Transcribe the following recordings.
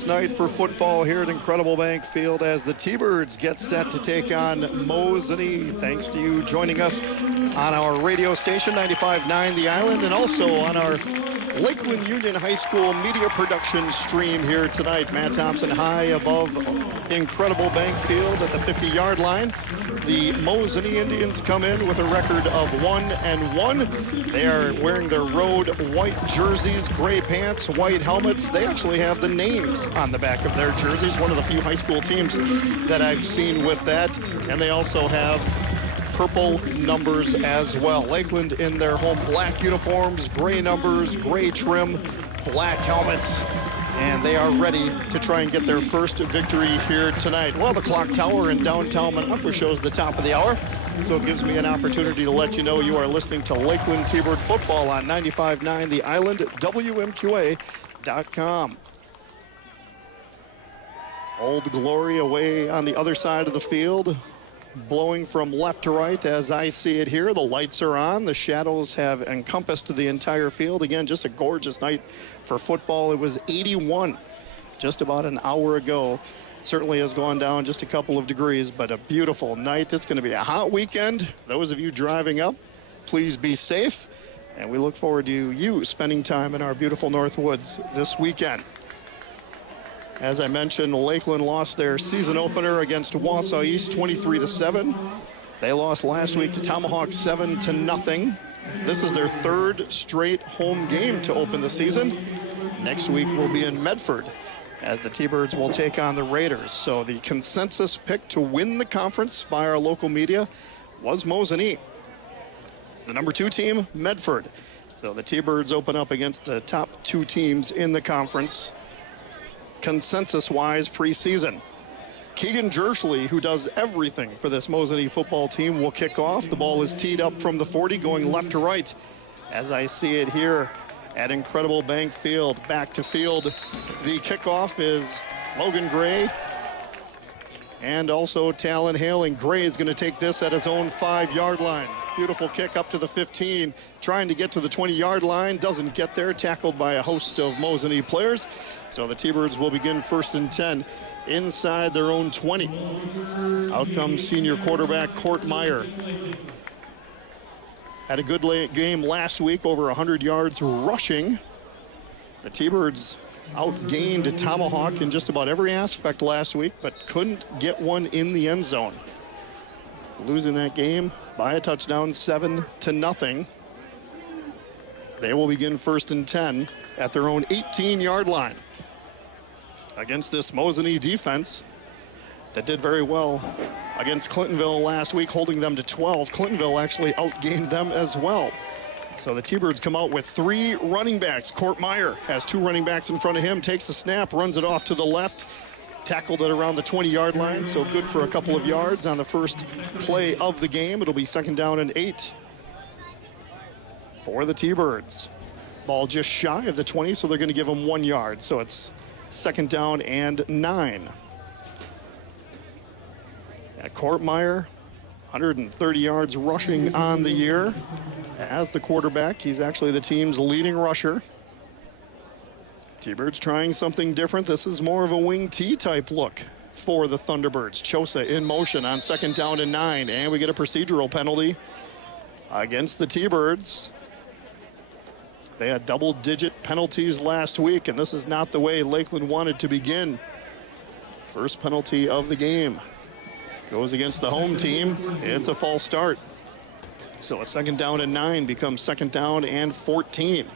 gorgeous night for football here at Incredible Bank Field as the T-Birds get set to take on Mosinee. Thanks to you joining us on our radio station, 95.9 The Island, and also on our Lakeland Union High School media production stream here tonight. Matt Thompson high above Incredible Bank Field at the 50-yard line. The Mosinee Indians come in with a record of 1-1. They are wearing their road white jerseys, gray pants, white helmets. They actually have the names on the back of their jerseys, one of the few high school teams that I've seen with that. And they also have purple numbers as well. Lakeland in their home black uniforms, gray numbers, gray trim, black helmets, and they are ready to try and get their first victory here tonight. Well, the clock tower in downtown Minocqua shows the top of the hour, so it gives me an opportunity to let you know you are listening to Lakeland T-Bird football on 95.9 The Island, WMQA.com. Old Glory away on the other side of the field, blowing from left to right as I see it here. The lights are on. The shadows have encompassed the entire field. Again, just a gorgeous night for football. It was 81 just about an hour ago. Certainly has gone down just a couple of degrees, but a beautiful night. It's going to be a hot weekend. Those of you driving up, please be safe. And we look forward to you spending time in our beautiful North Woods this weekend. As I mentioned, Lakeland lost their season opener against Wausau East 23-7. They lost last week to Tomahawk 7-0. This is their third straight home game to open the season. Next week will be in Medford as the T-Birds will take on the Raiders. So the consensus pick to win the conference by our local media was Mosinee. The number 2 team, Medford. So the T-Birds open up against the top 2 teams in the conference consensus-wise preseason. Keegan Jerschley, who does everything for this Mosinee football team, will kick off. The ball is teed up from the 40, going left to right. As I see it here at Incredible Bank Field, back to field. The kickoff is Logan Gray and also Talon Haling. Gray is going to take this at his own 5-yard line. Beautiful kick up to the 15, trying to get to the 20-yard line, doesn't get there, tackled by a host of Mosinee players. So the T-Birds will begin 1st and 10 inside their own 20. Out comes senior quarterback Court Meyer. Had a good game last week, over 100 yards rushing. The T-Birds outgained Tomahawk in just about every aspect last week, but couldn't get one in the end zone. Losing that game by a touchdown, 7-0. They will begin 1st and 10 at their own 18-yard line against this Mosinee defense that did very well against Clintonville last week, holding them to 12. Clintonville actually outgained them as well. So the T-Birds come out with 3 running backs. Court Meyer has 2 running backs in front of him, takes the snap, runs it off to the left, tackled it around the 20-yard line, so good for a couple of yards on the first play of the game. It'll be 2nd down and 8 for the T-Birds. Ball just shy of the 20, so they're going to give them 1 yard. So it's 2nd down and 9. Court Meyer, 130 yards rushing on the year. As the quarterback, he's actually the team's leading rusher. T-Birds trying something different. This is more of a wing T type look for the Thunderbirds. Chosa in motion on 2nd down and 9, and we get a procedural penalty against the T-Birds. They had double-digit penalties last week, and this is not the way Lakeland wanted to begin. First penalty of the game goes against the home team. It's a false start. So a 2nd down and 9 becomes 2nd down and 14.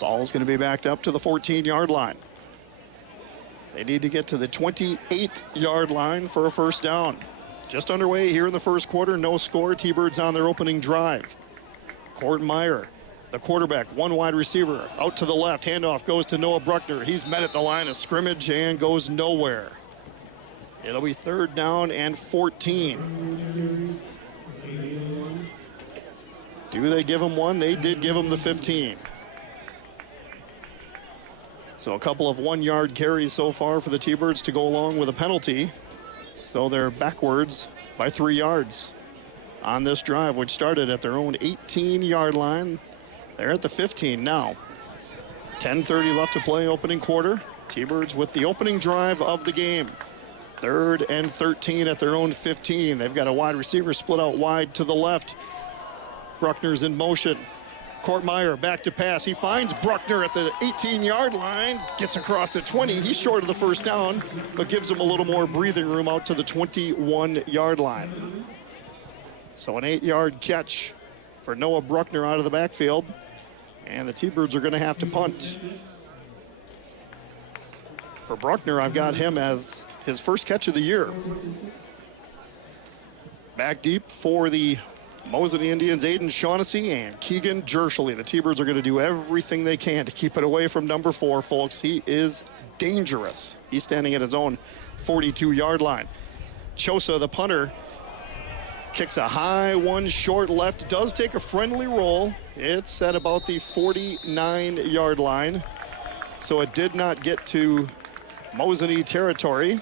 Ball's going to be backed up to the 14-yard line. They need to get to the 28-yard line for a 1st down. Just underway here in the first quarter, no score. T-Birds on their opening drive. Court Meyer, the quarterback, 1 wide receiver, out to the left. Handoff goes to Noah Bruckner. He's met at the line of scrimmage and goes nowhere. It'll be 3rd down and 14. Do they give him 1? They did give him the 15. So a couple of 1-yard carries so far for the T-Birds to go along with a penalty. So they're backwards by 3 yards on this drive, which started at their own 18-yard line. They're at the 15 now. 10:30 left to play, opening quarter. T-Birds with the opening drive of the game. 3rd and 13 at their own 15. They've got a wide receiver split out wide to the left. Bruckner's in motion. Kortmeyer back to pass. He finds Bruckner at the 18-yard line, gets across the 20. He's short of the first down, but gives him a little more breathing room out to the 21-yard line. So an 8-yard catch for Noah Bruckner out of the backfield, and the T-Birds are going to have to punt. For Bruckner, I've got him as his first catch of the year. Back deep for the Mosinee Indians, Aiden Shaughnessy and Keegan Jershely. The T-Birds are going to do everything they can to keep it away from number 4, folks. He is dangerous. He's standing at his own 42-yard line. Chosa, the punter, kicks a high one short left, does take a friendly roll. It's at about the 49-yard line, so it did not get to Mosinee territory.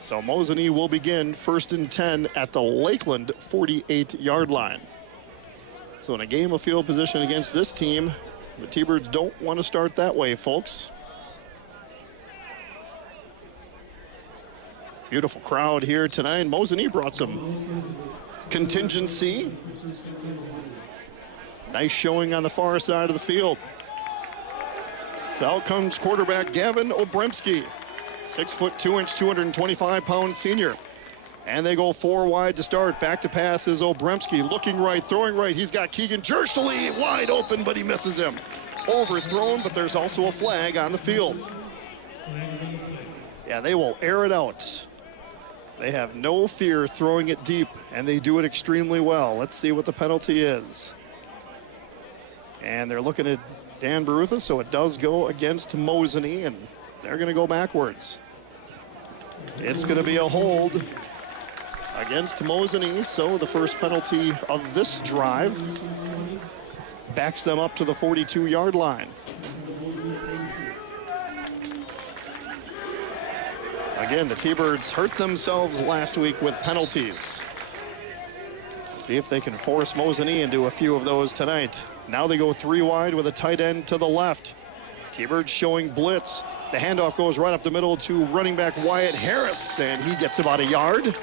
So Mosinee will begin 1st and 10 at the Lakeland 48-yard line. So in a game of field position against this team, the T-Birds don't want to start that way, folks. Beautiful crowd here tonight. Mosinee brought some contingency. Nice showing on the far side of the field. So out comes quarterback Gavin Obremski. 6 foot 2 inch, 225-pound senior. And they go 4 wide to start. Back to pass is Obremski, looking right, throwing right. He's got Keegan Jershely wide open, but he misses him. Overthrown, but there's also a flag on the field. Yeah, they will air it out. They have no fear throwing it deep, and they do it extremely well. Let's see what the penalty is. And they're looking at Dan Barutha, so it does go against Mosinee, and they're going to go backwards. It's going to be a hold against Mosinee, so the first penalty of this drive backs them up to the 42-yard line. Again, the T-Birds hurt themselves last week with penalties. See if they can force Mosinee into a few of those tonight. Now they go 3 wide with a tight end to the left. T-Birds showing blitz. The handoff goes right up the middle to running back Wyatt Harris, and he gets about a yard.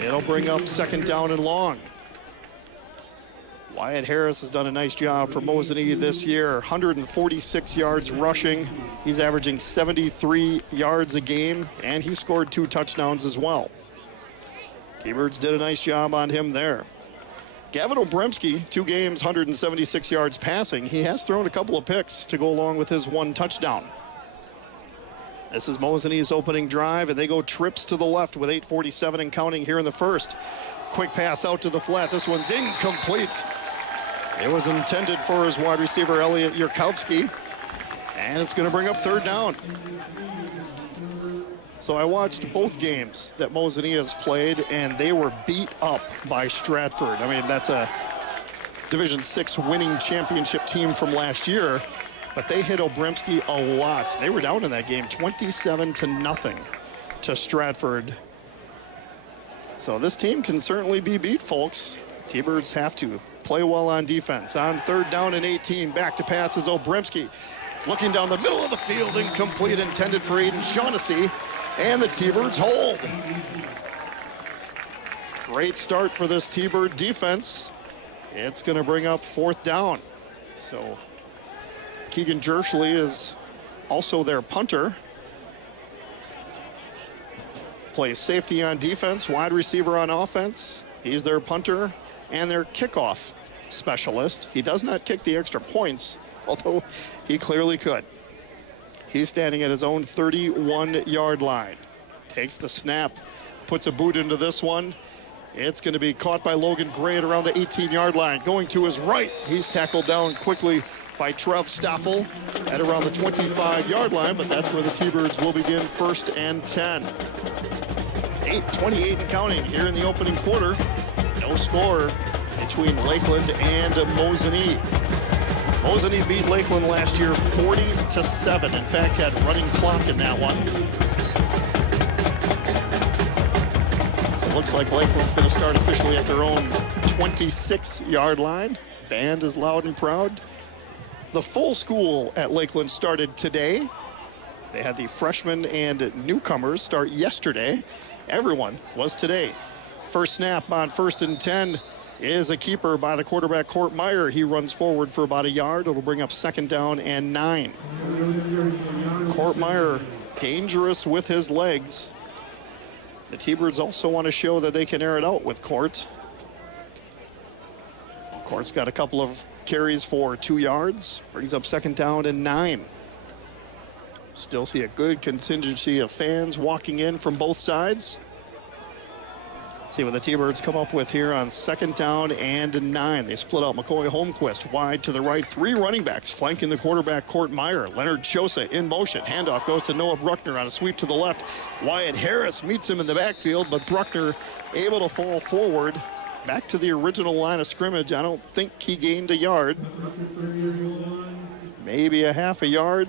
It'll bring up 2nd down and long. Wyatt Harris has done a nice job for Mosinee this year. 146 yards rushing. He's averaging 73 yards a game, and he scored 2 touchdowns as well. T-Birds did a nice job on him there. Gavin Obremski, 2 games, 176 yards passing. He has thrown a couple of picks to go along with his 1 touchdown. This is Mosinee's opening drive, and they go trips to the left with 8:47 and counting here in the first. Quick pass out to the flat. This one's incomplete. It was intended for his wide receiver, Elliot Yurkowski, and it's going to bring up 3rd down. So I watched both games that Mosinee has played, and they were beat up by Stratford. I mean, that's a Division VI winning championship team from last year, but they hit Obremski a lot. They were down in that game 27-0 to Stratford. So this team can certainly be beat, folks. T-Birds have to play well on defense. On 3rd down and 18, back to pass is Obremski. Looking down the middle of the field, incomplete, intended for Aiden Shaughnessy, and the T-Birds hold. Great start for this T-Bird defense. It's going to bring up 4th down. So Keegan Jershely is also their punter. Plays safety on defense, wide receiver on offense. He's their punter and their kickoff specialist. He does not kick the extra points, although he clearly could. He's standing at his own 31-yard line. Takes the snap, puts a boot into this one. It's going to be caught by Logan Gray at around the 18-yard line. Going to his right, he's tackled down quickly by Trev Stoffel at around the 25-yard line, but that's where the T-Birds will begin 1st and 10. 8:28 and counting here in the opening quarter. No score between Lakeland and Mosinee. Mosinee beat Lakeland last year 40-7. In fact, had running clock in that one. So it looks like Lakeland's going to start officially at their own 26-yard line. Band is loud and proud. The full school at Lakeland started today. They had the freshmen and newcomers start yesterday. Everyone was today. First snap on 1st and 10 is a keeper by the quarterback, Court Meyer. He runs forward for about a yard. It'll bring up 2nd down and 9. Court Meyer, dangerous with his legs. The T-Birds also want to show that they can air it out with Court. Court's got a couple of carries for 2 yards. Brings up 2nd down and 9. Still see a good contingency of fans walking in from both sides. See what the T-Birds come up with here on 2nd down and 9. They split out McCoy Holmquist wide to the right. 3 running backs flanking the quarterback, Court Meyer. Leonard Chosa in motion. Handoff goes to Noah Bruckner on a sweep to the left. Wyatt Harris meets him in the backfield, but Bruckner able to fall forward. Back to the original line of scrimmage. I don't think he gained a yard. Maybe a half a yard.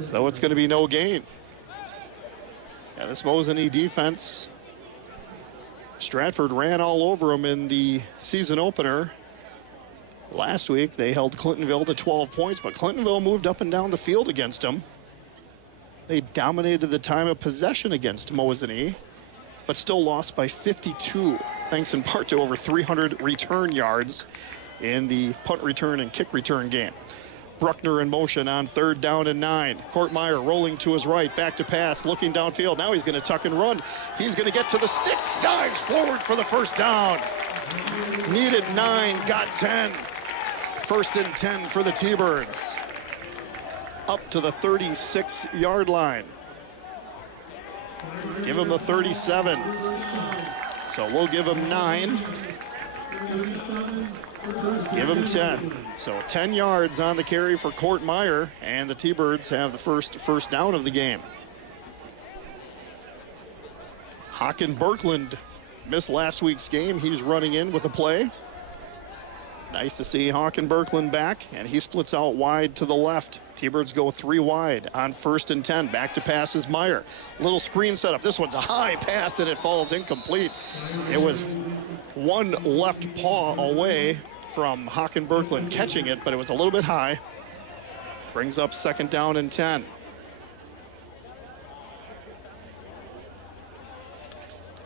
So it's going to be no gain. Yeah, this Mosinee defense, Stratford ran all over them in the season opener. Last week, they held Clintonville to 12 points, but Clintonville moved up and down the field against them. They dominated the time of possession against Mosinee, but still lost by 52, thanks in part to over 300 return yards in the punt return and kick return game. Bruckner in motion on 3rd down and 9. Court Meyer rolling to his right, back to pass, looking downfield. Now he's going to tuck and run. He's going to get to the sticks, dives forward for the 1st down. Needed 9, got 10. 1st and 10 for the T-Birds. Up to the 36-yard line. Give him the 37. So we'll give him 9. Give him 10. So 10 yards on the carry for Court Meyer, and the T-Birds have the first down of the game. Haken Berkland missed last week's game. He's running in with a play. Nice to see Haken Berkland back, and he splits out wide to the left. T-Birds go 3 wide on 1st and 10. Back to pass is Meyer. Little screen setup. This one's a high pass, and it falls incomplete. It was one left paw away from Haken Berkland catching it, but it was a little bit high. Brings up 2nd down and 10.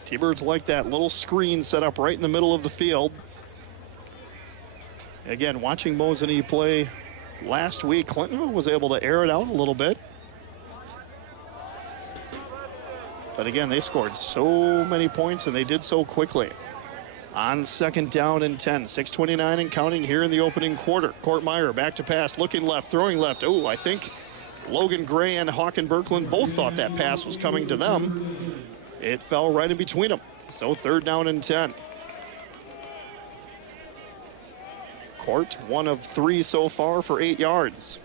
T-Birds like that little screen set up right in the middle of the field. Again, watching Mosinee play last week, Clintonville was able to air it out a little bit. But again, they scored so many points, and they did so quickly. On 2nd down and 10, 6:29 and counting here in the opening quarter. Court Meyer back to pass, looking left, throwing left. Oh, I think Logan Gray and Haken Berkland both thought that pass was coming to them. It fell right in between them. So 3rd down and 10. Court, 1 of 3 so far for 8 yards.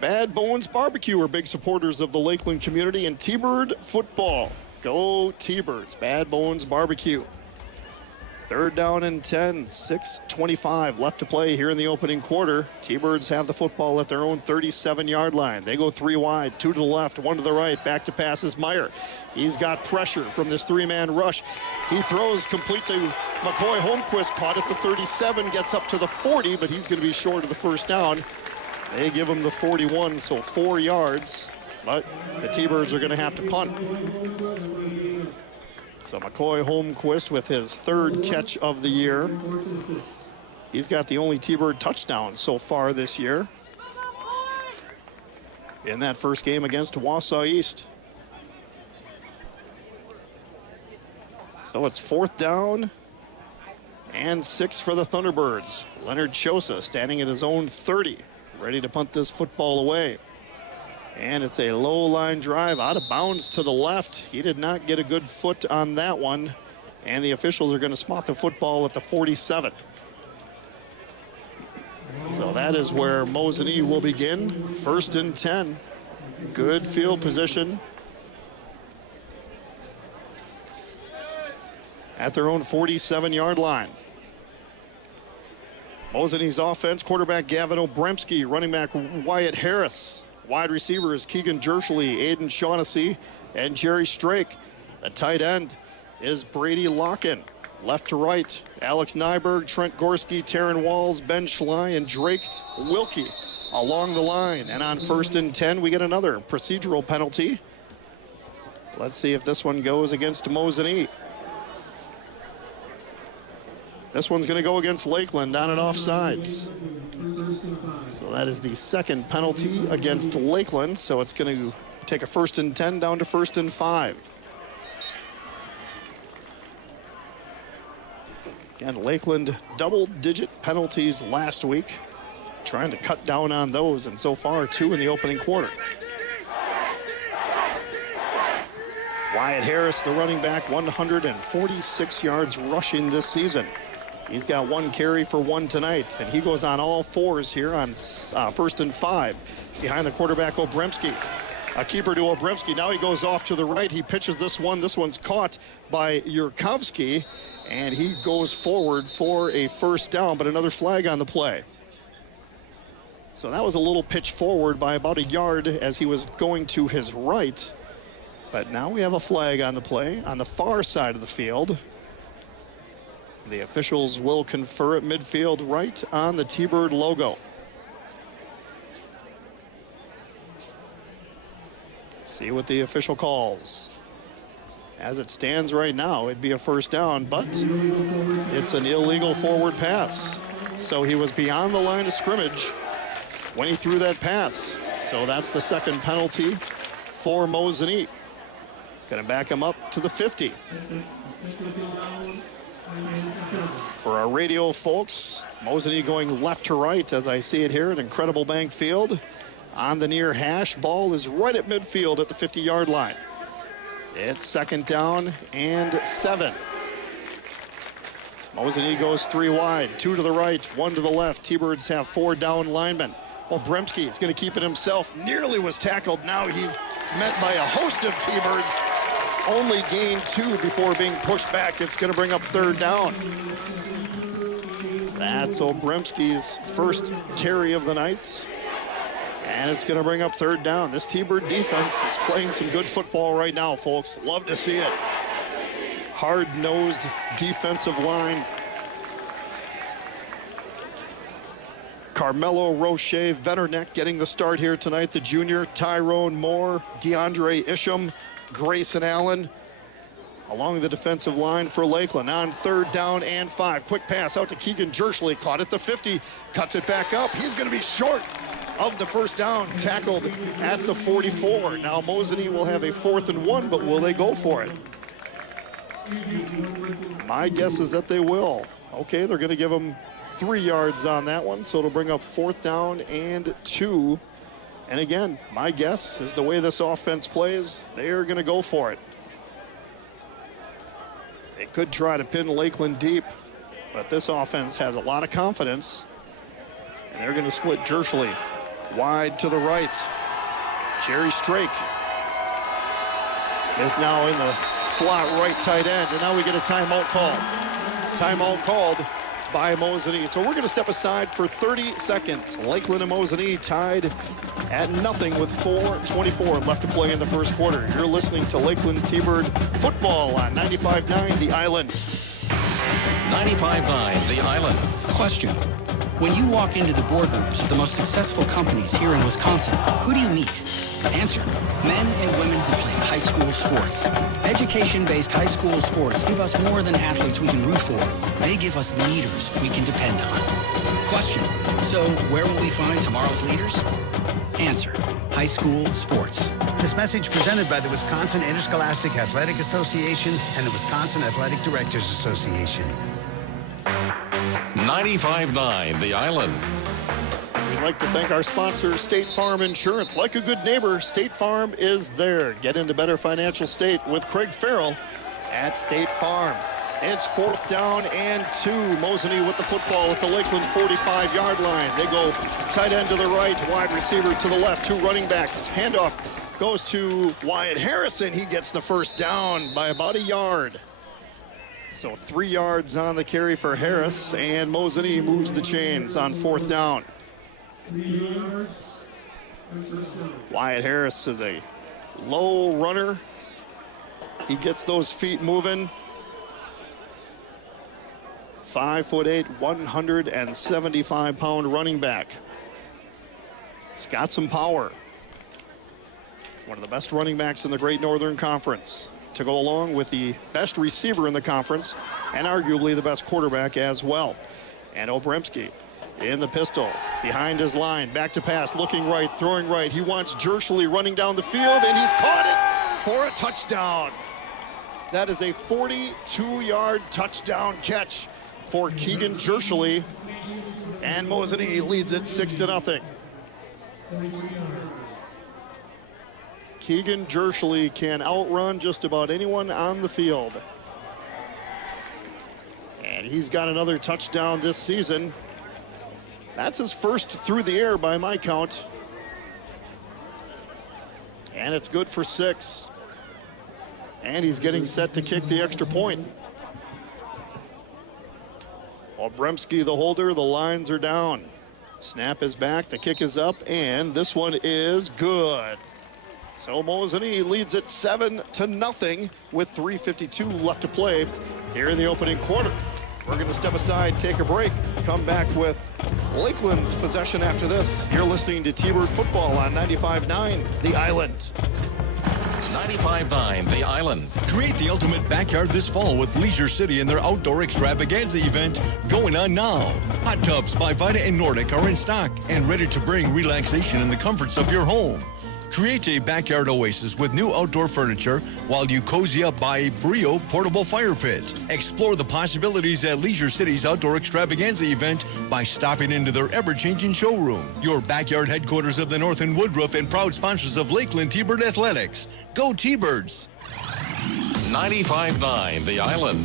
Bad Bones Barbecue are big supporters of the Lakeland community and T-Bird football. Go T-Birds, Bad Bones Barbecue. 3rd down and 10, 6:25 left to play here in the opening quarter. T-Birds have the football at their own 37-yard line. They go 3 wide, 2 to the left, 1 to the right. Back to pass is Meyer. He's got pressure from this 3-man rush. He throws complete to McCoy Holmquist, caught at the 37, gets up to the 40, but he's going to be short of the 1st down. They give him the 41, so 4 yards, but the T-Birds are going to have to punt. So McCoy Holmquist with his 3rd catch of the year. He's got the only T-Bird touchdown so far this year in that first game against Wausau East. So it's 4th down and 6 for the Thunderbirds. Leonard Chosa standing at his own 30, ready to punt this football away. And it's a low line drive out of bounds to the left. He did not get a good foot on that one. And the officials are going to spot the football at the 47. So that is where Mosinee will begin. 1st and 10. Good field position at their own 47-yard line. Mosinee's offense, quarterback Gavin Obremski, running back Wyatt Harris. Wide receivers Keegan Jershly, Aiden Shaughnessy, and Jerry Strake. The tight end is Brady Locken. Left to right, Alex Nyberg, Trent Gorski, Taryn Walls, Ben Schley, and Drake Wilkie along the line. And on 1st and 10, we get another procedural penalty. Let's see if this one goes against Mosinee. This one's going to go against Lakeland on and offsides. So that is the second penalty against Lakeland. So it's going to take a 1st and 10 down to 1st and 5. Again, Lakeland double-digit penalties last week, trying to cut down on those, and so far 2 in the opening quarter. Wyatt Harris, the running back, 146 yards rushing this season. He's got 1 carry for 1 tonight, and he goes on all 4s here on 1st and 5 behind the quarterback Obremski. A keeper to Obremski. Now he goes off to the right. He pitches this one. This one's caught by Yurkovsky, and he goes forward for a 1st down, but another flag on the play. So that was a little pitch forward by about a yard as he was going to his right. But now we have a flag on the play on the far side of the field. The officials will confer at midfield right on the T-Bird logo. Let's see what the official calls. As it stands right now, it'd be a 1st down, but it's an illegal forward pass. So he was beyond the line of scrimmage when he threw that pass. So that's the second penalty for Mosinee. Gonna back him up to the 50. For our radio folks, Mosinee going left to right as I see it here at Incredible Bank Field. On the near hash, ball is right at midfield at the 50-yard line. It's 2nd down and 7. Mosinee goes 3 wide, 2 to the right, 1 to the left. T-Birds have 4 down linemen. Obremski is going to keep it himself. Nearly was tackled. Now he's met by a host of T-Birds. Only gained 2 before being pushed back. It's going to bring up 3rd down. That's Obremski's 1st carry of the night. And it's going to bring up 3rd down. This T-Bird defense is playing some good football right now, folks. Love to see it. Hard-nosed defensive line. Carmelo Roche, Vetterneck getting the start here tonight. The junior, Tyrone Moore, DeAndre Isham, Grayson Allen along the defensive line for Lakeland. On 3rd down and 5. Quick pass out to Keegan Jerschley. Caught at the 50. Cuts it back up. He's going to be short of the 1st down, tackled at the 44. Now Mosinee will have a 4th and 1, but will they go for it? My guess is that they will. Okay, they're going to give him 3 yards on that one, so it'll bring up 4th down and 2. And again, my guess is the way this offense plays, they're going to go for it. They could try to pin Lakeland deep, but this offense has a lot of confidence. And they're going to split Jerschley wide to the right. Jerry Strake is now in the slot right tight end, and now we get a timeout call. Timeout called by Mosinee. So we're going to step aside for 30 seconds. Lakeland and Mosinee tied at nothing with 4:24 left to play in the 1st quarter. You're listening to Lakeland T-Bird football on 95.9 The Island. 95.9 The Island. Question. When you walk into the boardrooms of the most successful companies here in Wisconsin, who do you meet? Answer. Men and women who play high school sports. Education-based high school sports give us more than athletes we can root for. They give us leaders we can depend on. Question. So where will we find tomorrow's leaders? Answer. High school sports. This message presented by the Wisconsin Interscholastic Athletic Association and the Wisconsin Athletic Directors Association. 95.9 The Island. We'd like to thank our sponsor, State Farm Insurance. Like a good neighbor, State Farm is there. Get into better financial state with Craig Farrell at State Farm. It's 4th down and 2. Mosinee with the football at the Lakeland 45-yard line. They go tight end to the right, wide receiver to the left, 2 running backs. Handoff goes to Wyatt Harrison. He gets the 1st down by about a yard. So 3 yards on the carry for Harris, and Mosinee moves the chains on 4th down. Wyatt Harris is a low runner. He gets those feet moving. 5'8", 175-pound running back. He's got some power. One of the best running backs in the Great Northern Conference, to go along with the best receiver in the conference and arguably the best quarterback as well. And Obremski in the pistol, behind his line, back to pass, looking right, throwing right. He wants Jershely running down the field, and he's caught it for a touchdown. That is a 42-yard touchdown catch for Keegan Jershely, and Mosinee leads it 6-0. Keegan Jershely can outrun just about anyone on the field. And he's got another touchdown this season. That's his first through the air by my count. And it's good for 6. And he's getting set to kick the extra point. Obremski, the holder, the lines are down. Snap is back, the kick is up, and this one is good. So Mosinee leads it 7-0 with 3:52 left to play here in the opening quarter. We're going to step aside, take a break, come back with Lakeland's possession after this. You're listening to T-Bird Football on 95.9 The Island. 95.9 The Island. Create the ultimate backyard this fall with Leisure City and their outdoor extravaganza event going on now. Hot tubs by Vita and Nordic are in stock and ready to bring relaxation in the comforts of your home. Create a backyard oasis with new outdoor furniture while you cozy up by a Brio portable fire pit. Explore the possibilities at Leisure City's outdoor extravaganza event by stopping into their ever-changing showroom. Your backyard headquarters of the North and Woodruff and proud sponsors of Lakeland T-Bird Athletics. Go T-Birds! 95.9 The Island.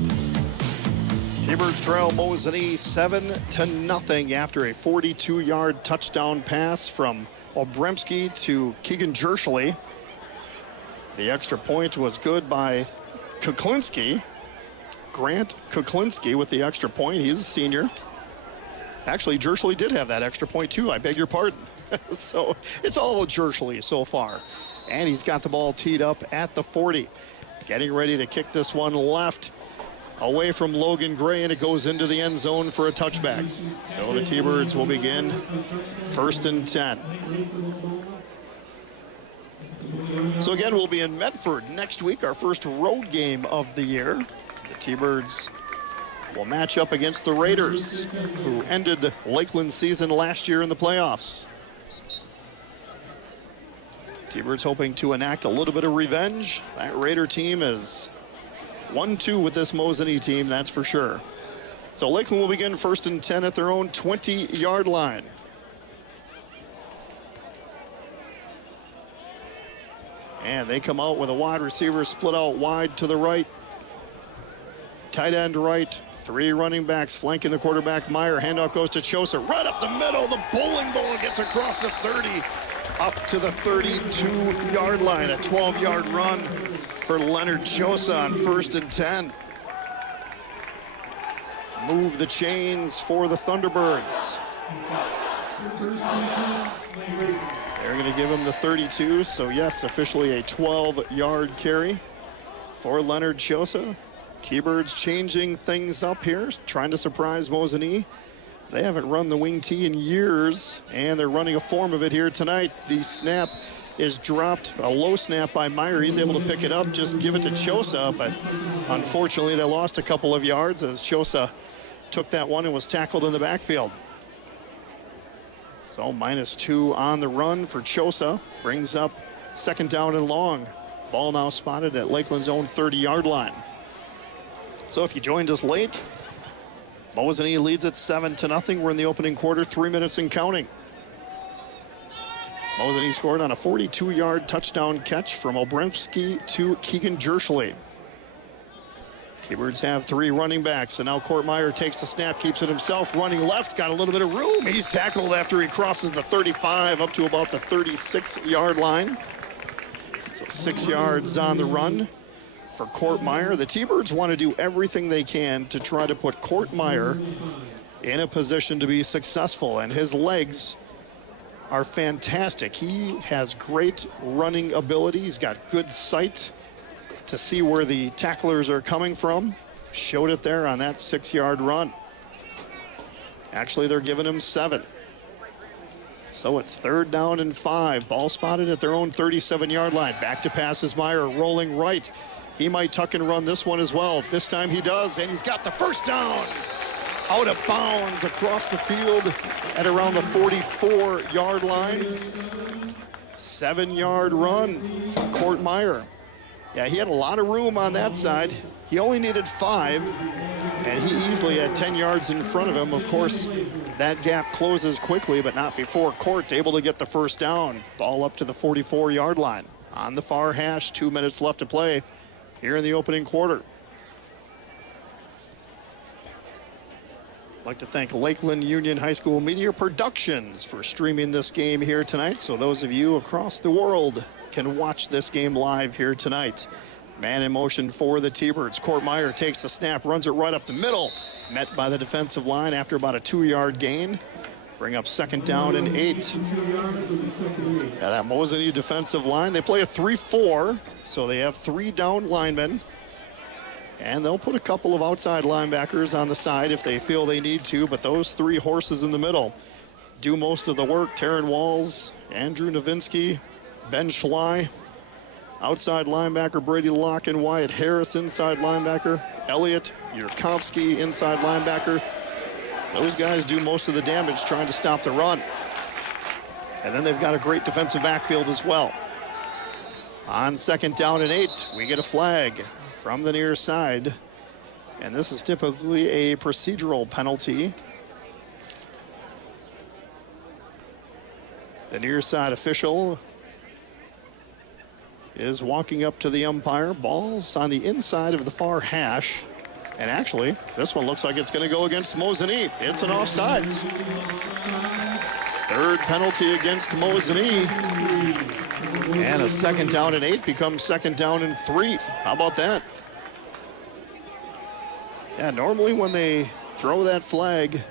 T-Birds trail Mosinee 7-0 after a 42-yard touchdown pass from Obremski to Keegan Jershely. The extra point was good by Kuklinski. Grant Kuklinski with the extra point. He's a senior. Actually, Jershely did have that extra point too. I beg your pardon. So it's all Jershely so far. And he's got the ball teed up at the 40. Getting ready to kick this one left away from Logan Gray, and it goes into the end zone for a touchback. So the T-Birds will begin 1st and 10. So again, we'll be in Medford next week, our first road game of the year. The T-Birds will match up against the Raiders, who ended the Lakeland season last year in the playoffs. T-Birds hoping to enact a little bit of revenge. That Raider team is 1-2 with this Mosinee team, that's for sure. So Lakeland will begin 1st and 10 at their own 20-yard line. And they come out with a wide receiver split out wide to the right. Tight end right. 3 running backs flanking the quarterback, Meyer. Handoff goes to Chosa. Right up the middle. The bowling ball gets across the 30 up to the 32-yard line. A 12-yard run for Leonard Chosa on 1st and 10. Move the chains for the Thunderbirds. They're going to give him the 32, so yes, officially a 12-yard carry for Leonard Chosa. T-Birds changing things up here, trying to surprise Mosinee. They haven't run the wing T in years, and they're running a form of it here tonight. The snap is dropped, a low snap by Meyer. He's able to pick it up, just give it to Chosa, but unfortunately they lost a couple of yards as Chosa took that one and was tackled in the backfield. So -2 on the run for Chosa, brings up 2nd down and long. Ball now spotted at Lakeland's own 30-yard line. So if you joined us late, Mosinee leads it 7-0. We're in the opening quarter, 3 minutes and counting. Mosinee scored on a 42-yard touchdown catch from Obremski to Keegan Jershely. T-Birds have 3 running backs, and now Court Meyer takes the snap, keeps it himself, running left's got a little bit of room. He's tackled after he crosses the 35 up to about the 36-yard line. So 6 yards on the run for Court Meyer. The T-Birds want to do everything they can to try to put Court Meyer in a position to be successful, and his legs are fantastic. He has great running ability. He's got good sight to see where the tacklers are coming from. Showed it there on that 6-yard run. Actually, they're giving him 7. So it's 3rd down and 5. Ball spotted at their own 37-yard line. Back to pass is Meyer, rolling right. He might tuck and run this one as well. This time he does, and he's got the first down. Out of bounds across the field at around the 44-yard line. 7-yard run from Court Meyer. Yeah, he had a lot of room on that side. He only needed 5, and he easily had 10 yards in front of him. Of course, that gap closes quickly, but not before Court able to get the first down. Ball up to the 44-yard line. On the far hash, 2 minutes left to play here in the opening quarter. I'd like to thank Lakeland Union High School Media Productions for streaming this game here tonight, so those of you across the world can watch this game live here tonight. Man in motion for the T-Birds. Court Meyer takes the snap, runs it right up the middle, met by the defensive line after about a 2-yard gain. Bring up 2nd down and 8. At that Mosinee defensive line, they play a 3-4, so they have 3 down linemen. And they'll put a couple of outside linebackers on the side if they feel they need to, but those 3 horses in the middle do most of the work. Taryn Walls, Andrew Novinsky, Ben Schley. Outside linebacker Brady Locke and Wyatt Harris, inside linebacker Elliott Yurkovsky, inside linebacker. Those guys do most of the damage trying to stop the run. And then they've got a great defensive backfield as well. On 2nd down and 8, we get a flag from the near side. And this is typically a procedural penalty. The near side official is walking up to the umpire. Ball's on the inside of the far hash. And actually, this one looks like it's going to go against Mosinee. It's an offsides. 3rd penalty against Mosinee. And a 2nd down and 8 becomes 2nd down and 3. How about that? Yeah, normally when they throw that flag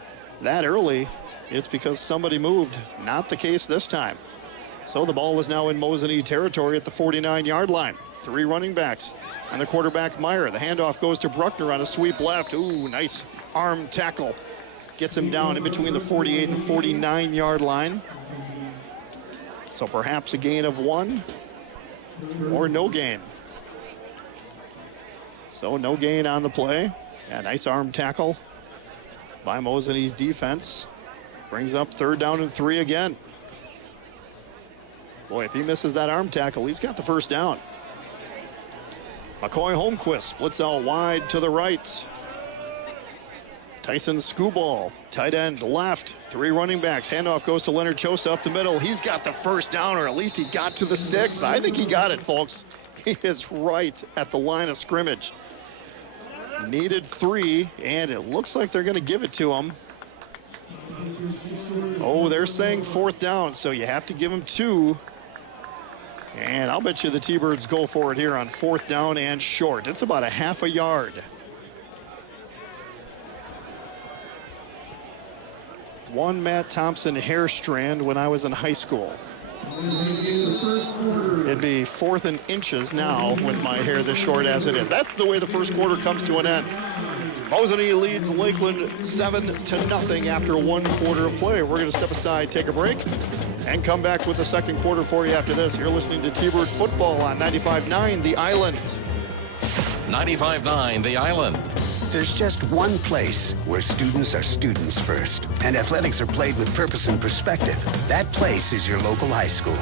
that early, it's because somebody moved. Not the case this time. So the ball is now in Mosinee territory at the 49-yard line. 3 running backs and the quarterback Meyer. The handoff goes to Bruckner on a sweep left. Ooh, nice arm tackle. Gets him down in between the 48 and 49-yard line. So perhaps a gain of 1 or no gain. So no gain on the play. Yeah, nice arm tackle by Mosinee's defense. Brings up 3rd down and 3 again. Boy, if he misses that arm tackle, he's got the first down. McCoy Holmquist splits out wide to the right. Tyson Skubal, tight end left. 3 running backs. Handoff goes to Leonard Chosa up the middle. He's got the first down, or at least he got to the sticks. I think he got it, folks. He is right at the line of scrimmage. Needed 3, and it looks like they're going to give it to him. Oh, they're saying 4th down, so you have to give him 2. And I'll bet you the T-Birds go for it here on 4th down and short. It's about a half a yard. One Matt Thompson hair strand when I was in high school. It'd be 4th and inches now with my hair this short as it is. That's the way the first quarter comes to an end. Mosinee leads Lakeland 7-0 after 1 quarter of play. We're going to step aside, take a break, and come back with the second quarter for you after this. You're listening to T-Bird Football on 95.9 The Island. 95.9 The Island. There's just one place where students are students first, and athletics are played with purpose and perspective. That place is your local high school.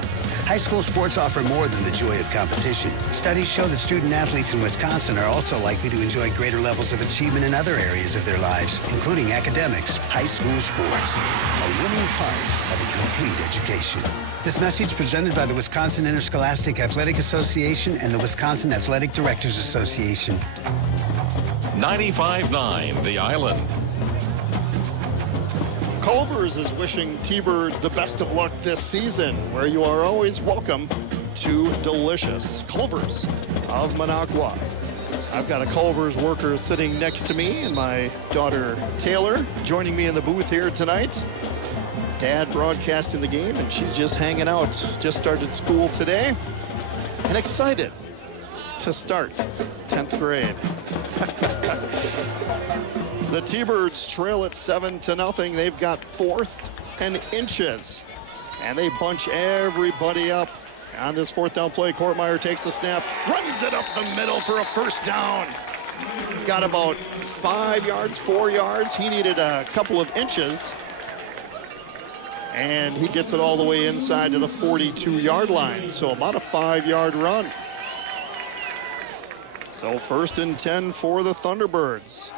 High school sports offer more than the joy of competition. Studies show that student athletes in Wisconsin are also likely to enjoy greater levels of achievement in other areas of their lives, including academics. High school sports, a winning part of a complete education. This message presented by the Wisconsin Interscholastic Athletic Association and the Wisconsin Athletic Directors Association. 95.9 The Island. Culver's is wishing T-Birds the best of luck this season, where you are always welcome to delicious Culver's of Minocqua. I've got a Culver's worker sitting next to me and my daughter Taylor joining me in the booth here tonight. Dad broadcasting the game, and she's just hanging out. Just started school today and excited to start 10th grade. The T-Birds trail it 7-0. They've got 4th and inches. And they bunch everybody up. On this 4th down play, Kortmeyer takes the snap, runs it up the middle for a first down. Got about 5 yards, 4 yards. He needed a couple of inches. And he gets it all the way inside to the 42-yard line. So about a 5-yard run. So 1st and 10 for the Thunderbirds.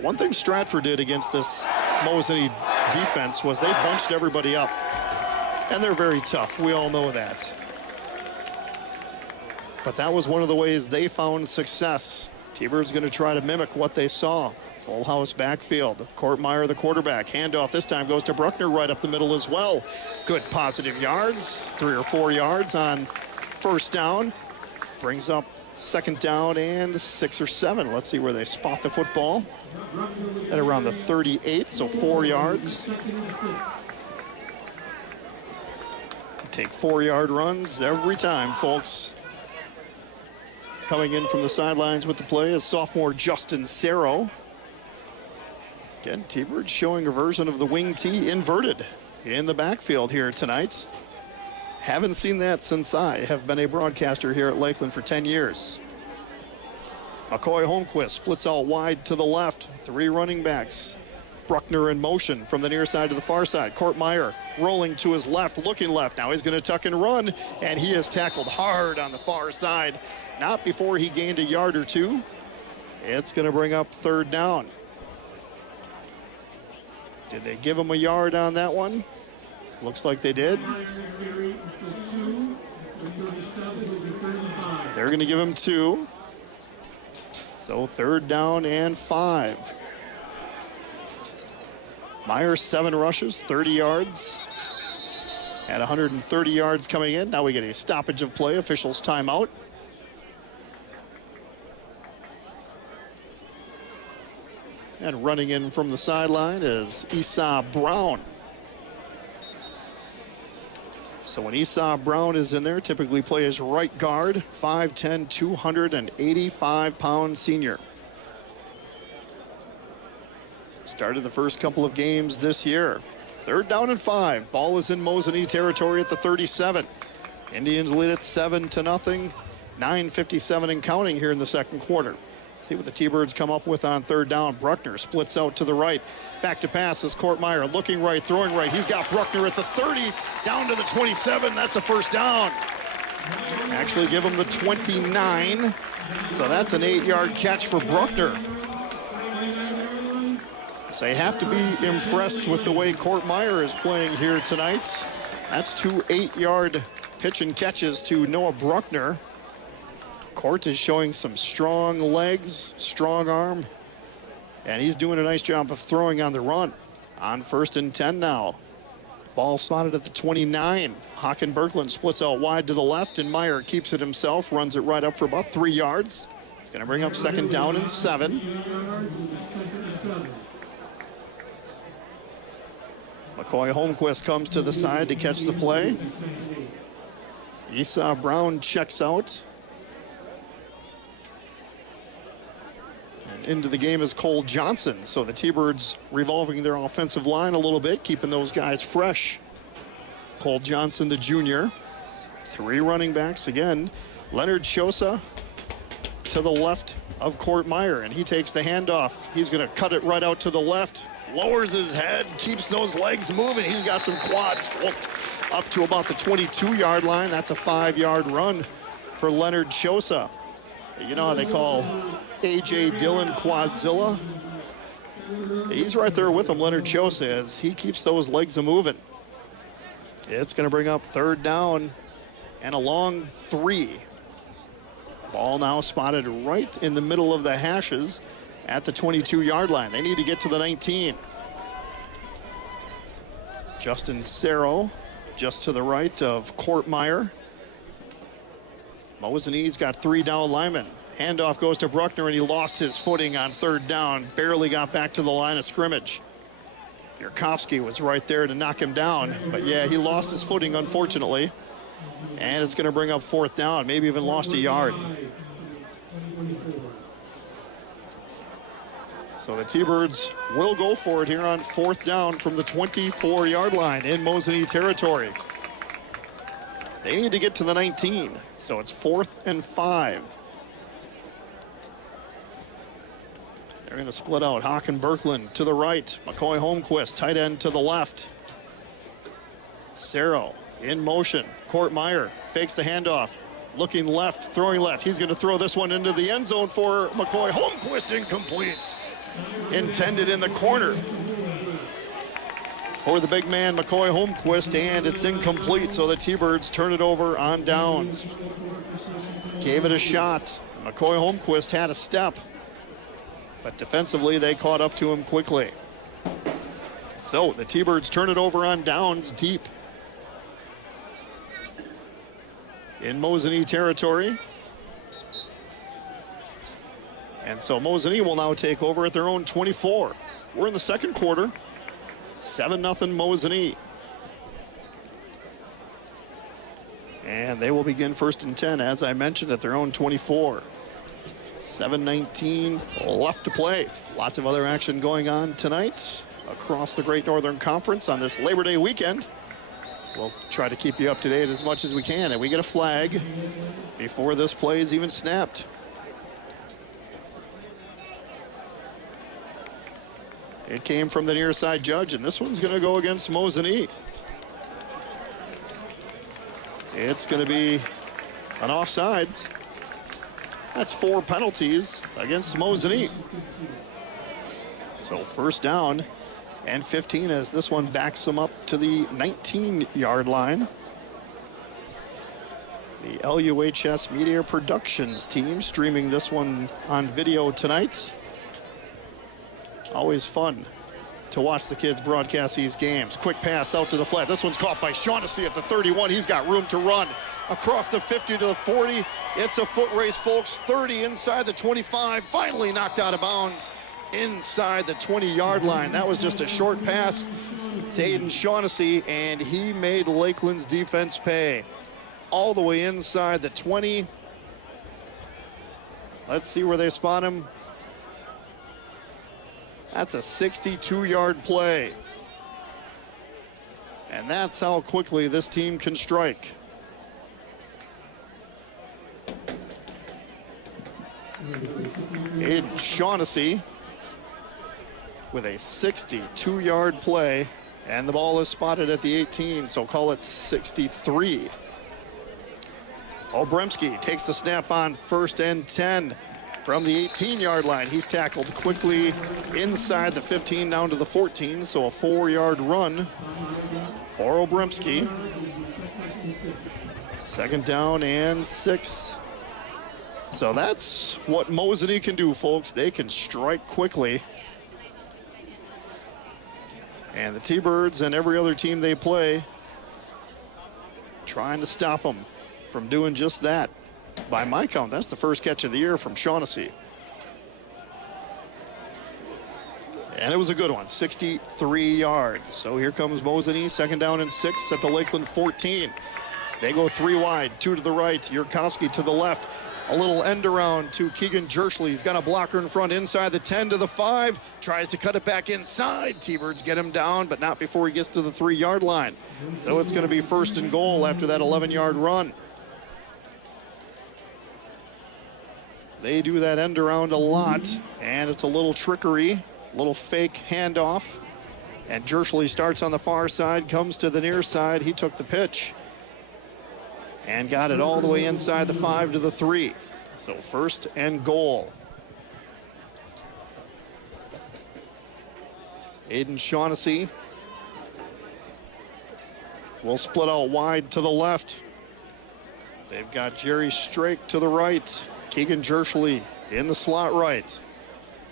One thing Stratford did against this Mosinee defense was they bunched everybody up. And they're very tough, we all know that. But that was one of the ways they found success. T-Birds going to try to mimic what they saw. Full house backfield. Kortmeyer, the quarterback. Handoff this time goes to Bruckner right up the middle as well. Good positive yards, 3 or 4 yards on 1st down. Brings up 2nd down and 6 or 7. Let's see where they spot the football. At around the 38, so 4 yards. Take 4-yard runs every time, folks. Coming in from the sidelines with the play is sophomore Justin Serro. Again, T-Birds showing a version of the wing T inverted in the backfield here tonight. Haven't seen that since I have been a broadcaster here at Lakeland for 10 years. McCoy Holmquist splits out wide to the left. 3 running backs. Bruckner in motion from the near side to the far side. Kortmeyer rolling to his left, looking left. Now he's going to tuck and run, and he is tackled hard on the far side. Not before he gained a yard or 2. It's going to bring up 3rd down. Did they give him a yard on that one? Looks like they did. They're going to give him 2. So 3rd down and 5. Myers 7 rushes, 30 yards. At 130 yards coming in. Now we get a stoppage of play. Officials timeout. And running in from the sideline is Esau Brown. So when Esau Brown is in there, typically play as right guard, 5'10", 285-pound senior. Started the first couple of games this year. 3rd down and 5. Ball is in Mosinee territory at the 37. Indians lead it 7-0. 9:57 and counting here in the 2nd quarter. See what the T-Birds come up with on 3rd down. Bruckner splits out to the right. Back to pass is Kortmeyer, looking right, throwing right. He's got Bruckner at the 30, down to the 27. That's a 1st down. Actually give him the 29. So that's an 8-yard catch for Bruckner. So you have to be impressed with the way Kortmeyer is playing here tonight. That's 2 8-yard pitch and catches to Noah Bruckner. Court is showing some strong legs, strong arm, and he's doing a nice job of throwing on the run. On 1st and 10 now. Ball spotted at the 29. Haken Berkland splits out wide to the left, and Meyer keeps it himself, runs it right up for about 3 yards. It's going to bring up 2nd down and 7. McCoy Holmquist comes to the side to catch the play. Esau Brown checks out. And into the game is Cole Johnson. So the T-Birds revolving their offensive line a little bit, keeping those guys fresh. Cole Johnson, the junior. 3 running backs again. Leonard Chosa to the left of Kortmeyer, and he takes the handoff. He's going to cut it right out to the left. Lowers his head, keeps those legs moving. He's got some quads up to about the 22-yard line. That's a 5-yard run for Leonard Chosa. You know how they call A.J. Dillon Quadzilla? He's right there with him, Leonard Chosa, as he keeps those legs a-moving. It's going to bring up 3rd down and a long 3. Ball now spotted right in the middle of the hashes at the 22-yard line. They need to get to the 19. Justin Serro just to the right of Kortmeyer. Mosinee's got 3 down linemen. Handoff goes to Bruckner, and he lost his footing on 3rd down. Barely got back to the line of scrimmage. Yurkovsky was right there to knock him down. But yeah, he lost his footing, unfortunately. And it's going to bring up 4th down, maybe even lost a yard. So the T-Birds will go for it here on 4th down from the 24-yard line in Mosinee territory. They need to get to the 19, so it's 4th and 5. They're going to split out. Hawk and Berkland to the right. McCoy Holmquist, tight end to the left. Cerro in motion. Court Meyer fakes the handoff. Looking left, throwing left. He's going to throw this one into the end zone for McCoy Holmquist. Incomplete. Intended in the corner for the big man, McCoy Holmquist, and it's incomplete. So the T-Birds turn it over on downs. Gave it a shot. McCoy Holmquist had a step, but defensively they caught up to him quickly. So the T-Birds turn it over on downs deep in Mosinee territory. And so Mosinee will now take over at their own 24. We're in the second quarter. 7-0 Mosinee. And they will begin 1st and 10, as I mentioned, at their own 24. 7:19 left to play. Lots of other action going on tonight across the Great Northern Conference on this Labor Day weekend. We'll try to keep you up to date as much as we can. And we get a flag before this play is even snapped. It came from the near side judge, and this one's going to go against Mosinee. It's going to be an offsides. That's 4 penalties against Mosinee. So 1st down and 15 as this one backs them up to the 19-yard line. The LUHS Media Productions team streaming this one on video tonight. Always fun to watch the kids broadcast these games. Quick pass out to the flat. This one's caught by Shaughnessy at the 31. He's got room to run across the 50 to the 40. It's a foot race, folks. 30 inside the 25. Finally knocked out of bounds inside the 20-yard line. That was just a short pass to Aiden Shaughnessy, and he made Lakeland's defense pay. All the way inside the 20. Let's see where they spot him. That's a 62-yard play. And that's how quickly this team can strike. Aiden Shaughnessy with a 62-yard play, and the ball is spotted at the 18, so call it 63. Obremski takes the snap on 1st and 10. From the 18-yard line, he's tackled quickly inside the 15 down to the 14, so a 4-yard run for Obremski. 2nd down and 6. So that's what Mosinee can do, folks. They can strike quickly. And the T-Birds and every other team they play trying to stop them from doing just that. By my count, that's the first catch of the year from Shaughnessy. And it was a good one, 63 yards. So here comes Mosinee, 2nd down and 6 at the Lakeland 14. They go 3 wide, 2 to the right, Yurkowski to the left. A little end around to Keegan Jerschley. He's got a blocker in front inside the 10 to the 5. Tries to cut it back inside. T-Birds get him down, but not before he gets to the 3-yard line. So it's going to be 1st and goal after that 11-yard run. They do that end around a lot, and it's a little trickery, little fake handoff. And Jerschley starts on the far side, comes to the near side. He took the pitch and got it all the way inside the 5 to the 3. So 1st and goal. Aiden Shaughnessy will split out wide to the left. They've got Jerry Strake to the right. Keegan Jerschley in the slot right.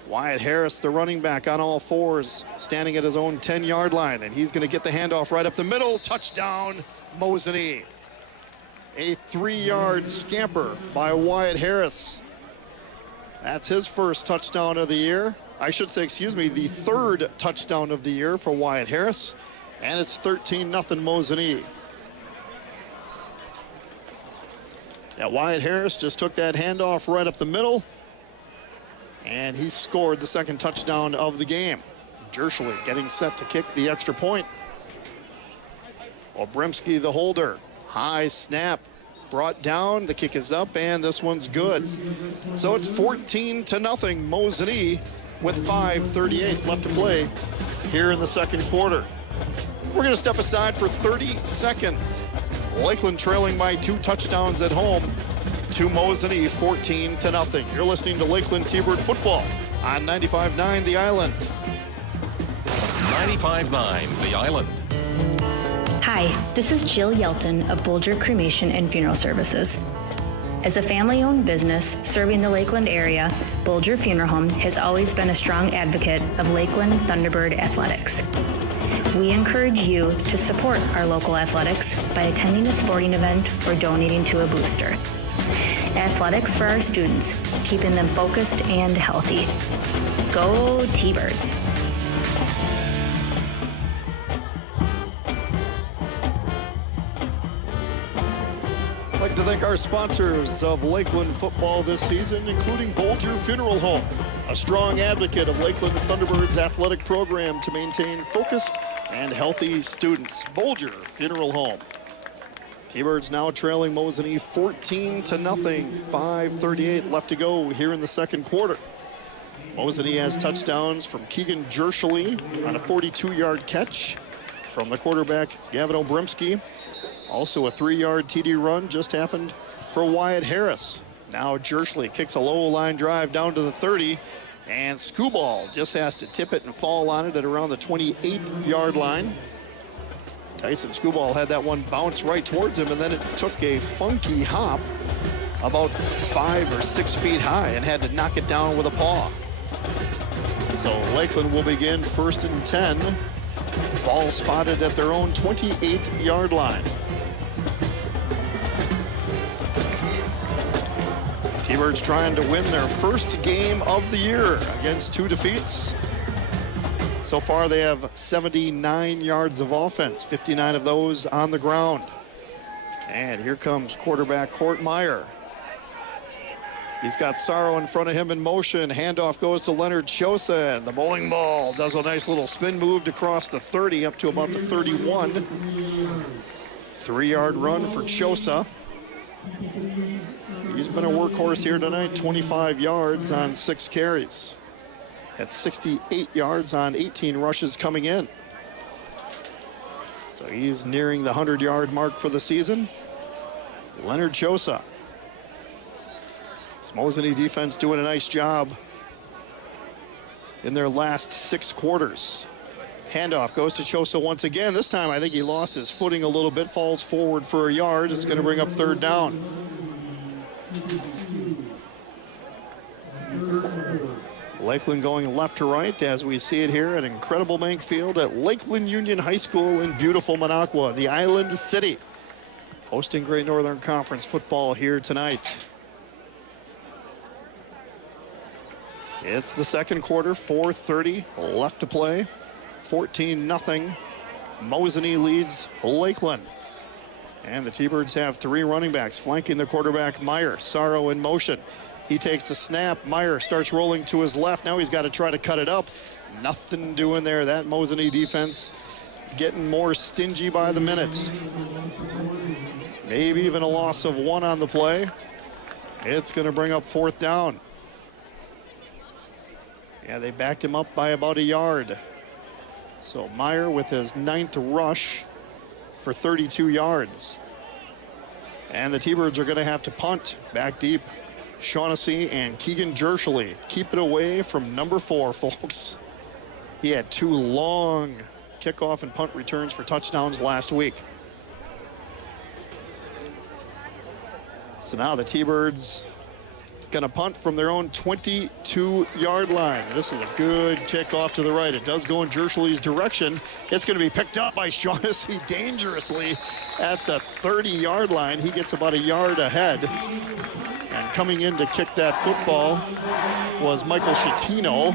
Wyatt Harris, the running back, on all fours, standing at his own 10-yard line, and he's going to get the handoff right up the middle. Touchdown, Mosinee. A 3-yard scamper by Wyatt Harris. That's his first touchdown of the year. I should say, excuse me, the 3rd touchdown of the year for Wyatt Harris, and it's 13-0 Mosinee. Yeah, Wyatt Harris just took that handoff right up the middle. And he scored the second touchdown of the game. Jershly getting set to kick the extra point. Obremski, the holder. High snap, brought down. The kick is up, and this one's good. So it's 14-0, Mosinee, with 5:38 left to play here in the second quarter. We're going to step aside for 30 seconds. Lakeland trailing by 2 touchdowns at home to Mosinee, 14-0. You're listening to Lakeland T-Bird football on 95.9 The Island. 95.9 The Island. Hi, this is Jill Yelton of Bolger Cremation and Funeral Services. As a family-owned business serving the Lakeland area, Bolger Funeral Home has always been a strong advocate of Lakeland Thunderbird athletics. We encourage you to support our local athletics by attending a sporting event or donating to a booster. Athletics for our students, keeping them focused and healthy. Go T-Birds! I'd like to thank our sponsors of Lakeland football this season, including Bolger Funeral Home, a strong advocate of Lakeland Thunderbirds athletic program to maintain focused and healthy students. Bolger Funeral Home. T-Birds now trailing Mosinee 14-0, 5:38 left to go here in the second quarter. Mosinee has touchdowns from Keegan Jershly on a 42-yard catch from the quarterback Gavin Obremski. Also a 3-yard TD run just happened for Wyatt Harris. Now Jershly kicks a low line drive down to the 30, and Skubal just has to tip it and fall on it at around the 28-yard line. Tyson Skubal had that one bounce right towards him, and then it took a funky hop about 5 or 6 feet high and had to knock it down with a paw. So Lakeland will begin 1st and 10. Ball spotted at their own 28-yard line. T-Birds trying to win their first game of the year against 2 defeats. So far they have 79 yards of offense, 59 of those on the ground. And here comes quarterback Court Meyer. He's got Sorrow in front of him in motion. Handoff goes to Leonard Chosa, and the bowling ball does a nice little spin move to cross the 30 up to about the 31. 3-yard run for Chosa. He's been a workhorse here tonight, 25 yards on 6 carries. At 68 yards on 18 rushes coming in. So he's nearing the 100-yard mark for the season. Leonard Chosa. This Mosinee defense doing a nice job in their last 6 quarters. Handoff goes to Chosa once again. This time I think he lost his footing a little bit, falls forward for a yard. It's going to bring up 3rd down. Lakeland going left to right as we see it here at Incredible Bank Field at Lakeland Union High School in beautiful Minocqua, the Island City, hosting Great Northern Conference football here tonight. It's the second quarter, 4:30 left to play, 14-0. Mosinee leads Lakeland. And the T-Birds have 3 running backs flanking the quarterback Meyer. Sorrow in motion. He takes the snap. Meyer starts rolling to his left. Now he's got to try to cut it up. Nothing doing there. That Mosinee defense getting more stingy by the minute. Maybe even a loss of 1 on the play. It's going to bring up 4th down. Yeah, they backed him up by about a yard. So Meyer with his 9th rush for 32 yards. And the T-Birds are going to have to punt back deep. Shaughnessy and Keegan Jershly keep it away from number 4, folks. He had 2 long kickoff and punt returns for touchdowns last week. So now the T-Birds going to punt from their own 22-yard line. This is a good kickoff to the right. It does go in Jershly's direction. It's going to be picked up by Shaughnessy dangerously at the 30-yard line. He gets about a yard ahead. And coming in to kick that football was Michael Schettino.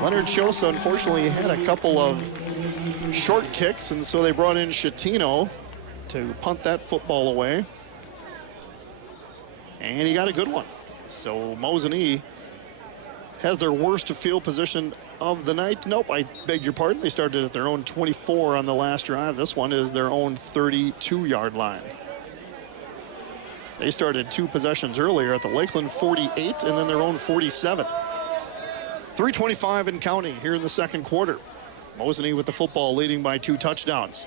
Leonard Chosa, unfortunately, had a couple of short kicks, and so they brought in Schettino to punt that football away. And he got a good one. So Mosinee has their worst field position of the night. Nope, I beg your pardon. They started at their own 24 on the last drive. This one is their own 32-yard line. They started 2 possessions earlier at the Lakeland 48 and then their own 47. 3:25 and counting here in the second quarter. Mosinee with the football, leading by 2 touchdowns.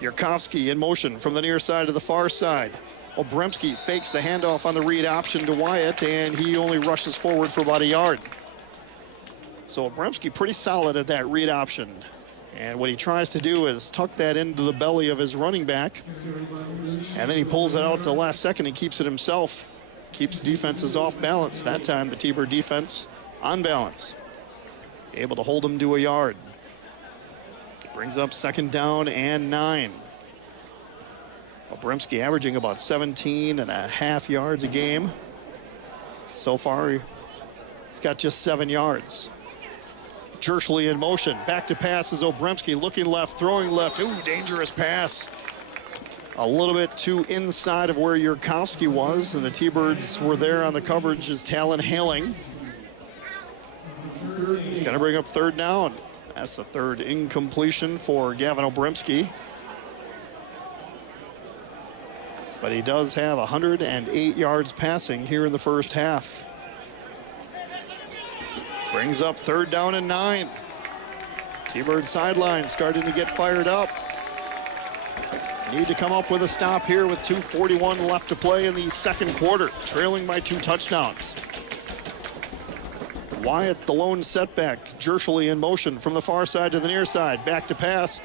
Yurkovsky in motion from the near side to the far side. Obremski fakes the handoff on the read option to Wyatt, and he only rushes forward for about a yard. So Obremski pretty solid at that read option. And what he tries to do is tuck that into the belly of his running back. And then he pulls it out at the last second and keeps it himself. Keeps defenses off balance. That time the T-Bird defense on balance. Able to hold him to a yard. Brings up 2nd down and 9. Obremski averaging about 17.5 yards a game. So far, he's got just 7 yards. Jershly in motion. Back to pass is Obremski, looking left, throwing left. Ooh, dangerous pass. A little bit too inside of where Yurkovsky was, and the T-Birds were there on the coverage as Talon Hailing. It's going to bring up 3rd down. That's the 3rd incompletion for Gavin Obremski. But he does have 108 yards passing here in the first half. Brings up 3rd down and 9. T-Bird sideline starting to get fired up. Need to come up with a stop here with 2:41 left to play in the second quarter, trailing by 2 touchdowns. Wyatt, the lone setback. Jershly in motion from the far side to the near side. Back to pass.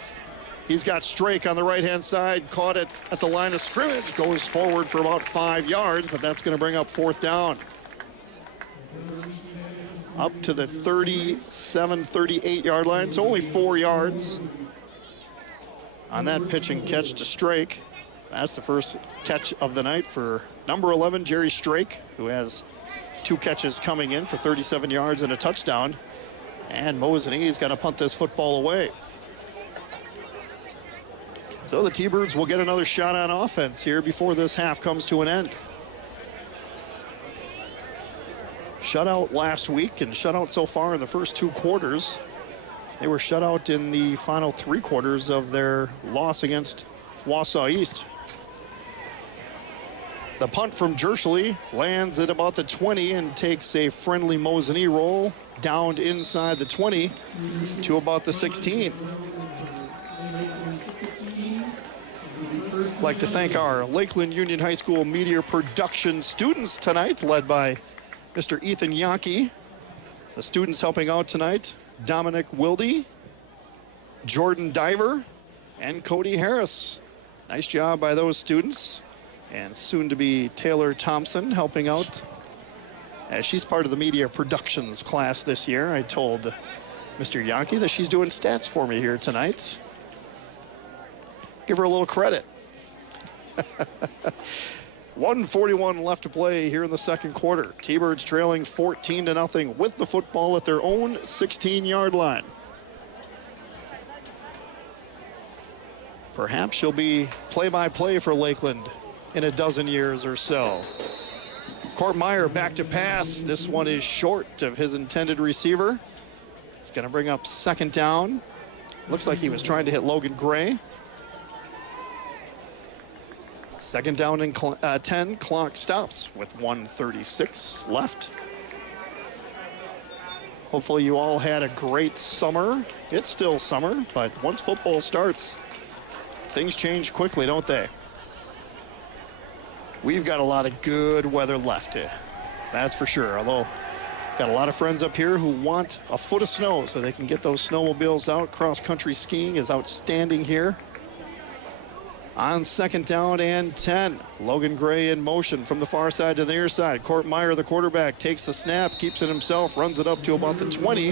He's got Strake on the right-hand side. Caught it at the line of scrimmage. Goes forward for about 5 yards, but that's going to bring up 4th down. Up to the 37, 38-yard line, so only 4 yards on that pitch and catch to Strake. That's the first catch of the night for number 11, Jerry Strake, who has 2 catches coming in for 37 yards and a touchdown. And Mosinee's got to punt this football away. So the T-Birds will get another shot on offense here before this half comes to an end. Shutout last week and shutout so far in the first 2 quarters. They were shut out in the final 3 quarters of their loss against Wausau East. The punt from Jershly lands at about the 20 and takes a friendly Mosinee roll down inside the 20 to about the 16. I'd like to thank our Lakeland Union High School media production students tonight, led by Mr. Ethan Yankee. The students helping out tonight, Dominic Wilde, Jordan Diver, and Cody Harris. Nice job by those students. And soon to be Taylor Thompson helping out, as she's part of the media productions class this year. I told Mr. Yankee that she's doing stats for me here tonight. Give her a little credit. 1:41 left to play here in the second quarter. T-Birds trailing 14-0 with the football at their own 16-yard line. Perhaps she'll be play-by-play for Lakeland in a dozen years or so. Court Meyer back to pass. This one is short of his intended receiver. It's going to bring up 2nd down. Looks like he was trying to hit Logan Gray. 2nd down and 10. Clock stops with 1:36 left. Hopefully you all had a great summer. It's still summer, but once football starts, things change quickly, don't they? We've got a lot of good weather left, that's for sure. Although, got a lot of friends up here who want a foot of snow so they can get those snowmobiles out. Cross-country skiing is outstanding here. On 2nd down and 10, Logan Gray in motion from the far side to the near side. Court Meyer, the quarterback, takes the snap, keeps it himself, runs it up to about the 20,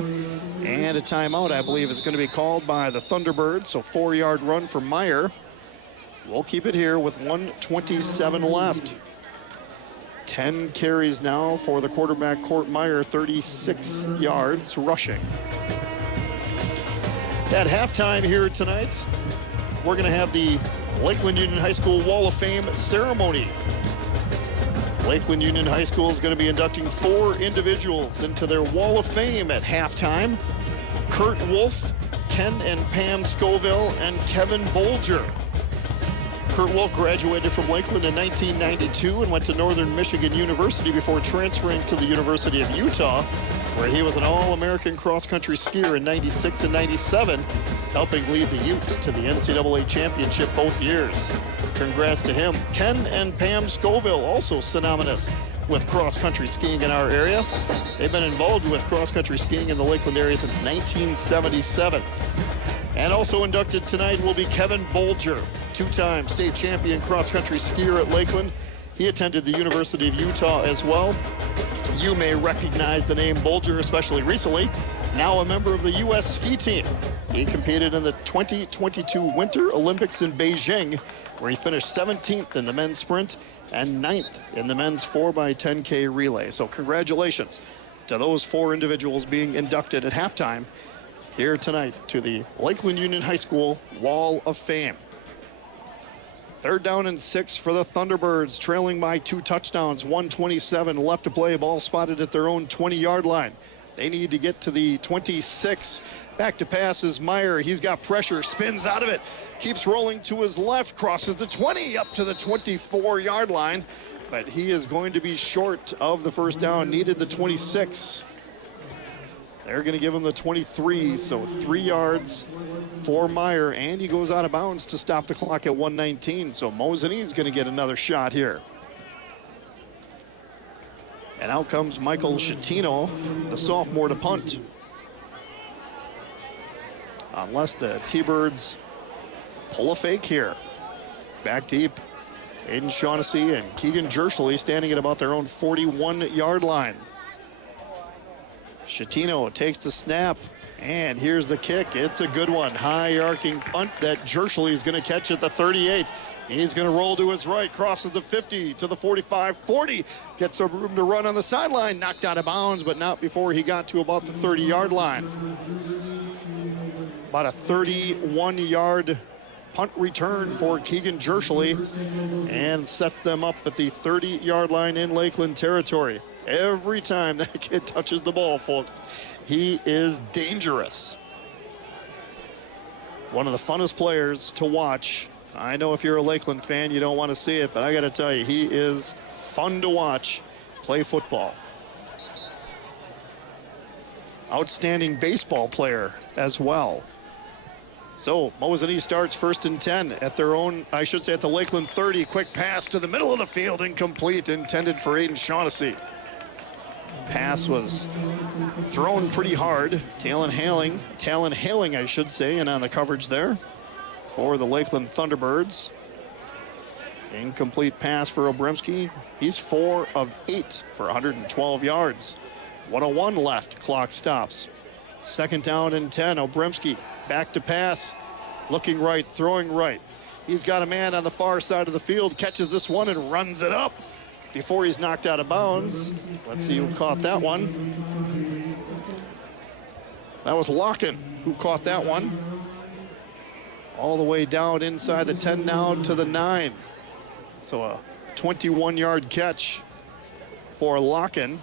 and a timeout, I believe, is going to be called by the Thunderbirds. So 4-yard run for Meyer. We'll keep it here with 1:27 left. 10 carries now for the quarterback, Court Meyer, 36 yards rushing. At halftime here tonight, we're going to have the Lakeland Union High School Wall of Fame ceremony. Lakeland Union High School is going to be inducting 4 individuals into their Wall of Fame at halftime. Kurt Wolf, Ken and Pam Scoville, and Kevin Bolger. Kurt Wolf graduated from Lakeland in 1992 and went to Northern Michigan University before transferring to the University of Utah, where he was an All-American cross-country skier in 96 and 97, helping lead the Utes to the NCAA championship both years. Congrats to him. Ken and Pam Scoville, also synonymous with cross-country skiing in our area. They've been involved with cross-country skiing in the Lakeland area since 1977. And also inducted tonight will be Kevin Bolger, 2-time state champion cross-country skier at Lakeland. He attended the University of Utah as well. You may recognize the name Bolger, especially recently. Now a member of the U.S. ski team. He competed in the 2022 Winter Olympics in Beijing, where he finished 17th in the men's sprint and 9th in the men's 4x10K relay. So congratulations to those 4 individuals being inducted at halftime here tonight to the Lakeland Union High School Wall of Fame. 3rd down and 6 for the Thunderbirds, trailing by 2 touchdowns, 1:27 left to play, ball spotted at their own 20-yard line. They need to get to the 26. Back to pass is Meyer. He's got pressure, spins out of it, keeps rolling to his left, crosses the 20 up to the 24-yard line, but he is going to be short of the first down, needed the 26. They're going to give him the 23, so 3 yards for Meyer, and he goes out of bounds to stop the clock at 1:19. So Mosinee is going to get another shot here. And out comes Michael Schettino, the sophomore, to punt. Unless the T-Birds pull a fake here. Back deep, Aiden Shaughnessy and Keegan Jerschley standing at about their own 41-yard line. Schettino takes the snap, and here's the kick. It's a good one. High arcing punt that Jerschley is going to catch at the 38. He's going to roll to his right, crosses the 50 to the 45, 40. Gets some room to run on the sideline. Knocked out of bounds, but not before he got to about the 30-yard line. About a 31-yard punt return for Keegan Jerschley, and sets them up at the 30-yard line in Lakeland territory. Every time that kid touches the ball, folks, he is dangerous. One of the funnest players to watch. I know if you're a Lakeland fan, you don't want to see it, but I got to tell you, he is fun to watch play football. Outstanding baseball player as well. So Mosinee starts 1st and 10 at their own, I should say at the Lakeland 30. Quick pass to the middle of the field, incomplete, intended for Aiden Shaughnessy. Pass was thrown pretty hard. Talon Hailing, I should say, and on the coverage there for the Lakeland Thunderbirds. Incomplete pass for Obremski. He's 4 of 8 for 112 yards. 1:01 left, clock stops. 2nd down and 10, Obremski back to pass. Looking right, throwing right. He's got a man on the far side of the field, catches this one and runs it up before he's knocked out of bounds. Let's see who caught that one. That was Locken who caught that one. All the way down inside the 10 now to the 9. So a 21-yard catch for Locken,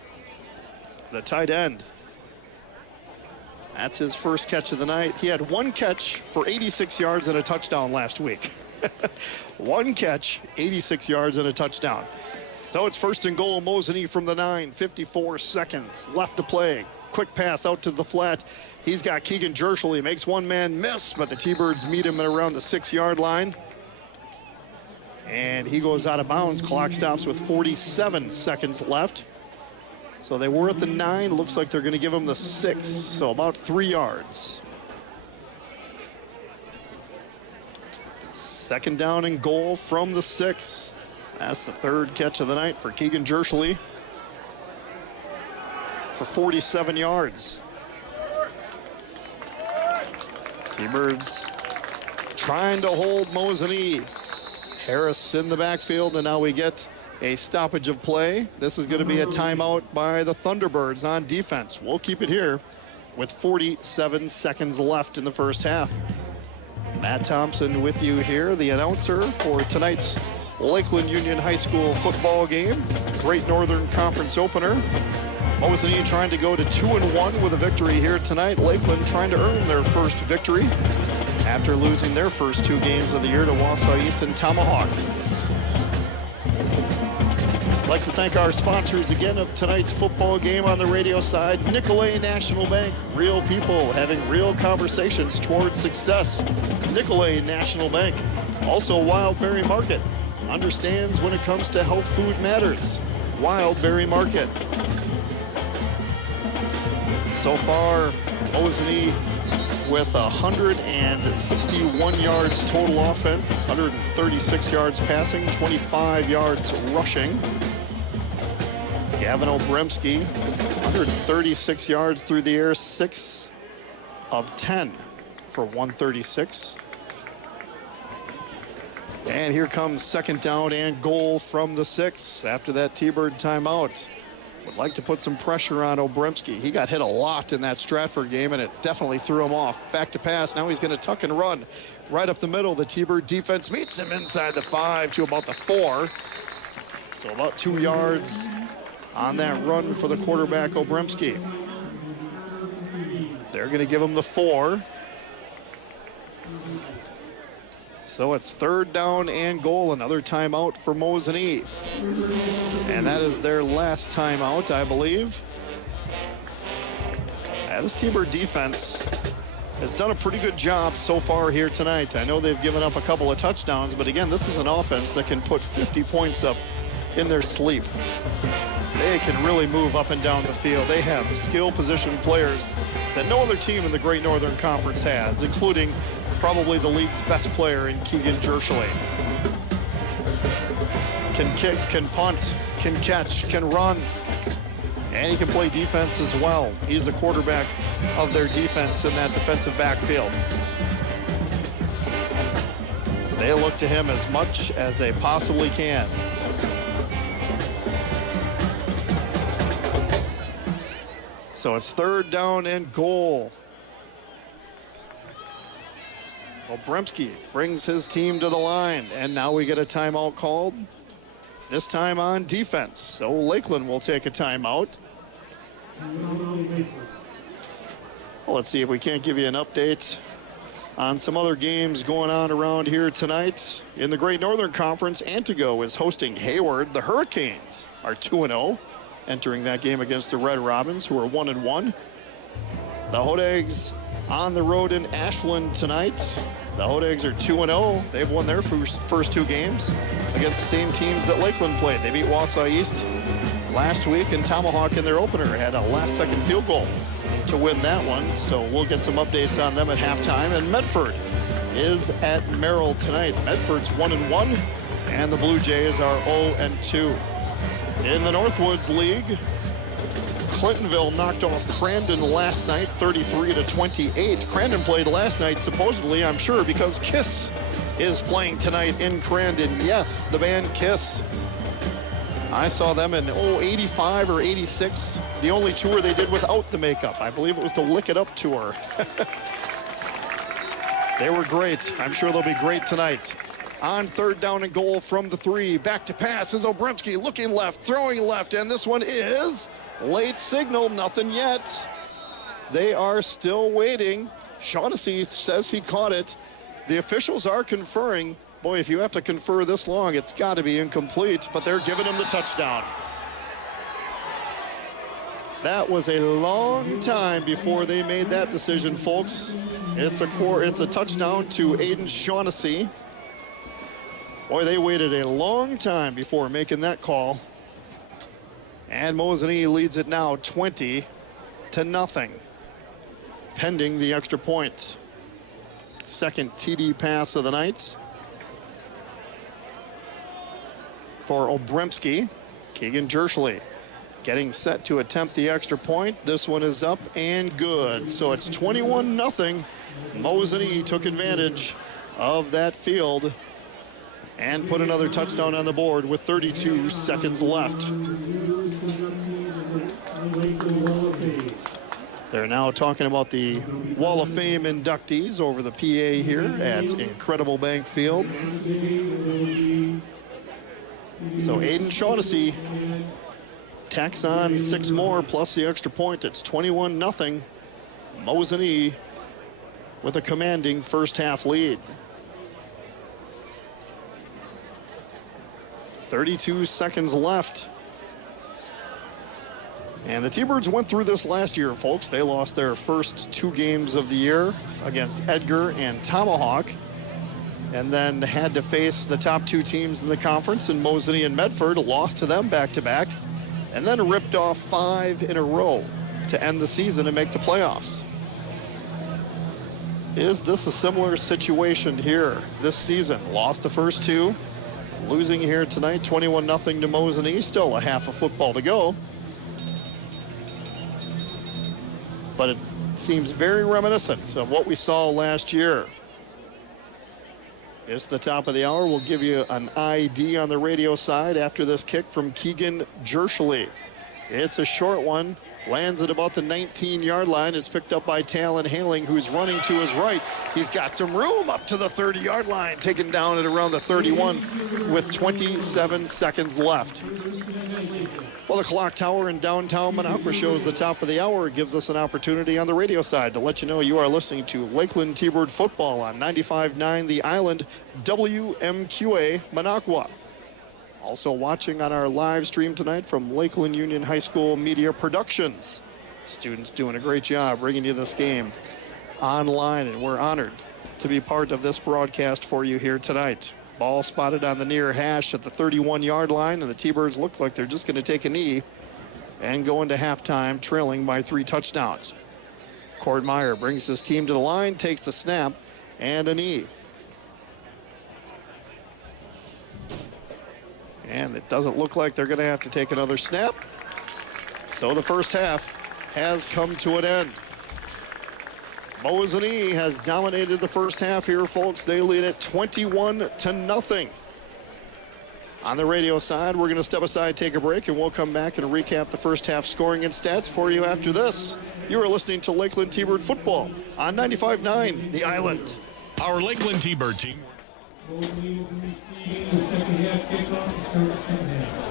the tight end. That's his first catch of the night. He had 1 catch for 86 yards and a touchdown last week. 1 catch, 86 yards and a touchdown. So it's 1st and goal, Mosinee from the 9, 54 seconds left to play. Quick pass out to the flat. He's got Keegan Jerschley, makes one man miss, but the T-Birds meet him at around the 6-yard line. And he goes out of bounds. Clock stops with 47 seconds left. So they were at the 9. Looks like they're going to give him the 6, so about 3 yards. 2nd down and goal from the 6. That's the 3rd catch of the night for Keegan Jerschley for 47 yards. T-Birds trying to hold Mosinee. Harris in the backfield, and now we get a stoppage of play. This is going to be a timeout by the Thunderbirds on defense. We'll keep it here with 47 seconds left in the first half. Matt Thompson with you here, the announcer for tonight's Lakeland Union High School football game. Great Northern Conference opener. Mosinee trying to go to 2-1 with a victory here tonight. Lakeland trying to earn their first victory after losing their first 2 games of the year to Wausau East and Tomahawk. I'd like to thank our sponsors again of tonight's football game on the radio side. Nicolay National Bank, real people having real conversations towards success. Nicolay National Bank. Also Wildberry Market, understands when it comes to health food matters. Wildberry Market. So far, Mosinee with 161 yards total offense, 136 yards passing, 25 yards rushing. Gavin Obremski, 136 yards through the air, 6 of 10 for 136. And here comes second down and goal from the 6 after that T-Bird timeout. Would like to put some pressure on Obremski. He got hit a lot in that Stratford game, and it definitely threw him off. Back to pass. Now he's going to tuck and run right up the middle. The T-Bird defense meets him inside the 5 to about the 4. So about 2 yards on that run for the quarterback, Obremski. They're going to give him the 4. So it's third down and goal, another timeout for Mosinee. And that is their last timeout, I believe. This T-Bird defense has done a pretty good job so far here tonight. I know they've given up a couple of touchdowns, but again, this is an offense that can put 50 points up in their sleep. They can really move up and down the field. They have skill position players that no other team in the Great Northern Conference has, including probably the league's best player in Keegan Jershely. Can kick, can punt, can catch, can run, and he can play defense as well. He's the quarterback of their defense in that defensive backfield. They look to him as much as they possibly can. So it's third down and goal. Obremski brings his team to the line, and now we get a timeout called, this time on defense. So Lakeland will take a timeout. Well, let's see if we can't give you an update on some other games going on around here tonight. In the Great Northern Conference, Antigo is hosting Hayward. The Hurricanes are 2-0, entering that game against the Red Robins, who are 1-1. The Hodags on the road in Ashland tonight. The Hodags are 2-0. They've won their first 2 games against the same teams that Lakeland played. They beat Wausau East last week, and Tomahawk in their opener had a last-second field goal to win that one. So we'll get some updates on them at halftime. And Medford is at Merrill tonight. Medford's 1-1, and the Blue Jays are 0-2. In the Northwoods League, Clintonville knocked off Crandon last night, 33-28. Crandon played last night, supposedly, I'm sure, because Kiss is playing tonight in Crandon. Yes, the band Kiss. I saw them in, 85 or 86. The only tour they did without the makeup. I believe it was the Lick It Up tour. They were great. I'm sure they'll be great tonight. On third down and goal from the 3. Back to pass is Obremski, looking left, throwing left, and this one is late signal, nothing yet. They are still waiting. Shaughnessy says he caught it. The officials are conferring. Boy, if you have to confer this long, it's got to be incomplete, but they're giving him the touchdown. That was a long time before they made that decision, folks. It's a touchdown to Aiden Shaughnessy. Boy, they waited a long time before making that call. And Mosinee leads it now 20-0, pending the extra point. Second TD pass of the night for Obremski. Keegan Jershely getting set to attempt the extra point. This one is up and good. So it's 21-0. Mosinee took advantage of that field and put another touchdown on the board with 32 seconds left. They're now talking about the Wall of Fame inductees over the PA here at Incredible Bank Field. So Aiden Shaughnessy tacks on 6 more plus the extra point. It's 21-0. Mosinee with a commanding first half lead. 32 seconds left. And the T-Birds went through this last year, folks. They lost their first 2 games of the year against Edgar and Tomahawk, and then had to face the top 2 teams in the conference in Mosinee and Medford, lost to them back-to-back, and then ripped off 5 in a row to end the season and make the playoffs. Is this a similar situation here this season? Lost the first 2, losing here tonight, 21-0 to Mosinee. Still a half of football to go. But it seems very reminiscent of what we saw last year. It's the top of the hour. We'll give you an ID on the radio side after this kick from Keegan Jershely. It's a short one. Lands at about the 19-yard line. It's picked up by Talon Haling, who's running to his right. He's got some room up to the 30-yard line, taken down at around the 31 with 27 seconds left. Well, the clock tower in downtown Minocqua shows the top of the hour. It gives us an opportunity on the radio side to let you know you are listening to Lakeland T-Bird football on 95.9 The Island, WMQA Minocqua. Also watching on our live stream tonight from Lakeland Union High School Media Productions. Students doing a great job bringing you this game online, and we're honored to be part of this broadcast for you here tonight. Ball spotted on the near hash at the 31-yard line, and the T-Birds look like they're just going to take a knee and go into halftime trailing by 3 touchdowns. Cord Meyer brings his team to the line, takes the snap, and a knee. And it doesn't look like they're going to have to take another snap. So the first half has come to an end. Mosinee has dominated the first half here, folks. They lead it 21-0. On the radio side, we're going to step aside, take a break, and we'll come back and recap the first half scoring and stats for you after this. You are listening to Lakeland T-Bird football on 95.9 The Island. Our Lakeland T-Bird team. Mosinee will be receiving the second half kickoff to start the second half.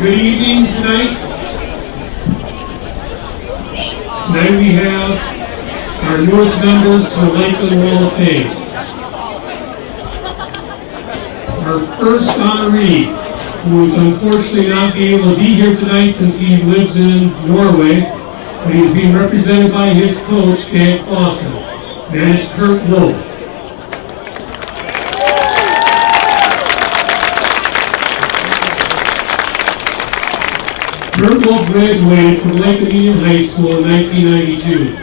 Good evening tonight. Tonight we have our newest members to the Lakeland Wall of Fame. Our first honoree, who is unfortunately not able to be here tonight since he lives in Norway, but he's being represented by his coach, Dan Clausen. That is Kurt Wolf. Kurt Wolf graduated from Lakeland Union High School in 1992.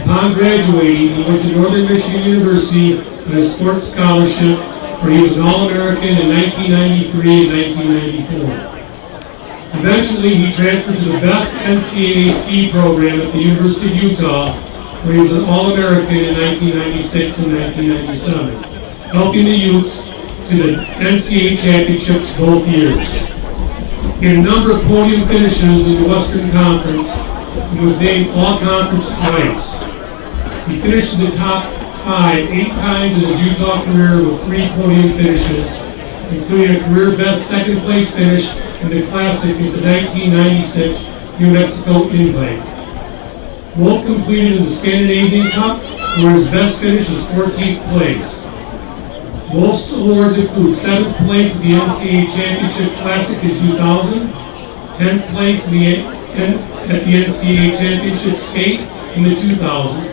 Upon graduating, he went to Northern Michigan University on a sports scholarship where he was an All-American in 1993 and 1994. Eventually, he transferred to the best NCAA ski program at the University of Utah, where he was an All-American in 1996 and 1997, helping the Utes to the NCAA championships both years. He had a number of podium finishes in the Western Conference and was named All-Conference twice. He finished in the top 5 8 times in his Utah career with 3 podium finishes, including a career-best second-place finish in the Classic at the 1996 New Mexico Invite. Wolf completed in the Scandinavian Cup, where his best finish was 14th place. Most awards include 7th place at the NCAA Championship Classic in 2000, 10th place at the NCAA Championship State in 2000,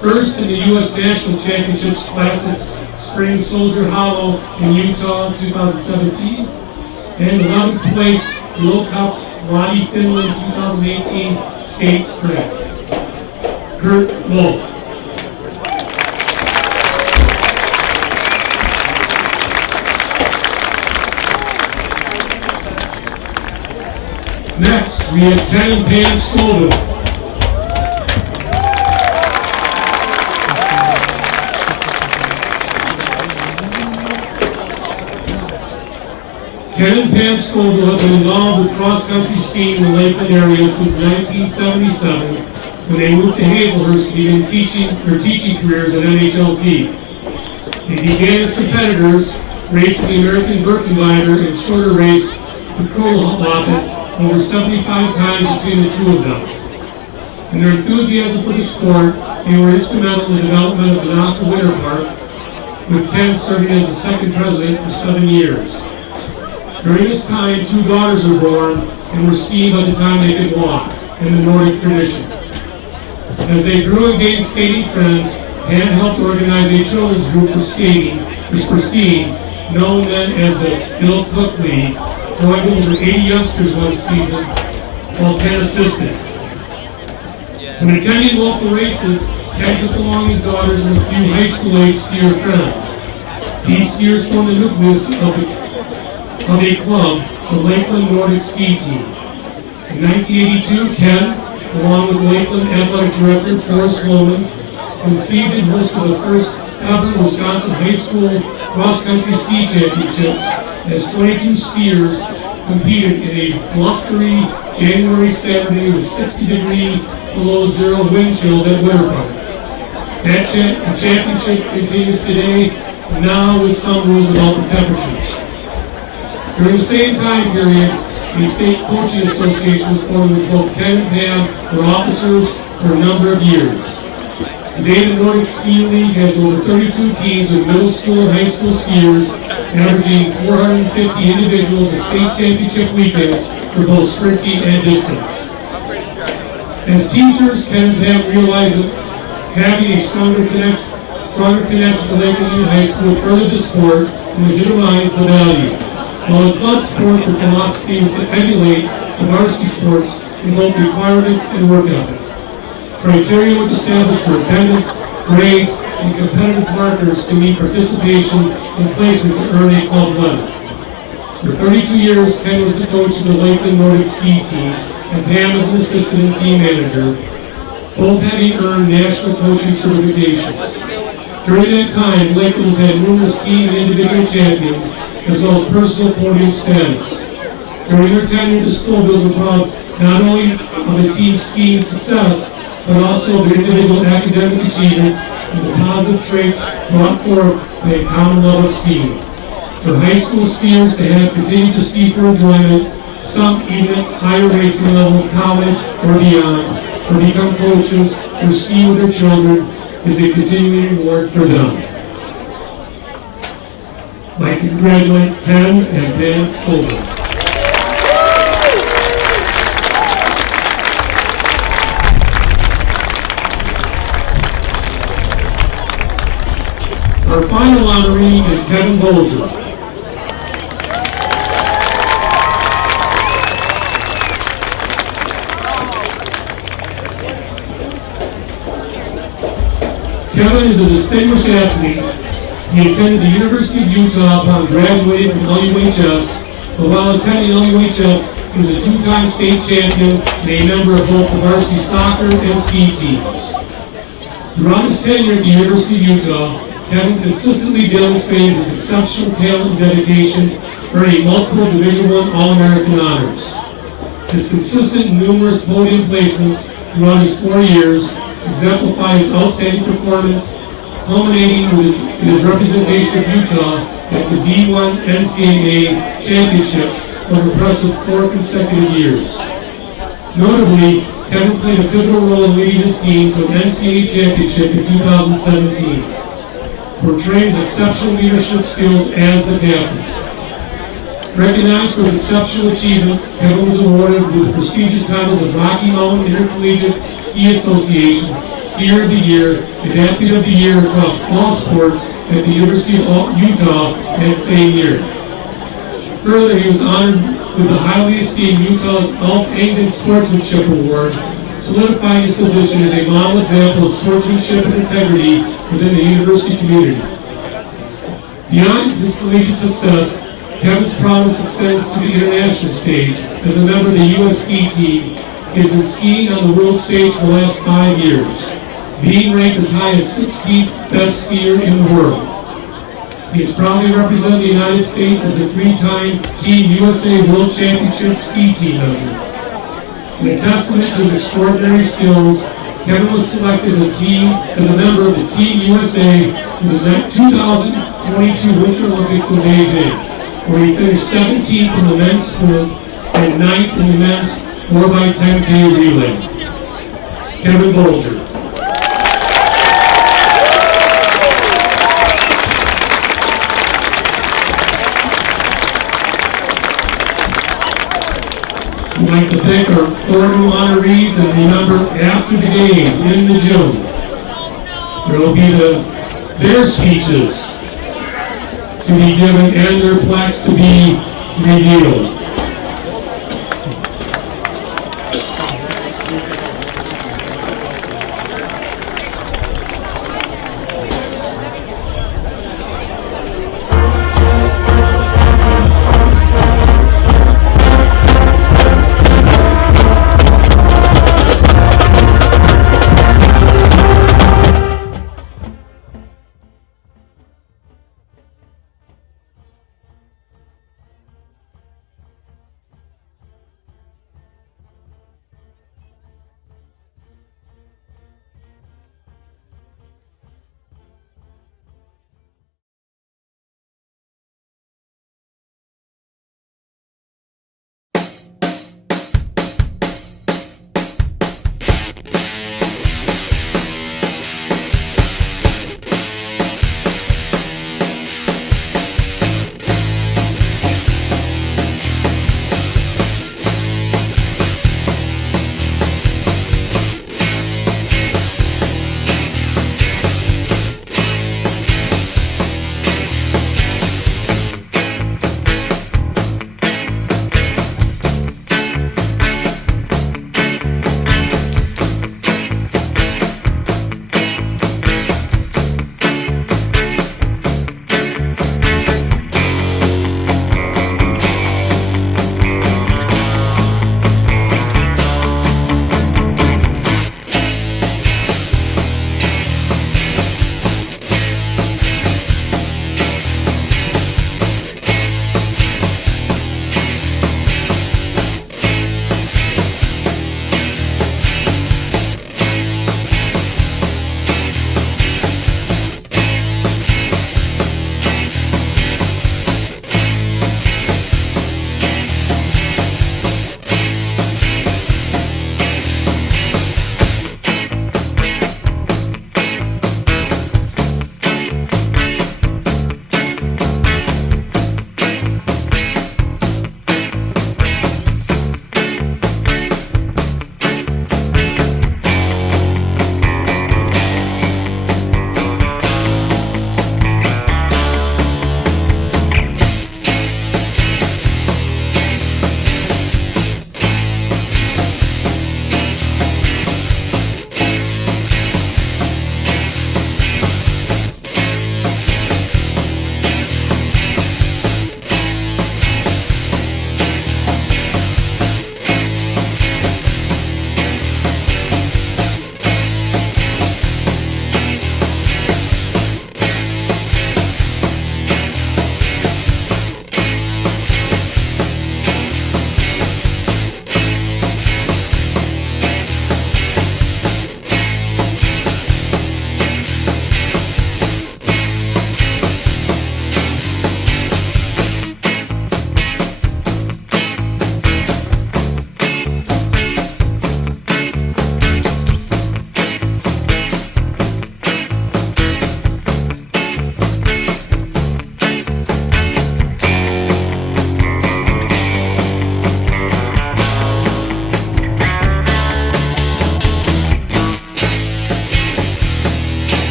first in the U.S. National Championships Classics Spring Soldier Hollow in Utah 2017, and 11th place World Cup Wadi, Finland 2018 State Sprint. Kurt Wolf. Next, we have Ken and Pam Scoville. Ken and Pam Scoville have been involved with cross-country skiing in the Lakeland area since 1977, when they moved to Hazelhurst to begin teaching careers at NHLT. They began as competitors, racing the American Birkenbinder and shorter race the Krollhoppen over 75 times between the two of them. In their enthusiasm for the sport, they were instrumental in the development of the Naka Winter Park, with Ken serving as the second president for 7 years. During this time, 2 daughters were born and were skiing by the time they could walk, in the Nordic tradition. As they grew and gained skating friends, Ken helped organize a children's group for skiing, known then as the Bill Cook League, drawing over 80 youngsters one season, while Ken assisted. When attending local races, Ken took along his daughters and a few high school-age skier friends. These skiers formed the nucleus of a club, the Lakeland Nordic Ski Team. In 1982, Ken, along with Lakeland Athletic Director Forrest Loman, conceived and hosted the first ever Wisconsin High School Cross-Country Ski Championships as 22 skiers competed in a blustery January Saturday with 60-degree below zero wind chills at Winter Park. That championship continues today, now with some rules about the temperatures. During the same time period, the State Coaching Association was formed, which both Ken and Pam were officers for a number of years. Today, the Nordic Ski League has over 32 teams of middle school and high school skiers, averaging 450 individuals at state championship weekends for both sprinting and distance. As teachers, Ken and Pam realize that having a stronger connection to Lakeland High School furthered the sport and legitimized the value. While in club sport, the philosophy was to emulate the varsity sports in both requirements and work ethic. Criteria was established for attendance, grades, and competitive markers to meet participation and placement to earn a club level. For 32 years, Ken was the coach of the Lakeland Nordic Ski Team, and Pam was an assistant and team manager, both having earned national coaching certifications. During that time, Lakeland has had numerous team and individual champions, as well as personal podium status. During their tenure, the Scovilles are proud not only of the team's skiing success, but also of their individual academic achievements and the positive traits brought forth by a common love of skiing. For high school skiers to have continued to ski for enjoyment, some even at higher racing level, college or beyond, or become coaches or ski with their children, is a continuing reward for them. I'd like to congratulate Ken and Pam Scoville. Our final honoree is Kevin Bolger. Kevin is a distinguished athlete. He attended the University of Utah upon graduating from LUHS, but while attending LUHS, he was a 2-time state champion and a member of both the varsity soccer and ski teams. Throughout his tenure at the University of Utah, Kevin consistently demonstrated his exceptional talent and dedication, earning multiple Division I All-American honors. His consistent and numerous podium placements throughout his 4 years exemplify his outstanding performance, culminating in his representation of Utah at the D1 NCAA Championships over impressive 4 consecutive years. Notably, Kevin played a pivotal role in leading his team to an NCAA championship in 2017. portrays exceptional leadership skills as the captain. Recognized for his exceptional achievements, Kevin was awarded with the prestigious titles of Rocky Mountain Intercollegiate Ski Association, Skier of the Year, and Athlete of the Year across all sports at the University of Utah that same year. Further, he was honored with the highly esteemed Utah's Alf England Sportsmanship Award, solidifying his position as a model example of sportsmanship and integrity within the university community. Beyond his collegiate success, Kevin's promise extends to the international stage. As a member of the U.S. ski team, he has been skiing on the world stage for the last 5 years, being ranked as high as 16th best skier in the world. He has proudly represented the United States as a 3-time Team USA World Championship ski team member. In a testament to his extraordinary skills, Kevin was selected as a member of the Team USA for the 2022 Winter Olympics in Beijing, where he finished 17th in the men's sprint and 9th in the men's 4x10K relay. Kevin Bolger. We'd like to thank our 4 new honorees and remember after the game in the gym, there will be their speeches to be given and their plaques to be revealed.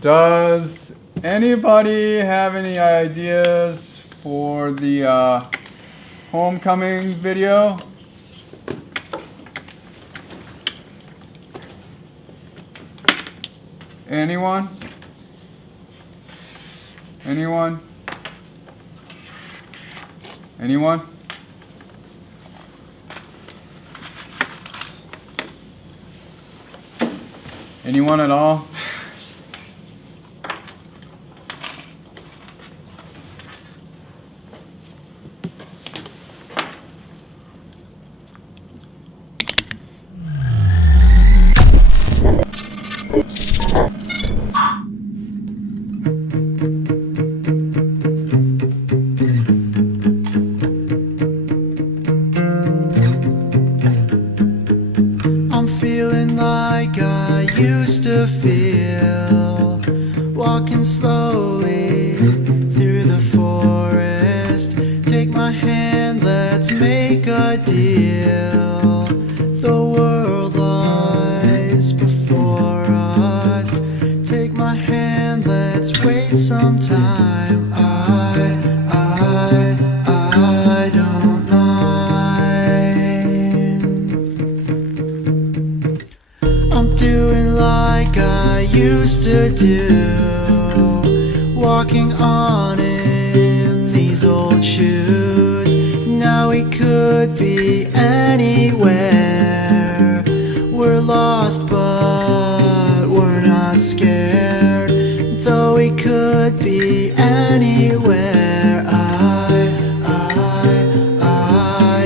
Does anybody have any ideas for the homecoming video? Anyone? Anyone? Anyone? Anyone at all? I'm feeling like I used to feel, walking slowly through the forest. Take my hand, let's make a deal. The world lies before us. Take my hand, let's wait some time. I don't mind. I'm doing like I used to do, walking on in these old shoes. Now we could be anywhere. We're lost, but we're not scared. Though we could be anywhere. I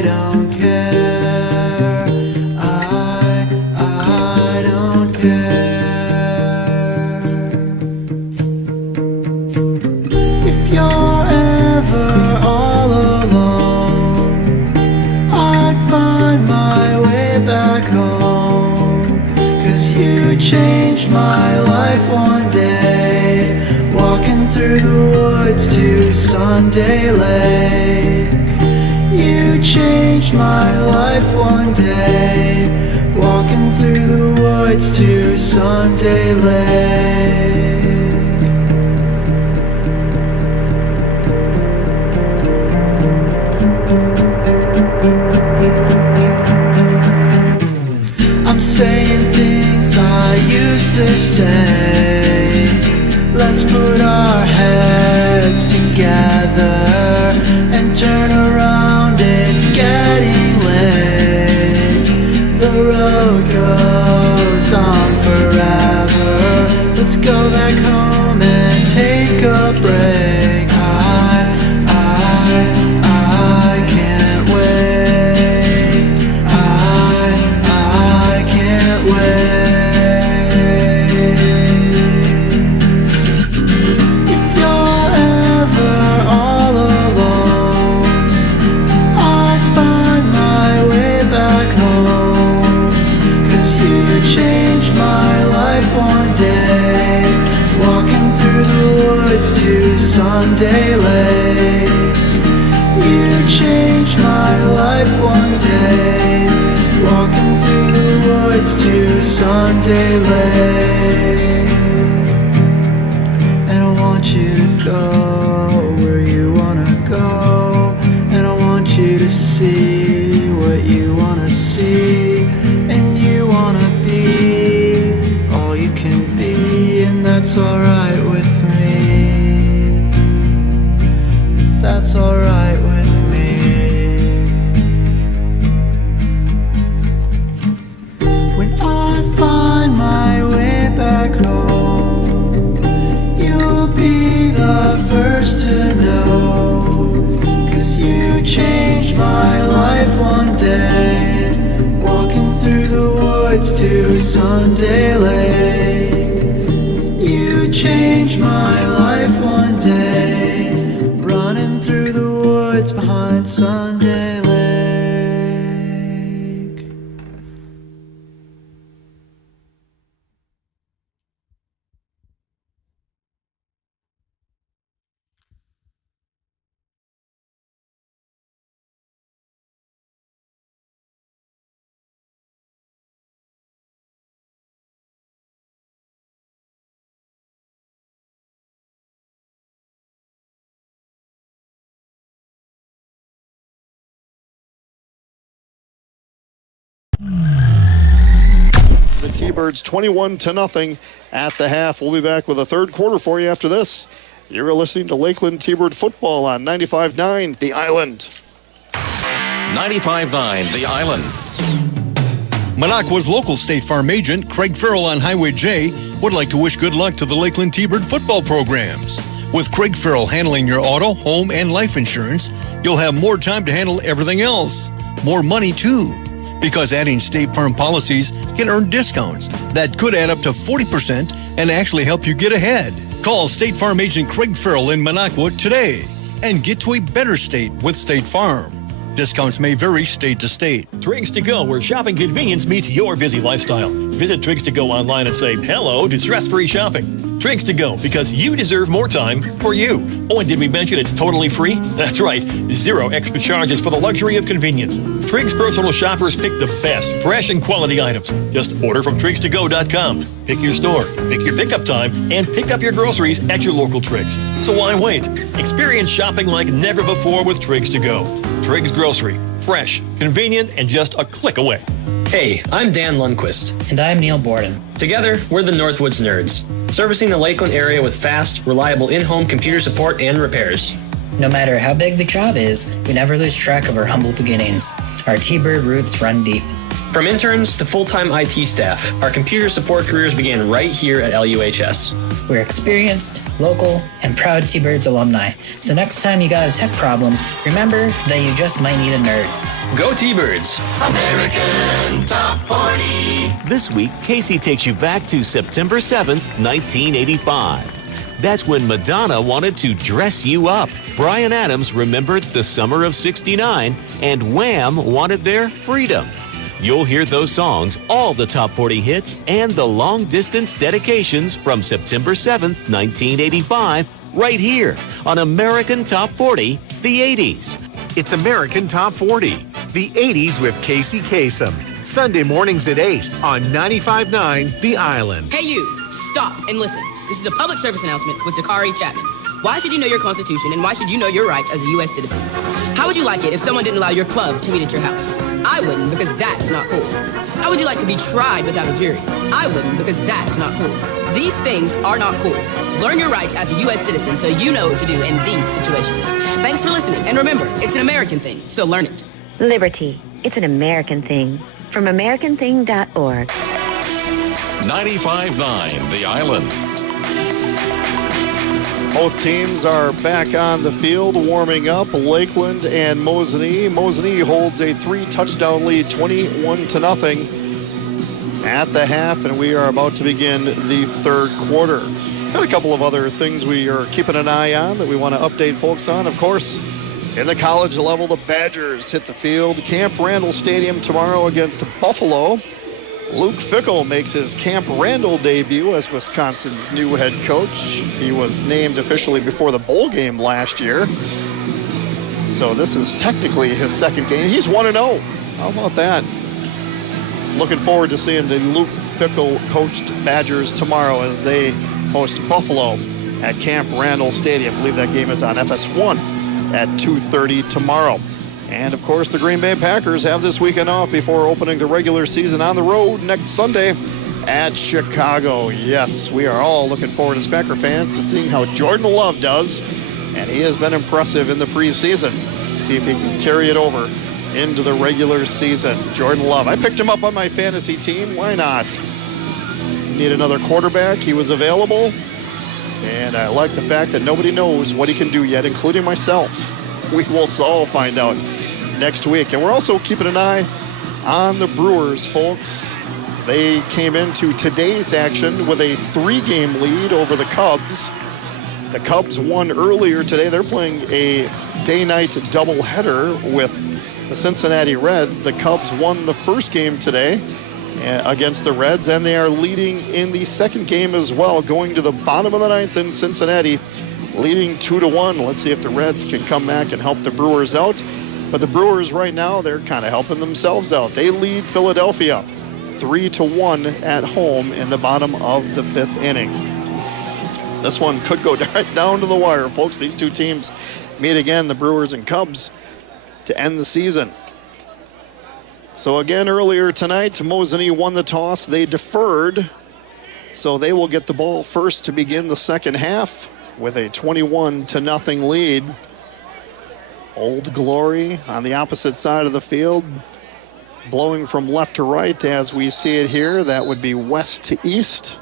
don't care. I don't care. If you're ever all alone, I'd find my way back home. 'Cause you changed my life one day, walking through the woods to Sunday Lake. You changed my life one day, walking through the woods to Sunday Lake. I'm saying things I used to say. Let's put our heads together and turn around, it's getting late. The road goes on forever. Let's go back home and take a break. I can't wait. I can't wait. If you're ever all alone, I'd find my way back home. 'Cause you changed my life one day, walking through the woods to Sunday Lake. You changed my life one day, walking through the woods to Sunday Lake. And I want you to go where you wanna go, and I want you to see what you wanna see, and you wanna be all you can be, and that's alright with me. That's alright with me. When I find my way back home, you'll be the first to know. 'Cause you changed Sunday Lake. You changed my life one day, running through the woods behind Sunday Lake. The T-Birds 21-0 at the half. We'll be back with a third quarter for you after this. You're listening to Lakeland T-Bird football on 95.9 The Island. 95.9 The Island. Minocqua's local State Farm agent, Craig Farrell on Highway J, would like to wish good luck to the Lakeland T-Bird football programs. With Craig Farrell handling your auto, home, and life insurance, you'll have more time to handle everything else. More money, too. Because adding State Farm policies can earn discounts that could add up to 40% and actually help you get ahead. Call State Farm agent Craig Farrell in Minocqua today and get to a better state with State Farm. Discounts may vary state to state. Triggs to Go, where shopping convenience meets your busy lifestyle. Visit Triggs to Go online and say hello to stress-free shopping. Triggs to Go, because you deserve more time for you. Oh, and did we mention it's totally free? That's right, 0 extra charges for the luxury of convenience. Triggs personal shoppers pick the best, fresh, and quality items. Just order from TriggsToGo.com. Pick your store, pick your pickup time, and pick up your groceries at your local Triggs. So why wait? Experience shopping like never before with Triggs to Go. Triggs Grocery. Fresh, convenient, and just a click away. Hey, I'm Dan Lundquist. And I'm Neil Borden. Together, we're the Northwoods Nerds, servicing the Lakeland area with fast, reliable in-home computer support and repairs. No matter how big the job is, we never lose track of our humble beginnings. Our T-Bird roots run deep. From interns to full-time IT staff, our computer support careers began right here at LUHS. We're experienced, local, and proud T-Birds alumni. So next time you got a tech problem, remember that you just might need a nerd. Go T-Birds! American Top 40. This week, Casey takes you back to September 7th, 1985. That's when Madonna wanted to dress you up. Bryan Adams remembered the summer of '69, and Wham wanted their freedom. You'll hear those songs, all the top 40 hits, and the long-distance dedications from September 7th, 1985, right here on American Top 40, the 80s. It's American Top 40, the 80s with Casey Kasem. Sunday mornings at 8 on 95.9 The Island. Hey you, stop and listen. This is a public service announcement with Dakari Chapman. Why should you know your Constitution and why should you know your rights as a U.S. citizen? How would you like it if someone didn't allow your club to meet at your house? I wouldn't, because that's not cool. How would you like to be tried without a jury? I wouldn't, because that's not cool. These things are not cool. Learn your rights as a U.S. citizen so you know what to do in these situations. Thanks for listening, and remember, it's an American thing, so learn it. Liberty. It's an American thing. From AmericanThing.org. 95.9 The Island. Both teams are back on the field warming up, Lakeland and Mosinee. Mosinee holds a 3-touchdown lead, 21-0 at the half, and we are about to begin the third quarter. Got a couple of other things we are keeping an eye on that we want to update folks on. Of course, in the college level, the Badgers hit the field. Camp Randall Stadium tomorrow against Buffalo. Luke Fickell makes his Camp Randall debut as Wisconsin's new head coach. He was named officially before the bowl game last year. So this is technically his second game. He's 1-0. How about that? Looking forward to seeing the Luke Fickell coached Badgers tomorrow as they host Buffalo at Camp Randall Stadium. I believe that game is on FS1 at 2:30 tomorrow. And, of course, the Green Bay Packers have this weekend off before opening the regular season on the road next Sunday at Chicago. Yes, we are all looking forward as Packer fans to seeing how Jordan Love does. And he has been impressive in the preseason. See if he can carry it over into the regular season. Jordan Love. I picked him up on my fantasy team. Why not? Need another quarterback. He was available. And I like the fact that nobody knows what he can do yet, including myself. We will all find out next week. And we're also keeping an eye on the Brewers, folks. They came into today's action with a 3-game lead over the Cubs. The Cubs won earlier today. They're playing a day-night doubleheader with the Cincinnati Reds. The Cubs won the first game today against the Reds, and they are leading in the second game as well, going to the bottom of the ninth in Cincinnati, leading 2-1. Let's see if the Reds can come back and help the Brewers out. But the Brewers right now, they're kind of helping themselves out. They lead Philadelphia 3-1 at home in the bottom of the 5th inning. This one could go right down to the wire, folks. These two teams meet again, the Brewers and Cubs, to end the season. So again, earlier tonight, Mosinee won the toss. They deferred, so they will get the ball first to begin the second half with a 21-0 lead. Old Glory on the opposite side of the field, blowing from left to right as we see it here. That would be west to east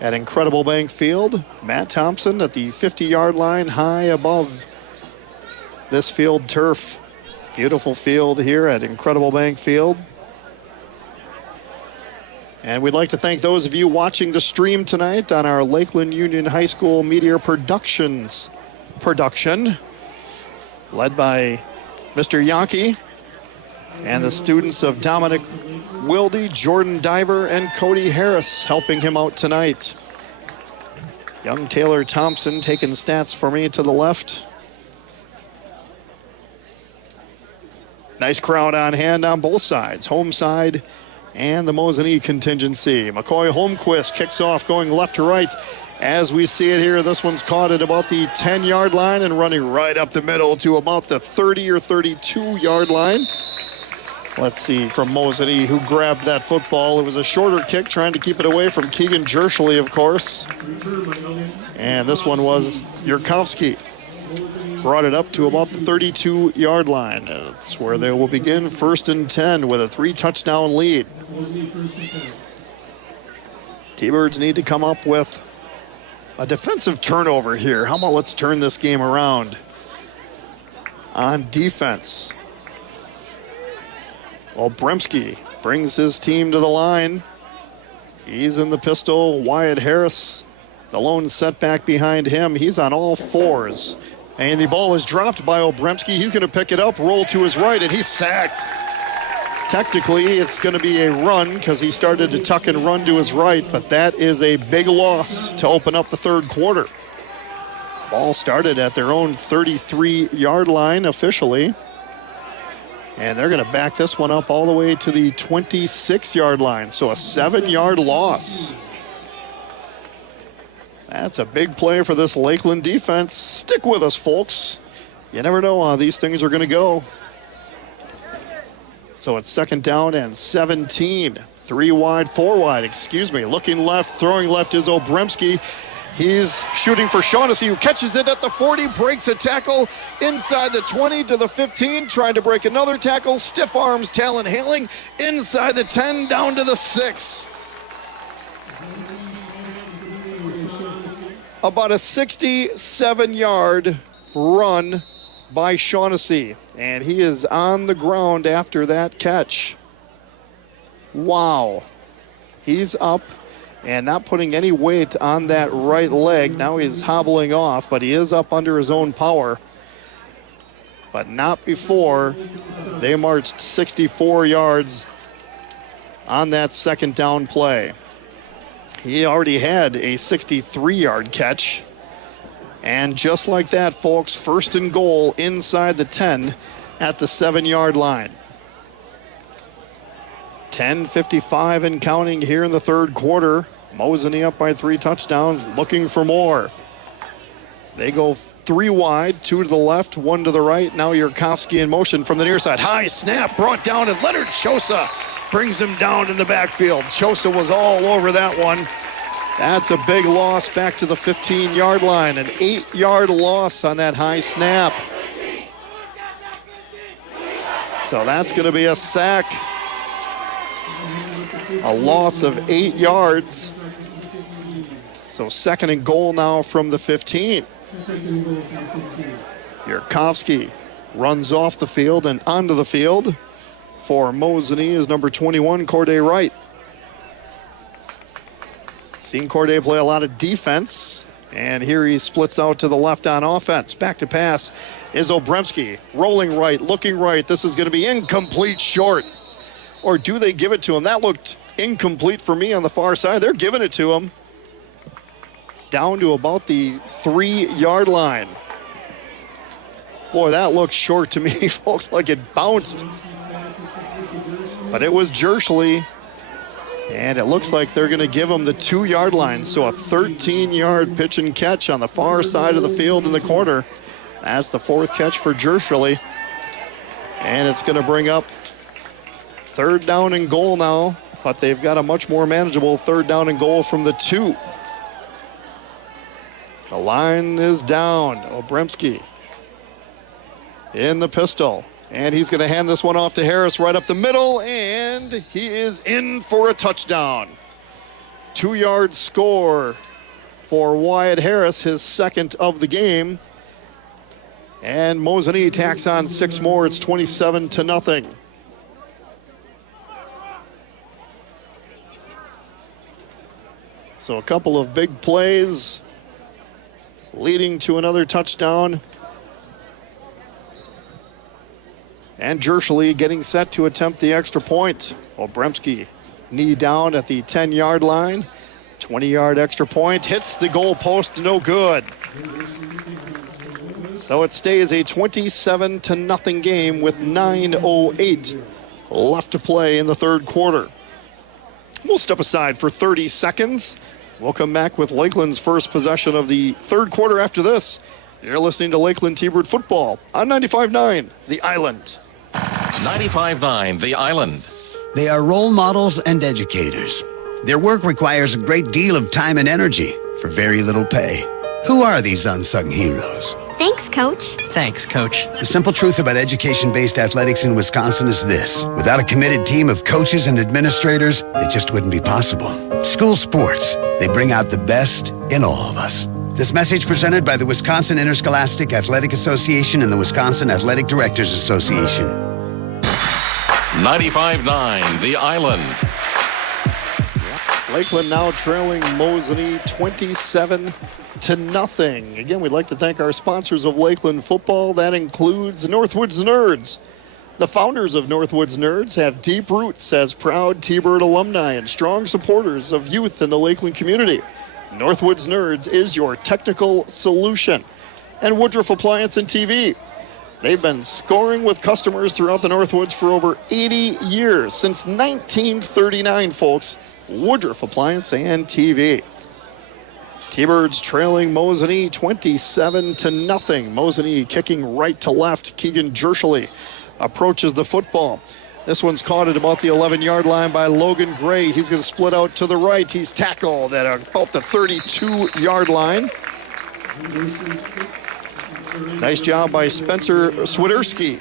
at Incredible Bank Field. Matt Thompson at the 50-yard line, high above this field turf. Beautiful field here at Incredible Bank Field. And we'd like to thank those of you watching the stream tonight on our Lakeland Union High School Media Productions production, led by Mr. Yankee and the students of Dominic Wilde, Jordan Diver, and Cody Harris helping him out tonight. Young Taylor Thompson taking stats for me to the left. Nice crowd on hand on both sides, home side and the Mosinee contingency. McCoy Holmquist kicks off going left to right. As we see it here, this one's caught at about the 10-yard line and running right up the middle to about the 30 or 32-yard line. Let's see from Mosinee who grabbed that football. It was a shorter kick, trying to keep it away from Keegan Jershely, of course. And this one was Yurkovsky. Brought it up to about the 32-yard line. That's where they will begin 1st and 10 with a 3-touchdown lead. T-Birds need to come up with a defensive turnover here. How about let's turn this game around on defense. Well, Bremski brings his team to the line. He's in the pistol. Wyatt Harris, the lone setback behind him. He's on all fours. And the ball is dropped by Obremski. He's going to pick it up, roll to his right, and he's sacked. Technically, it's going to be a run because he started to tuck and run to his right, but that is a big loss to open up the third quarter. Ball started at their own 33-yard line officially. And they're going to back this one up all the way to the 26-yard line. So a 7-yard loss. That's a big play for this Lakeland defense. Stick with us, folks. You never know how these things are going to go. So it's 2nd down and 17. 4 wide, Looking left, throwing left is Obremski. He's shooting for Shaughnessy, who catches it at the 40, breaks a tackle inside the 20 to the 15, trying to break another tackle. Stiff arms, Talon Hailing inside the 10, down to the 6. About a 67-yard run by Shaughnessy, and he is on the ground after that catch. Wow. He's up and not putting any weight on that right leg. Now he's hobbling off, but he is up under his own power. But not before they marched 64 yards on that 2nd down play. He already had a 63-yard catch. And just like that, folks, 1st and goal inside the 10 at the 7-yard line. 10:55 and counting here in the third quarter. Mosinee up by 3 touchdowns, looking for more. They go 3 wide, 2 to the left, 1 to the right. Now Yurkovsky in motion from the near side. High snap brought down, and Leonard Chosa brings him down in the backfield. Chosa was all over that one. That's a big loss back to the 15-yard line. An 8-yard loss on that high snap. So that's going to be a sack. A loss of 8 yards. So 2nd and goal now from the 15. Yurkovsky runs off the field and onto the field. For Mosinee is number 21, Corday Wright. Seen Corday play a lot of defense, and here he splits out to the left on offense. Back to pass is Obremski, rolling right, looking right. This is going to be incomplete, short. Or do they give it to him? That looked incomplete for me on the far side. They're giving it to him. Down to about the 3-yard line. Boy, that looked short to me, folks, like it bounced. But it was Jerschley. And it looks like they're going to give him the 2-yard line. So a 13-yard pitch and catch on the far side of the field in the corner. That's the 4th catch for Jerschley. And it's going to bring up 3rd down and goal now. But they've got a much more manageable 3rd down and goal from the 2. The line is down. Obremski in the pistol. And he's going to hand this one off to Harris right up the middle, and he is in for a touchdown. 2-yard score for Wyatt Harris, his 2nd of the game. And Mosinee tacks on 6 more. It's 27-0. So a couple of big plays leading to another touchdown. And Jerschley getting set to attempt the extra point. Obremski knee down at the 10-yard line. 20-yard extra point, hits the goal post, no good. So it stays a 27-0 game with 9:08 left to play in the 3rd quarter. We'll step aside for 30 seconds. We'll come back with Lakeland's first possession of the 3rd quarter after this. You're listening to Lakeland T-Bird football on 95.9 The Island. 95.9 The Island. They are role models and educators. Their work requires a great deal of time and energy for very little pay. Who are these unsung heroes? Thanks, Coach. Thanks, Coach. The simple truth about education-based athletics in Wisconsin is this. Without a committed team of coaches and administrators, it just wouldn't be possible. School sports, they bring out the best in all of us. This message presented by the Wisconsin Interscholastic Athletic Association and the Wisconsin Athletic Directors Association. 95.9 The Island. Lakeland now trailing Mosinee 27-0. Again, we'd like to thank our sponsors of Lakeland football. That includes Northwoods Nerds. The founders of Northwoods Nerds have deep roots as proud T-Bird alumni and strong supporters of youth in the Lakeland community. Northwoods Nerds is your technical solution. And Woodruff Appliance and TV. They've been scoring with customers throughout the Northwoods for over 80 years. Since 1939, folks. Woodruff Appliance and TV. T-Birds trailing Mosinee 27-0. Mosinee kicking right to left. Keegan Jerschley approaches the football. This one's caught at about the 11-yard line by Logan Gray. He's going to split out to the right. He's tackled at about the 32-yard line. Nice job by Spencer Swiderski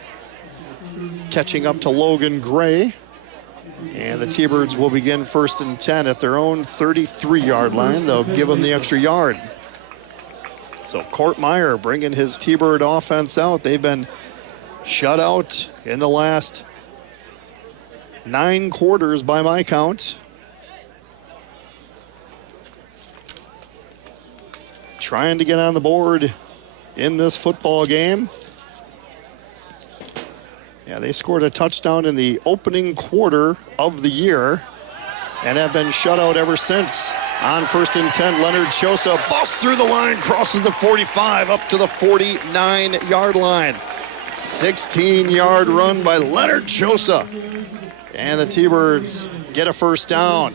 catching up to Logan Gray. And the T-Birds will begin 1st and 10 at their own 33-yard line. They'll give them the extra yard. So Court Meyer bringing his T-Bird offense out. They've been shut out in the last 9 quarters by my count. Trying to get on the board in this football game. Yeah, they scored a touchdown in the opening quarter of the year and have been shut out ever since. On 1st and 10, Leonard Chosa busts through the line, crosses the 45 up to the 49-yard line. 16-yard run by Leonard Chosa. And the T-Birds get a 1st down.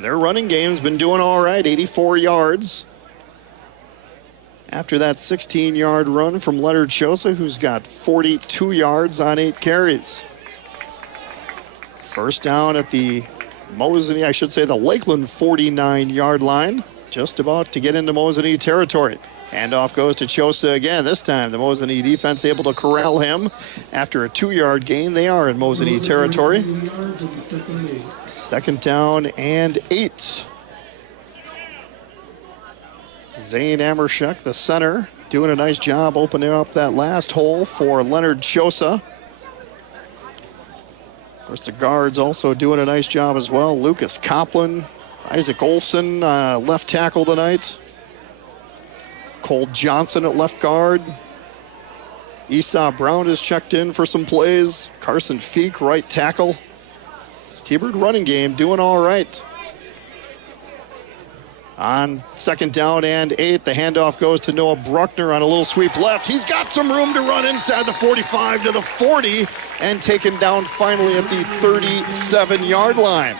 Their running game's been doing all right, 84 yards. After that 16-yard run from Leonard Chosa, who's got 42 yards on 8 carries. 1st down at the Mosinee, I should say the Lakeland 49-yard line. Just about to get into Mosinee territory. Handoff goes to Chosa again. This time the Mosinee defense able to corral him. After a 2-yard gain, they are in Mosinee territory. 2nd down and 8. Zane Amershek, the center, doing a nice job opening up that last hole for Leonard Chosa. Of course, the guards also doing a nice job as well. Lucas Copland Isaac Olson, left tackle tonight. Cole Johnson at left guard. Esau Brown is checked in for some plays. Carson Feek, right tackle. This T-Bird running game doing all right. On 2nd down and 8, the handoff goes to Noah Bruckner on a little sweep left. He's got some room to run inside the 45 to the 40 and taken down finally at the 37-yard line.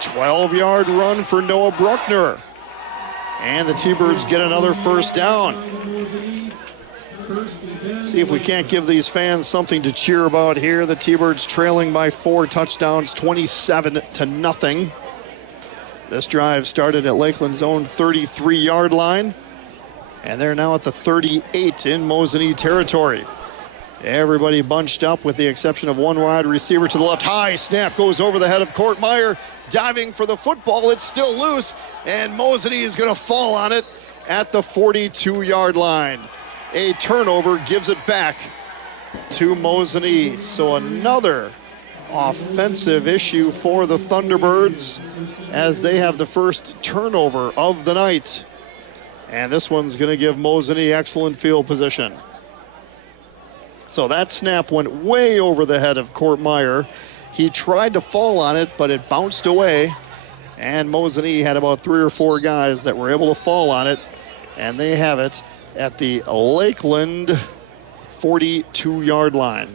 12-yard run for Noah Bruckner. And the T-Birds get another first down. See if we can't give these fans something to cheer about here. The T-Birds trailing by 4 touchdowns, 27-0. This drive started at Lakeland's own 33-yard line, and they're now at the 38 in Mosinee territory. Everybody bunched up with the exception of one wide receiver to the left. High snap goes over the head of Court Meyer, diving for the football. It's still loose, and Mosinee is going to fall on it at the 42-yard line. A turnover gives it back to Mosinee. So another offensive issue for the Thunderbirds as they have the first turnover of the night. And this one's going to give Mosinee excellent field position. So that snap went way over the head of Court Meyer. He tried to fall on it, but it bounced away. And Mosinee had about 3 or 4 guys that were able to fall on it. And they have it at the Lakeland 42-yard line.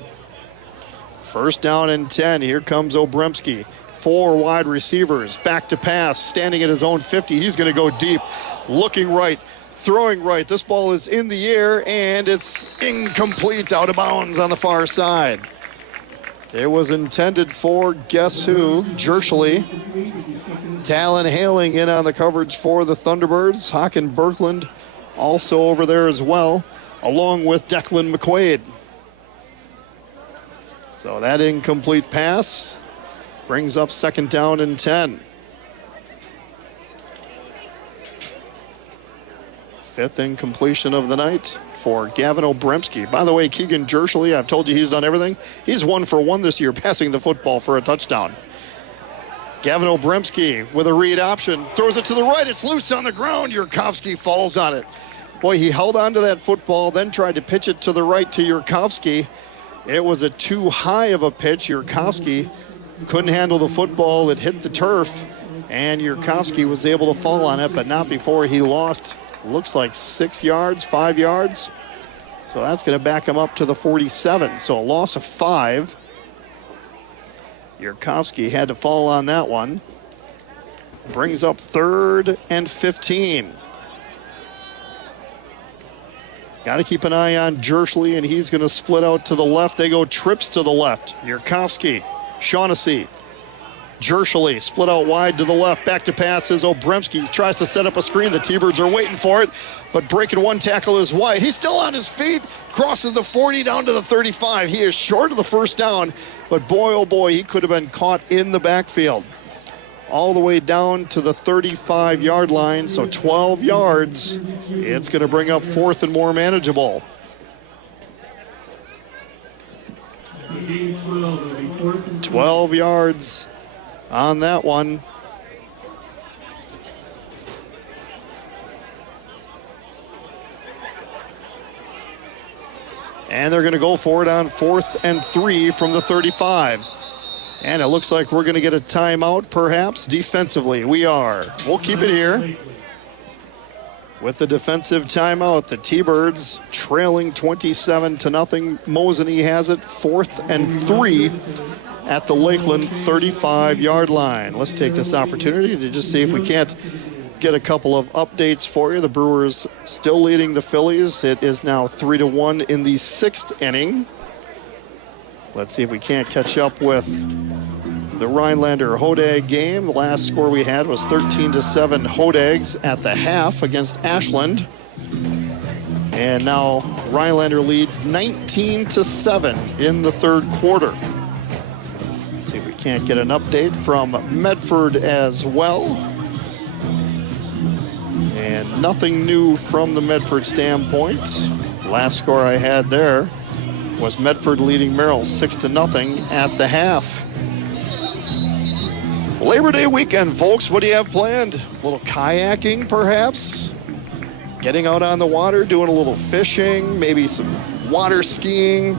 First down and 10. Here comes Obremski. 4 wide receivers. Back to pass. Standing at his own 50. He's going to go deep. Looking right. Throwing right. This ball is in the air, and it's incomplete, out of bounds on the far side. It was intended for, guess who? Jershly. Talon Haling in on the coverage for the Thunderbirds. Haken Berkland also over there as well, along with Declan McQuaid. So that incomplete pass brings up 2nd down and 10. 5th incompletion of the night for Gavin Obremski. By the way, Keegan Jershly, I've told you he's done everything. He's 1 for 1 this year, passing the football for a touchdown. Gavin Obremski with a read option, throws it to the right. It's loose on the ground. Yurkovsky falls on it. Boy, he held on to that football, then tried to pitch it to the right to Yurkovsky. It was a too high of a pitch. Yurkovsky couldn't handle the football. It hit the turf, and Yurkovsky was able to fall on it, but not before he lost, looks like 6 yards, 5 yards. So that's going to back him up to the 47. So a loss of 5. Yurkovsky had to fall on that one. Brings up 3rd and 15. Got to keep an eye on Jershly, and he's going to split out to the left. They go trips to the left. Yurkovsky, Shaughnessy, Jershly split out wide to the left. Back to pass is Obremski. He tries to set up a screen. The T-Birds are waiting for it, but breaking one tackle is White. He's still on his feet, crosses the 40 down to the 35. He is short of the first down, but boy, oh boy, he could have been caught in the backfield. All the way down to the 35-yard line, so 12 yards. It's going to bring up 4th and more manageable. 12 yards on that one. And they're going to go for it on 4th and 3 from the 35. And it looks like we're going to get a timeout, perhaps, defensively. We are. We'll keep it here. With the defensive timeout, the T-Birds trailing 27-0. Mosinee has it, 4th and 3 at the Lakeland 35-yard line. Let's take this opportunity to just see if we can't get a couple of updates for you. The Brewers still leading the Phillies. It is now 3-1 in the 6th inning. Let's see if we can't catch up with the Rhinelander-Hodag game. The last score we had was 13-7 Hodags at the half against Ashland. And now Rhinelander leads 19-7 in the 3rd quarter. Let's see if we can't get an update from Medford as well. And nothing new from the Medford standpoint. Last score I had there was Medford leading Merrill 6-0 at the half. Labor Day weekend, folks. What do you have planned? A little kayaking, perhaps? Getting out on the water, doing a little fishing, maybe some water skiing.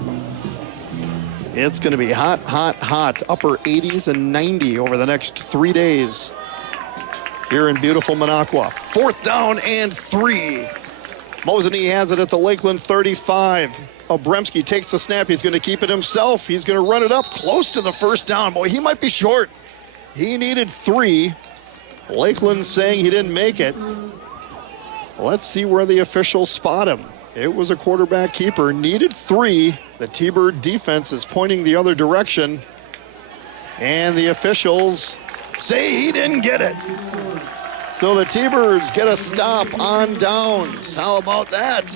It's going to be hot, hot, hot. Upper 80s and 90 over the next 3 days here in beautiful Minocqua. 4th down and 3. Mosinee has it at the Lakeland 35. Obremski takes the snap. He's going to keep it himself. He's going to run it up close to the 1st down. Boy, he might be short. He needed 3. Lakeland saying he didn't make it. Let's see where the officials spot him. It was a quarterback keeper. Needed 3. The T-Bird defense is pointing the other direction. And the officials say he didn't get it. So the T-Birds get a stop on downs. How about that?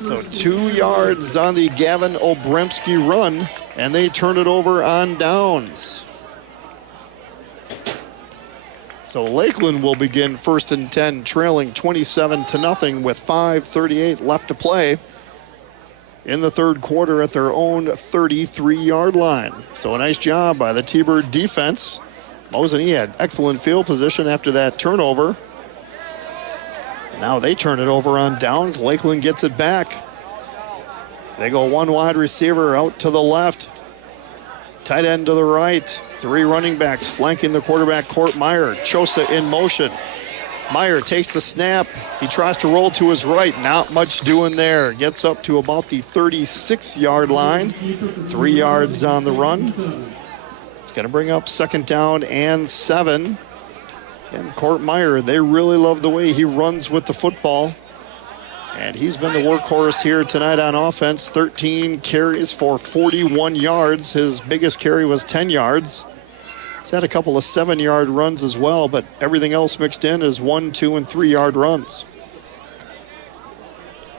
So 2 yards on the Gavin Obremski run, and they turn it over on downs. So Lakeland will begin 1st and 10, trailing 27-0 with 5:38 left to play in the 3rd quarter at their own 33-yard line. So a nice job by the T-Bird defense. Mosinee had excellent field position after that turnover. Now they turn it over on downs. Lakeland gets it back. They go 1 wide receiver out to the left. Tight end to the right. 3 running backs flanking the quarterback, Court Meyer. Chosa in motion. Meyer takes the snap. He tries to roll to his right. Not much doing there. Gets up to about the 36-yard line. 3 yards on the run. It's going to bring up 2nd down and 7. And Court Meyer, they really love the way he runs with the football. And he's been the workhorse here tonight on offense. 13 carries for 41 yards. His biggest carry was 10 yards. He's had a couple of 7-yard runs as well, but everything else mixed in is 1, 2, and 3-yard runs.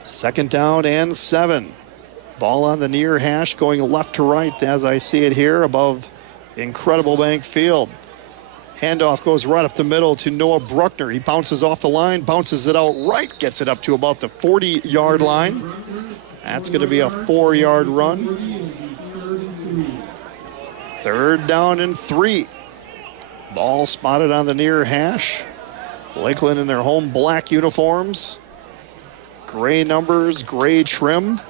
2nd down and 7. Ball on the near hash going left to right as I see it here above Incredible Bank Field. Handoff goes right up the middle to Noah Bruckner. He bounces off the line, bounces it out right, gets it up to about the 40-yard line. That's going to be a 4-yard run. 3rd down and 3. Ball spotted on the near hash. Lakeland in their home black uniforms. Gray numbers, gray trim.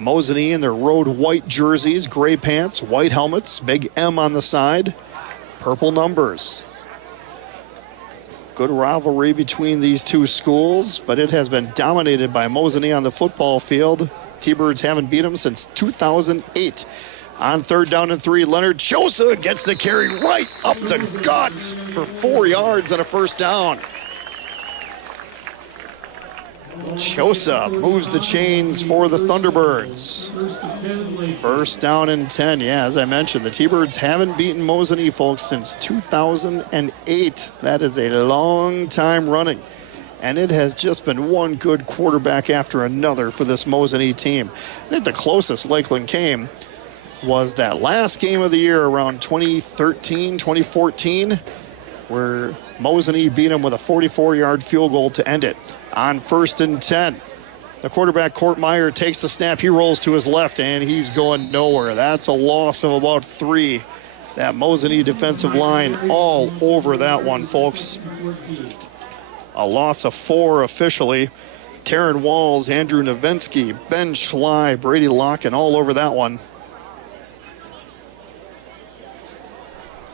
Mosinee in their road white jerseys, gray pants, white helmets, big M on the side. Purple numbers. Good rivalry between these two schools, but it has been dominated by Mosinee on the football field. T-Birds haven't beat them since 2008. On 3rd down and 3, Leonard Chosa gets the carry right up the gut for 4 yards and a 1st down. Chosa moves the chains for the Thunderbirds. 1st down and 10. Yeah, as I mentioned, the T-Birds haven't beaten Mosinee, folks, since 2008. That is a long time running. And it has just been one good quarterback after another for this Mosinee team. I think the closest Lakeland came was that last game of the year around 2013, 2014, where Mosinee beat them with a 44-yard field goal to end it. On 1st and 10, the quarterback, Court Meyer, takes the snap. He rolls to his left, and he's going nowhere. That's a loss of about 3. That Mosinee defensive line all over that one, folks. A loss of 4 officially. Taryn Walls, Andrew Novensky, Ben Schley, Brady Locken, all over that one.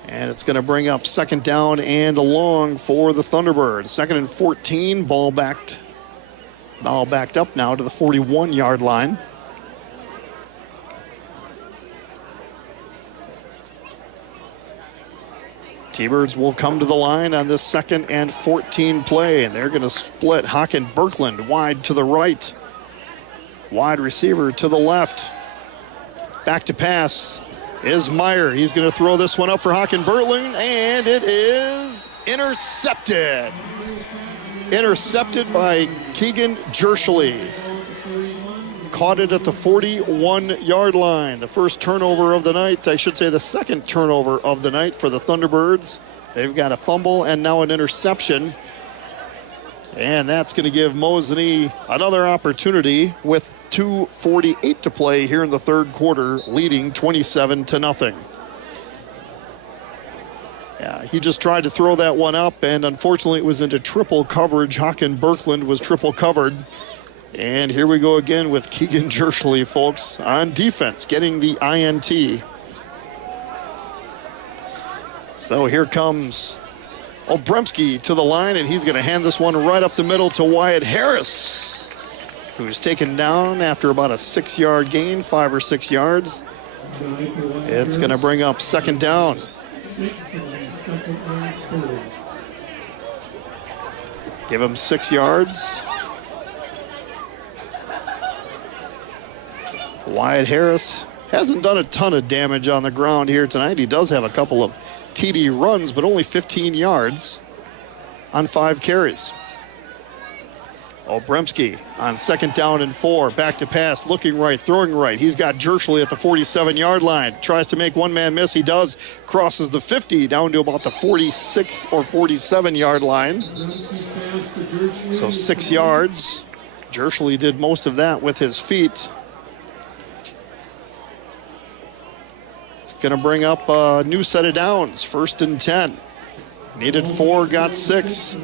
And it's going to bring up 2nd down and long for the Thunderbirds. 2nd and 14, ball backed up now to the 41-yard line. T-Birds will come to the line on this 2nd and 14 play, and they're going to split Haken Berkland wide to the right. Wide receiver to the left. Back to pass is Meyer. He's going to throw this one up for Haken Berkland, and it is intercepted. Intercepted by Keegan Jershly. Caught it at the 41-yard line. The first turnover of the night, I should say the 2nd turnover of the night for the Thunderbirds. They've got a fumble and now an interception. And that's going to give Mosinee another opportunity with 2:48 to play here in the 3rd quarter, leading 27-0. Yeah, he just tried to throw that one up, and unfortunately it was into triple coverage. Hakan Berkland was triple covered. And here we go again with Keegan Jerschley, folks, on defense, getting the INT. So here comes Obremski to the line, and he's going to hand this one right up the middle to Wyatt Harris, who's taken down after about a 6-yard gain, 5 or 6 yards. It's going to bring up second down. Give him 6 yards. Wyatt Harris hasn't done a ton of damage on the ground here tonight. He does have a couple of TD runs, but only 15 yards on 5 carries. Obremski on second down and 4. Back to pass, looking right, throwing right. He's got Jerschley at the 47-yard line. Tries to make one man miss. He does. Crosses the 50 down to about the 46 or 47-yard line. So 6 yards. Jerschley did most of that with his feet. It's going to bring up a new set of downs. 1st and 10. Needed 4, got 6.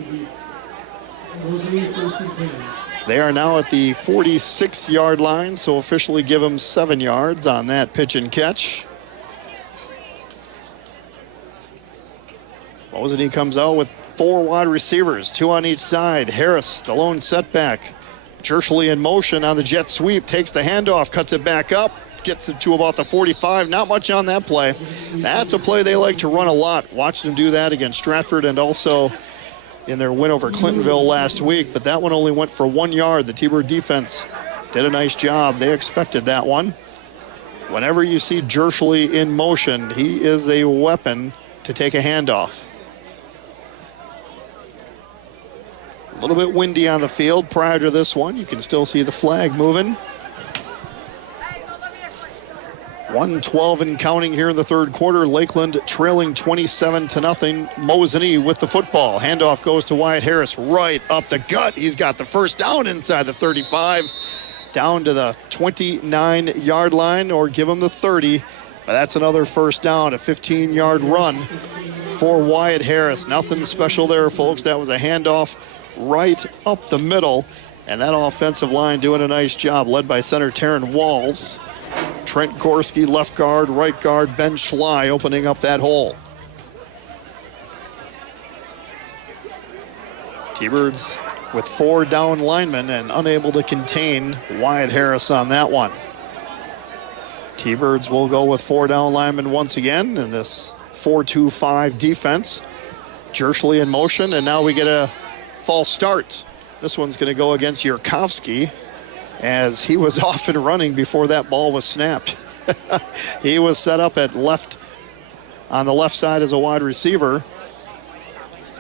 They are now at the 46-yard line, so officially give them 7 yards on that pitch and catch. Mosinee comes out with 4 wide receivers, 2 on each side. Harris, the lone setback. Jerschley in motion on the jet sweep, takes the handoff, cuts it back up, gets it to about the 45. Not much on that play. That's a play they like to run a lot. Watched them do that against Stratford and also in their win over Clintonville last week, but that one only went for 1 yard. The T-Bird defense did a nice job. They expected that one. Whenever you see Jerschley in motion, he is a weapon to take a handoff. A little bit windy on the field prior to this one. You can still see the flag moving. 1:12 and counting here in the third quarter. Lakeland trailing 27-0. Mosinee with the football. Handoff goes to Wyatt Harris right up the gut. He's got the first down inside the 35, down to the 29-yard line, or give him the 30. But that's another first down, a 15-yard run for Wyatt Harris. Nothing special there, folks. That was a handoff right up the middle, and that offensive line doing a nice job, led by center Taryn Walls. Trent Gorski, left guard, right guard, Ben Schley opening up that hole. T-Birds with 4 down linemen and unable to contain Wyatt Harris on that one. T-Birds will go with 4 down linemen once again in this 4-2-5 defense. Jerschley in motion, and now we get a false start. This one's going to go against Yurkovsky, as he was off and running before that ball was snapped. He was set up at left, on the left side as a wide receiver.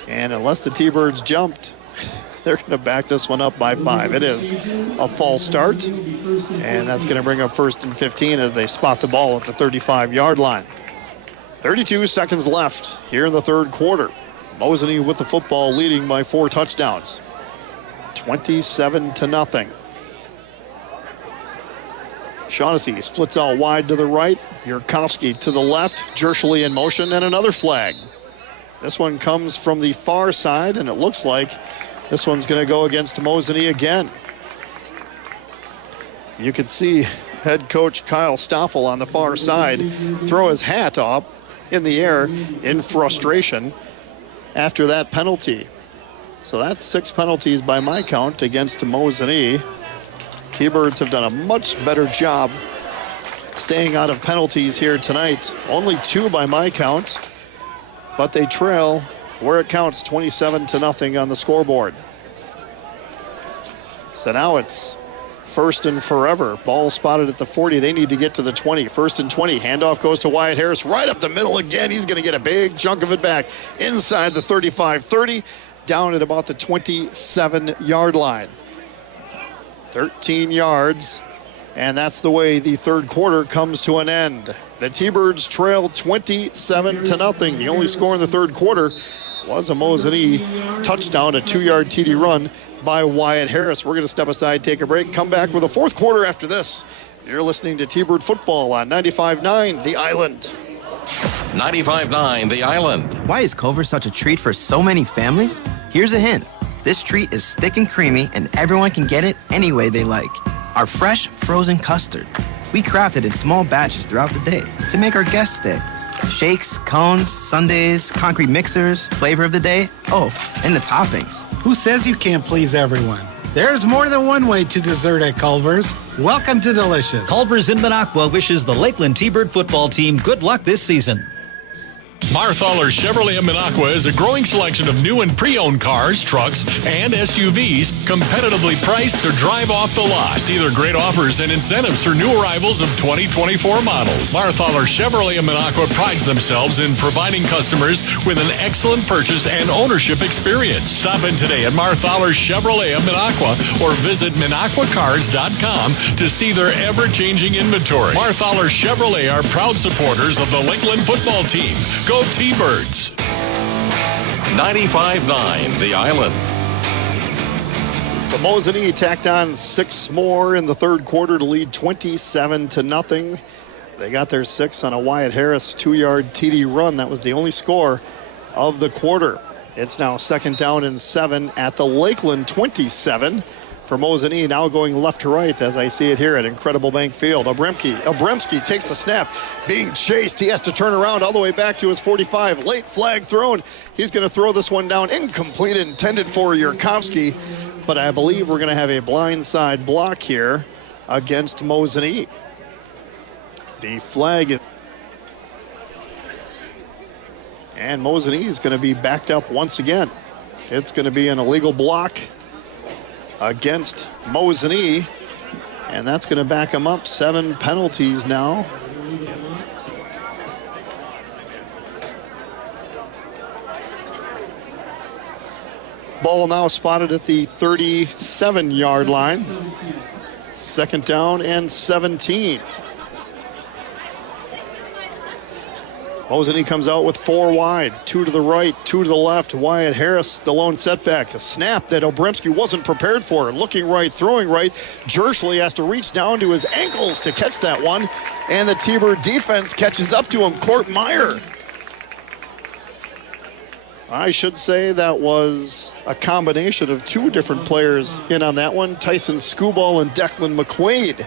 And unless the T-Birds jumped, they're going to back this one up by 5. It is a false start, and that's going to bring up 1st and 15 as they spot the ball at the 35-yard line. 32 seconds left here in the third quarter. Mosinee with the football, leading by 4 touchdowns. 27-0. Shaughnessy splits out wide to the right. Yurkovsky to the left. Jerschley in motion, and another flag. This one comes from the far side, and it looks like this one's going to go against Mosinee again. You can see head coach Kyle Stoffel on the far side throw his hat up in the air in frustration after that penalty. So that's 6 penalties by my count against Mosinee. T-Birds have done a much better job staying out of penalties here tonight. Only 2 by my count, but they trail where it counts, 27-0 on the scoreboard. So now it's 1st and forever. Ball spotted at the 40. They need to get to the 20. 1st and 20. Handoff goes to Wyatt Harris right up the middle again. He's going to get a big chunk of it back inside the 35-30, down at about the 27-yard line. 13 yards, and that's the way the third quarter comes to an end. The T-Birds trail 27-0. The only score in the third quarter was a Mosinee touchdown, a 2-yard TD run by Wyatt Harris. We're going to step aside, take a break, come back with a fourth quarter after this. You're listening to T-Bird football on 95.9 The Island. 95.9 The Island. Why is Culver such a treat for so many families? Here's a hint. This treat is thick and creamy, and everyone can get it any way they like. Our fresh, frozen custard. We craft it in small batches throughout the day to make our guests stay. Shakes, cones, sundaes, concrete mixers, flavor of the day. Oh, and the toppings. Who says you can't please everyone? There's more than one way to dessert at Culver's. Welcome to Delicious. Culver's in Minocqua wishes the Lakeland T-Bird football team good luck this season. Marthaler Chevrolet of Minocqua is a growing selection of new and pre-owned cars, trucks, and SUVs competitively priced to drive off the lot. See their great offers and incentives for new arrivals of 2024 models. Marthaler Chevrolet of Minocqua prides themselves in providing customers with an excellent purchase and ownership experience. Stop in today at Marthaler Chevrolet of Minocqua or visit MinocquaCars.com to see their ever-changing inventory. Marthaler Chevrolet are proud supporters of the Lakeland football team. Go T-Birds. 95.9 The Island. So Mosinee tacked on 6 more in the third quarter to lead 27-0. They got their 6 on a Wyatt Harris 2-yard TD run. That was the only score of the quarter. It's now 2nd down and 7 at the Lakeland 27 for Mosinee, now going left to right as I see it here at Incredible Bank Field. Obremski takes the snap, being chased. He has to turn around all the way back to his 45. Late flag thrown. He's going to throw this one down, incomplete, intended for Yurkovsky, but I believe we're going to have a blindside block here against Mosinee. The flag, and Mosinee is going to be backed up once again. It's going to be an illegal block against Mosinee, and that's going to back him up. 7 penalties now. Ball now spotted at the 37-yard line. 2nd down and 17. Mosinee comes out with 4 wide, 2 to the right, 2 to the left. Wyatt Harris, the lone setback. A snap that Obremski wasn't prepared for. Looking right, throwing right. Jerschley has to reach down to his ankles to catch that one. And the T-Bird defense catches up to him. Court Meyer. I should say that was a combination of 2 different players in on that one. Tyson Skubal and Declan McQuaid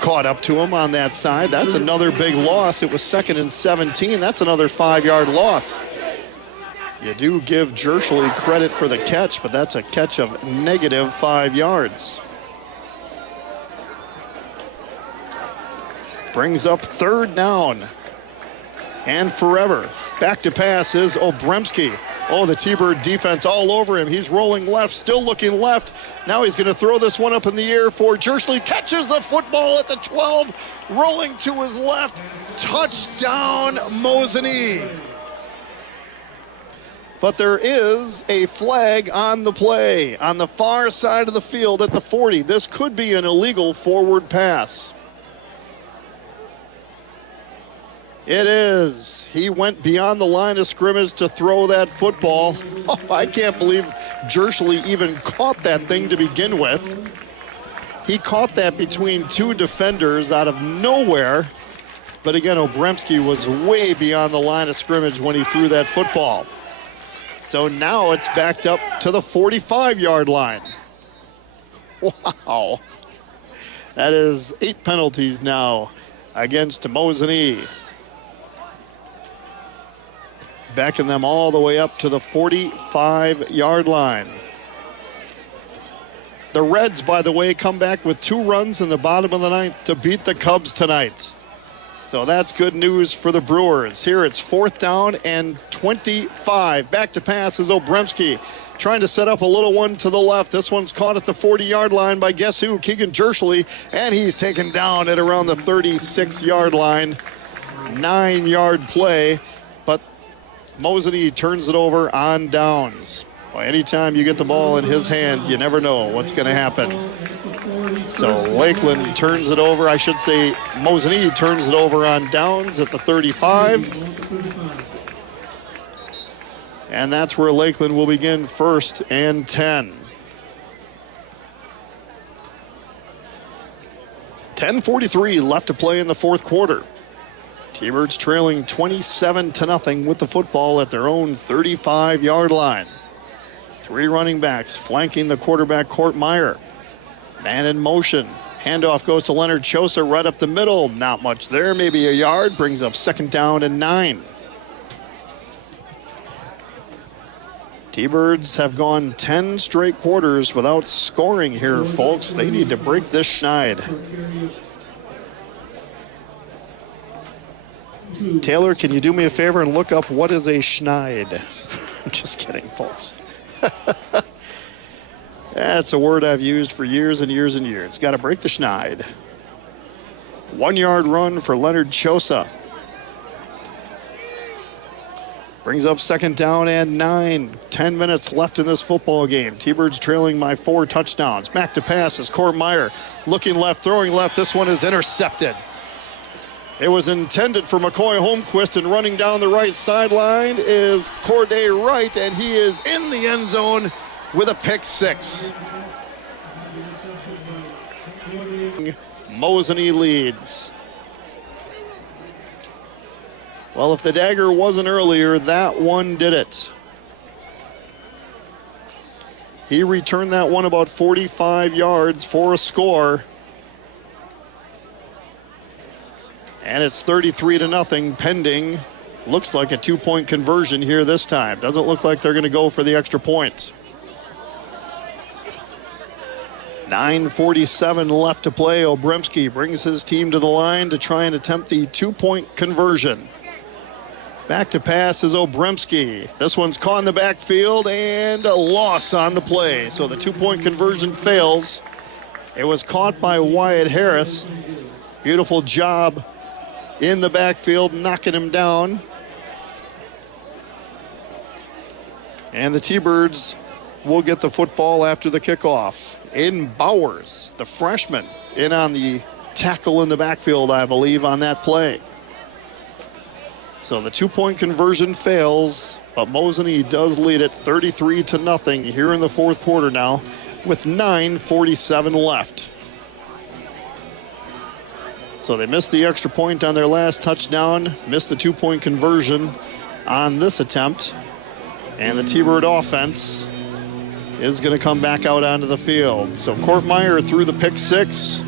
caught up to him on that side. That's another big loss. It was 2nd and 17. That's another 5-yard loss. You do give Jerschley credit for the catch, but that's a catch of negative 5 yards. Brings up 3rd down and forever. Back to pass is Obremski. Oh, the T-Bird defense all over him. He's rolling left, still looking left. Now he's going to throw this one up in the air for Jerschley. Catches the football at the 12, rolling to his left. Touchdown, Mosinee. But there is a flag on the play on the far side of the field at the 40. This could be an illegal forward pass. It is. He went beyond the line of scrimmage to throw that football. Oh, I can't believe Jerschley even caught that thing to begin with. He caught that between 2 defenders out of nowhere. But again, Obremski was way beyond the line of scrimmage when he threw that football. So now it's backed up to the 45-yard line. Wow. That is 8 penalties now against Mosinee. Backing them all the way up to the 45-yard line. The Reds, by the way, come back with 2 runs in the bottom of the 9th to beat the Cubs tonight. So that's good news for the Brewers. Here it's 4th down and 25. Back to pass is Obremski, trying to set up a little one to the left. This one's caught at the 40-yard line by guess who? Keegan Jerschley, and he's taken down at around the 36-yard line. 9-yard play. Mosinee turns it over on downs. Well, anytime you get the ball in his hands, you never know what's going to happen. So Lakeland turns it over. I should say Mosinee turns it over on downs at the 35. And that's where Lakeland will begin 1st and 10. 10:43 left to play in the 4th quarter. T-Birds trailing 27-0 with the football at their own 35-yard line. 3 running backs flanking the quarterback, Court Meyer. Man in motion. Handoff goes to Leonard Chosa right up the middle. Not much there, maybe a yard. Brings up 2nd down and 9. T-Birds have gone 10 straight quarters without scoring here, folks. They need to break this schneid. Taylor, can you do me a favor and look up what is a schneid? I'm just kidding, folks. That's a word I've used for years and years and years. Got to break the schneid. 1-yard run for Leonard Chosa. Brings up 2nd down and 9. 10 minutes left in this football game. T-Birds trailing by 4 touchdowns. Back to pass is Court Meyer. Looking left, throwing left. This one is intercepted. It was intended for McCoy Holmquist, and running down the right sideline is Corday Wright, and he is in the end zone with a pick 6. Mosinee leads. Well, if the dagger wasn't earlier, that one did it. He returned that one about 45 yards for a score. And it's 33-0 pending. Looks like a 2-point conversion here this time. Doesn't look like they're going to go for the extra point. 9:47 left to play. Obremski brings his team to the line to try and attempt the 2-point conversion. Back to pass is Obremski. This one's caught in the backfield and a loss on the play. So the 2-point conversion fails. It was caught by Wyatt Harris. Beautiful job in the backfield, knocking him down. And the T-Birds will get the football after the kickoff. Aiden Bowers, the freshman, in on the tackle in the backfield, I believe, on that play. So the 2-point conversion fails, but Mosinee does lead it 33-0 here in the 4th quarter now with 9:47 left. So they missed the extra point on their last touchdown, missed the 2-point conversion on this attempt, and the T-Bird offense is going to come back out onto the field. So Court Meyer threw the pick 6.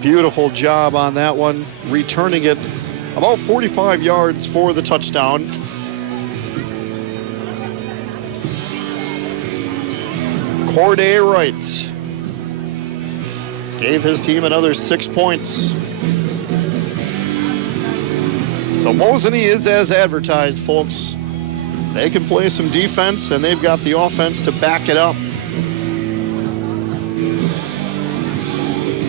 Beautiful job on that one, returning it about 45 yards for the touchdown. Corday Wright gave his team another 6 points. So Mosinee is as advertised, folks. They can play some defense, and they've got the offense to back it up.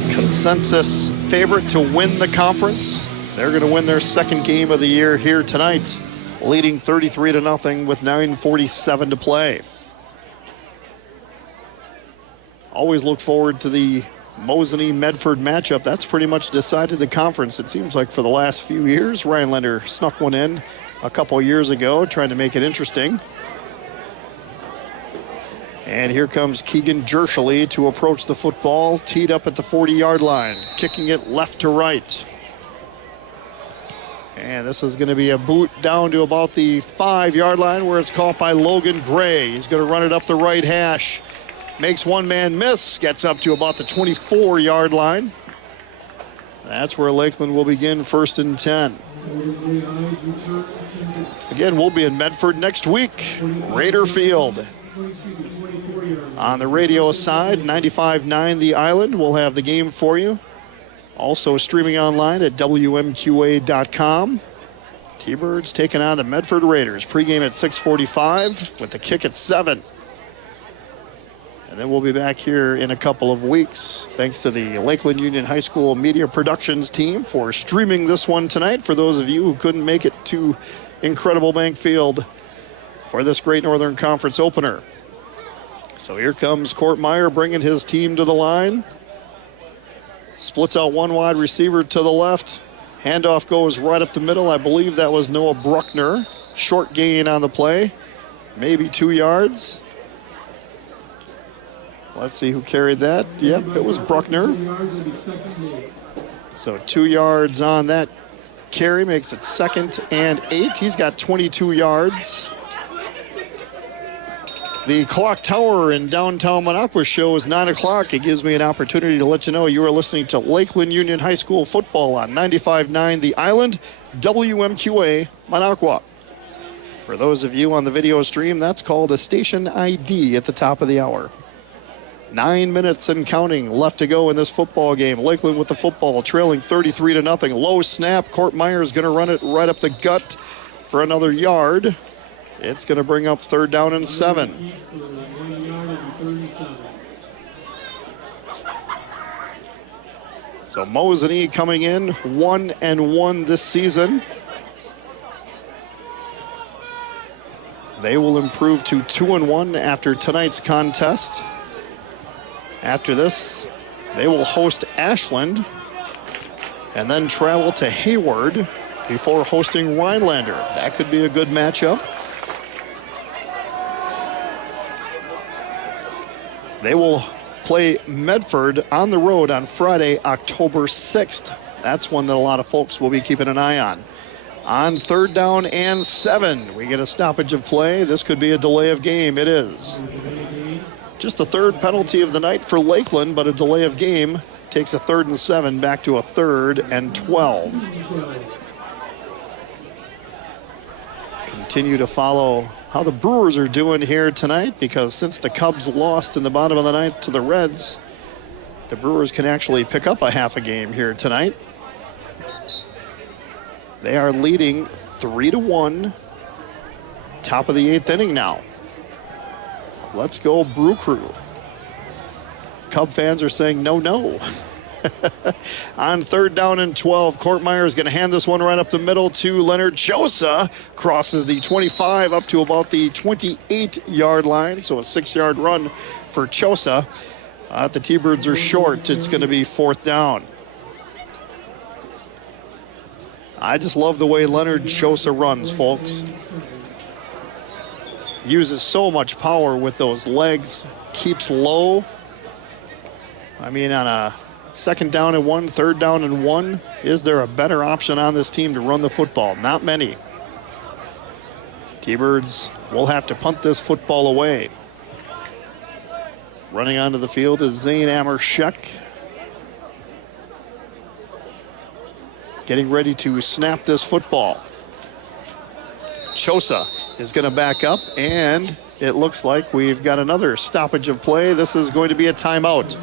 Consensus favorite to win the conference. They're going to win their 2nd game of the year here tonight, leading 33-0 with 9:47 to play. Always look forward to the Mosinee-Medford matchup. That's pretty much decided the conference, it seems like, for the last few years. Ryan Lender snuck one in a couple years ago, trying to make it interesting. And here comes Keegan Jershely to approach the football, teed up at the 40-yard line, kicking it left to right. And this is going to be a boot down to about the 5-yard line, where it's caught by Logan Gray. He's going to run it up the right hash. Makes one man miss, gets up to about the 24-yard line. That's where Lakeland will begin 1st and 10. Again, we'll be in Medford next week, Raider Field. On the radio side, 95.9 The Island will have the game for you. Also streaming online at WMQA.com. T-Birds taking on the Medford Raiders. Pregame at 6:45 with the kick at 7. And then we'll be back here in a couple of weeks. Thanks to the Lakeland Union High School Media Productions team for streaming this one tonight. For those of you who couldn't make it to Incredible Bank Field for this Great Northern Conference opener. So here comes Court Meyer bringing his team to the line. Splits out one wide receiver to the left. Handoff goes right up the middle. I believe that was Noah Bruckner. Short gain on the play. Maybe 2 yards. Let's see who carried that. Yep, it was Bruckner. So 2 yards on that carry makes it 2nd and 8. He's got 22 yards. The clock tower in downtown Minocqua shows 9 o'clock. It gives me an opportunity to let you know you are listening to Lakeland Union High School football on 95.9 The Island, WMQA, Minocqua. For those of you on the video stream, that's called a station ID at the top of the hour. 9 minutes and counting left to go in this football game. Lakeland with the football, trailing 33-0. Low snap. Court Meyer's going to run it right up the gut for another yard. It's going to bring up 3rd down and 7. So Mosinee coming in 1-1 this season. They will improve to 2-1 after tonight's contest. After this, they will host Ashland and then travel to Hayward before hosting Rhinelander. That could be a good matchup. They will play Medford on the road on Friday, October 6th. That's one that a lot of folks will be keeping an eye on. On 3rd down and 7, we get a stoppage of play. This could be a delay of game. It is. Just the 3rd penalty of the night for Lakeland, but a delay of game takes a 3rd and 7 back to a 3rd and 12. Continue to follow how the Brewers are doing here tonight, because since the Cubs lost in the bottom of the ninth to the Reds, the Brewers can actually pick up a half a game here tonight. They are leading 3-1. Top of the 8th inning now. Let's go Brew Crew. Cub fans are saying no. On 3rd down and 12, Court Meyer is going to hand this one right up the middle to Leonard Chosa. Crosses the 25 up to about the 28-yard line, so a 6-yard run for Chosa. The T-Birds are short. It's going to be 4th down. I just love the way Leonard Chosa runs, folks. Uses so much power with those legs, keeps low. I mean, on a 2nd down and 1, 3rd down and 1, is there a better option on this team to run the football? Not many. T-Birds will have to punt this football away. Running onto the field is Zane Amershek. Getting ready to snap this football. Chosa is going to back up, and it looks like we've got another stoppage of play. This is going to be a timeout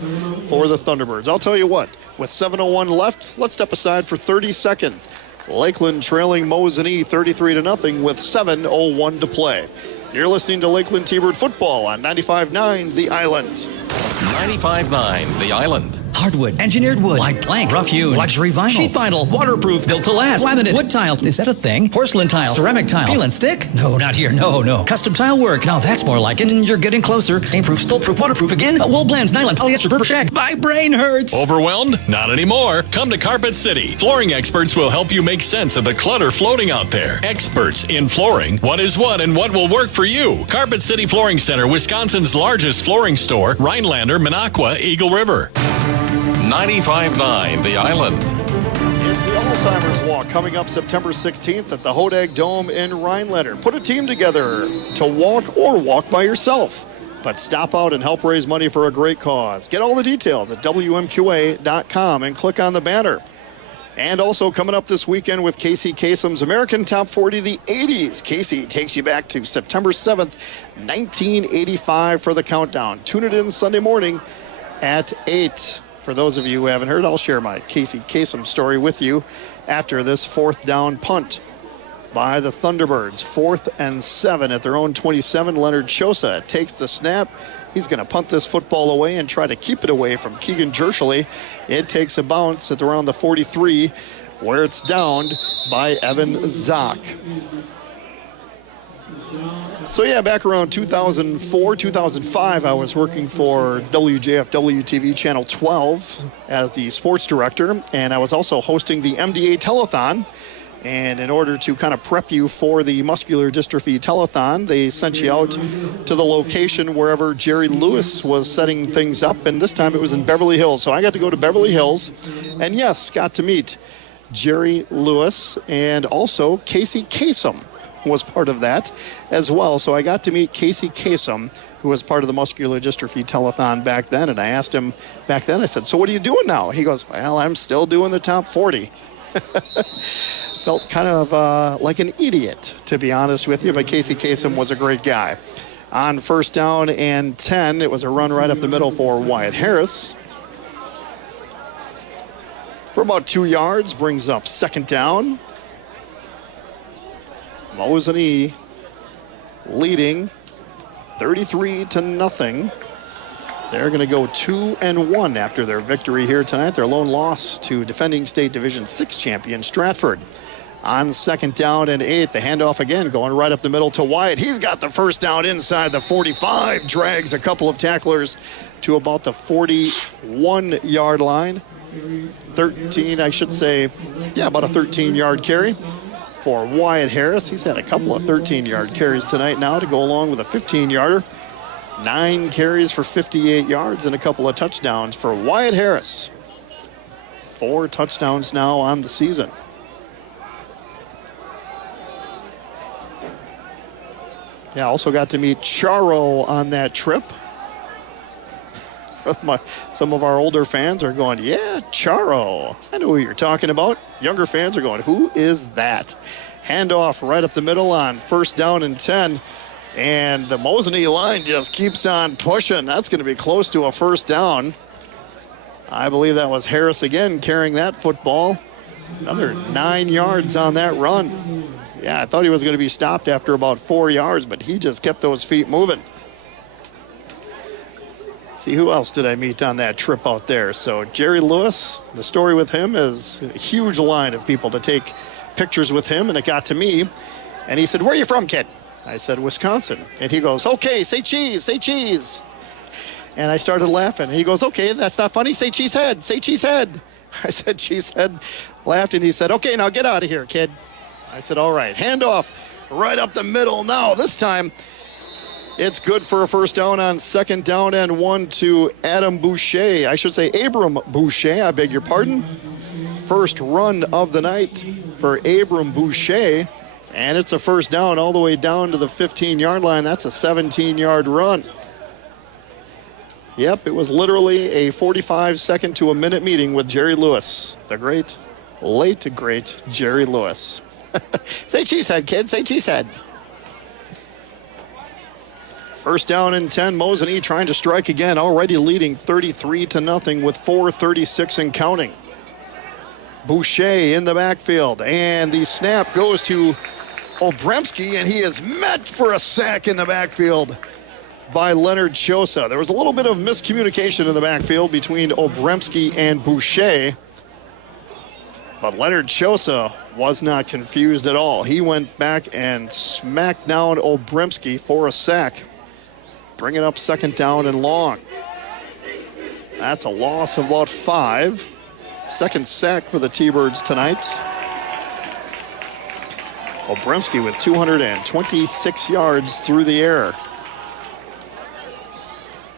for the Thunderbirds. I'll tell you what, with 7:01 left, let's step aside for 30 seconds. Lakeland trailing Mosinee 33-0 with 7:01 to play. You're listening to Lakeland T-Bird football on 95.9 The Island. 95.9 The Island. Hardwood, engineered wood, white plank, rough hewn, luxury vinyl, sheet vinyl, waterproof, built to last, laminate, wood tile. Is that a thing? Porcelain tile, ceramic tile, peel and stick? No, not here. No. Custom tile work. Now that's more like it. You're getting closer. Stainproof, stolt-proof, waterproof again. Wool blends, nylon, polyester, Berber shag. My brain hurts. Overwhelmed? Not anymore. Come to Carpet City. Flooring experts will help you make sense of the clutter floating out there. Experts in flooring. What is what and what will work for you? Carpet City Flooring Center, Wisconsin's largest flooring store. Rhinelander, Minocqua, Eagle River. 95.9 The Island. It's the Alzheimer's Walk coming up September 16th at the Hodag Dome in Rhinelander. Put a team together to walk or walk by yourself, but stop out and help raise money for a great cause. Get all the details at WMQA.com and click on the banner. And also coming up this weekend with Casey Kasem's American Top 40, the 80s. Casey takes you back to September 7th, 1985 for the countdown. Tune it in Sunday morning at 8. For those of you who haven't heard, I'll share my Casey Kasem story with you after this 4th down punt by the Thunderbirds. 4th and 7 at their own 27. Leonard Chosa takes the snap. He's going to punt this football away and try to keep it away from Keegan Jershely. It takes a bounce at around the 43, where it's downed by Evan Zock. So yeah, back around 2004, 2005, I was working for WJFW TV Channel 12 as the sports director, and I was also hosting the MDA Telethon. And in order to kind of prep you for the muscular dystrophy telethon, they sent you out to the location wherever Jerry Lewis was setting things up. And this time it was in Beverly Hills. So I got to go to Beverly Hills and, yes, got to meet Jerry Lewis, and also Casey Kasem was part of that as well. So I got to meet Casey Kasem, who was part of the muscular dystrophy telethon back then. And I asked him back then, I said, so what are you doing now? He goes, well, I'm still doing the top 40. Felt kind of like an idiot, to be honest with you, but Casey Kasem was a great guy. On first down and 10, it was a run right up the middle for Wyatt Harris. For about 2 yards, brings up second down. Mosinee leading 33-0. They're going to go 2-1 after their victory here tonight. Their lone loss to defending state Division 6 champion Stratford. On second down and 8, the handoff again going right up the middle to Wyatt. He's got the first down inside the 45, drags a couple of tacklers to about the 41-yard line. 13, I should say, yeah, about a 13-yard carry for Wyatt Harris. He's had a couple of 13-yard carries tonight now to go along with a 15-yarder. 9 carries for 58 yards and a couple of touchdowns for Wyatt Harris. 4 touchdowns now on the season. Yeah, also got to meet Charo on that trip. Some of our older fans are going, yeah, Charo. I know who you're talking about. Younger fans are going, who is that? Handoff right up the middle on first down and 10. And the Mosinee line just keeps on pushing. That's going to be close to a first down. I believe that was Harris again carrying that football. Another 9 yards on that run. Yeah, I thought he was going to be stopped after about 4 yards, but he just kept those feet moving. See, who else did I meet on that trip out there? So Jerry Lewis, the story with him is a huge line of people to take pictures with him, and it got to me. And he said, where are you from, kid? I said, Wisconsin. And he goes, okay, say cheese, say cheese. And I started laughing. And he goes, okay, that's not funny. Say cheesehead, say cheesehead. I said cheesehead, laughed, and he said, okay, now get out of here, kid. I said, all right, handoff right up the middle now. This time, it's good for a first down on second down and 1 to Adam Boucher. I should say Abram Boucher, I beg your pardon. First run of the night for Abram Boucher. And it's a first down all the way down to the 15-yard line. That's a 17-yard run. Yep, it was literally a 45-second to a minute meeting with Jerry Lewis, the great, late great Jerry Lewis. Say cheesehead, kid, say cheesehead. First down and 10, Mosinee trying to strike again, already leading 33-0 with 4:36 and counting. Boucher in the backfield, and the snap goes to Obremski, and he is met for a sack in the backfield by Leonard Chosa. There was a little bit of miscommunication in the backfield between Obremski and Boucher, but Leonard Chosa was not confused at all. He went back and smacked down Obremski for a sack, bringing up second down and long. That's a loss of about 5. Second sack for the T-Birds tonight. Obremski with 226 yards through the air.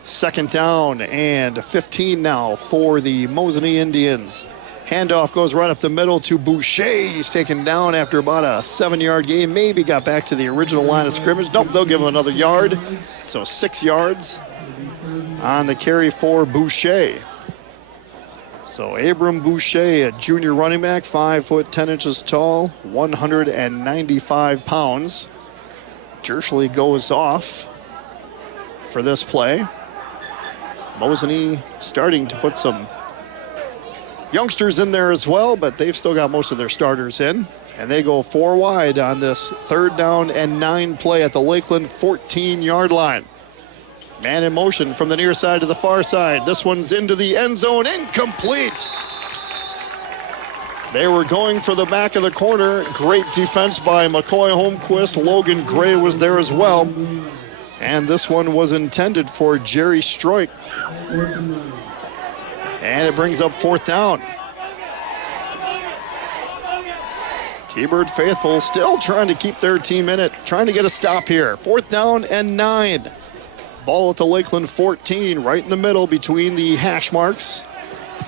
Second down and 15 now for the Mosinee Indians. Handoff goes right up the middle to Boucher. He's taken down after about a 7-yard gain. Maybe got back to the original line of scrimmage. Nope, they'll give him another yard. So 6 yards on the carry for Boucher. So Abram Boucher, a junior running back, 5 foot 10 inches tall, 195 pounds. Jershly goes off for this play. Mosinee starting to put some youngsters in there as well, but they've still got most of their starters in. And they go 4 wide on this third down and 9 play at the Lakeland 14-yard line. Man in motion from the near side to the far side. This one's into the end zone, incomplete. They were going for the back of the corner. Great defense by McCoy Holmquist. Logan Gray was there as well. And this one was intended for Jerry Stroik. And it brings up fourth down. T-Bird faithful still trying to keep their team in it, trying to get a stop here. 4th down and 9. Ball at the Lakeland 14, right in the middle between the hash marks.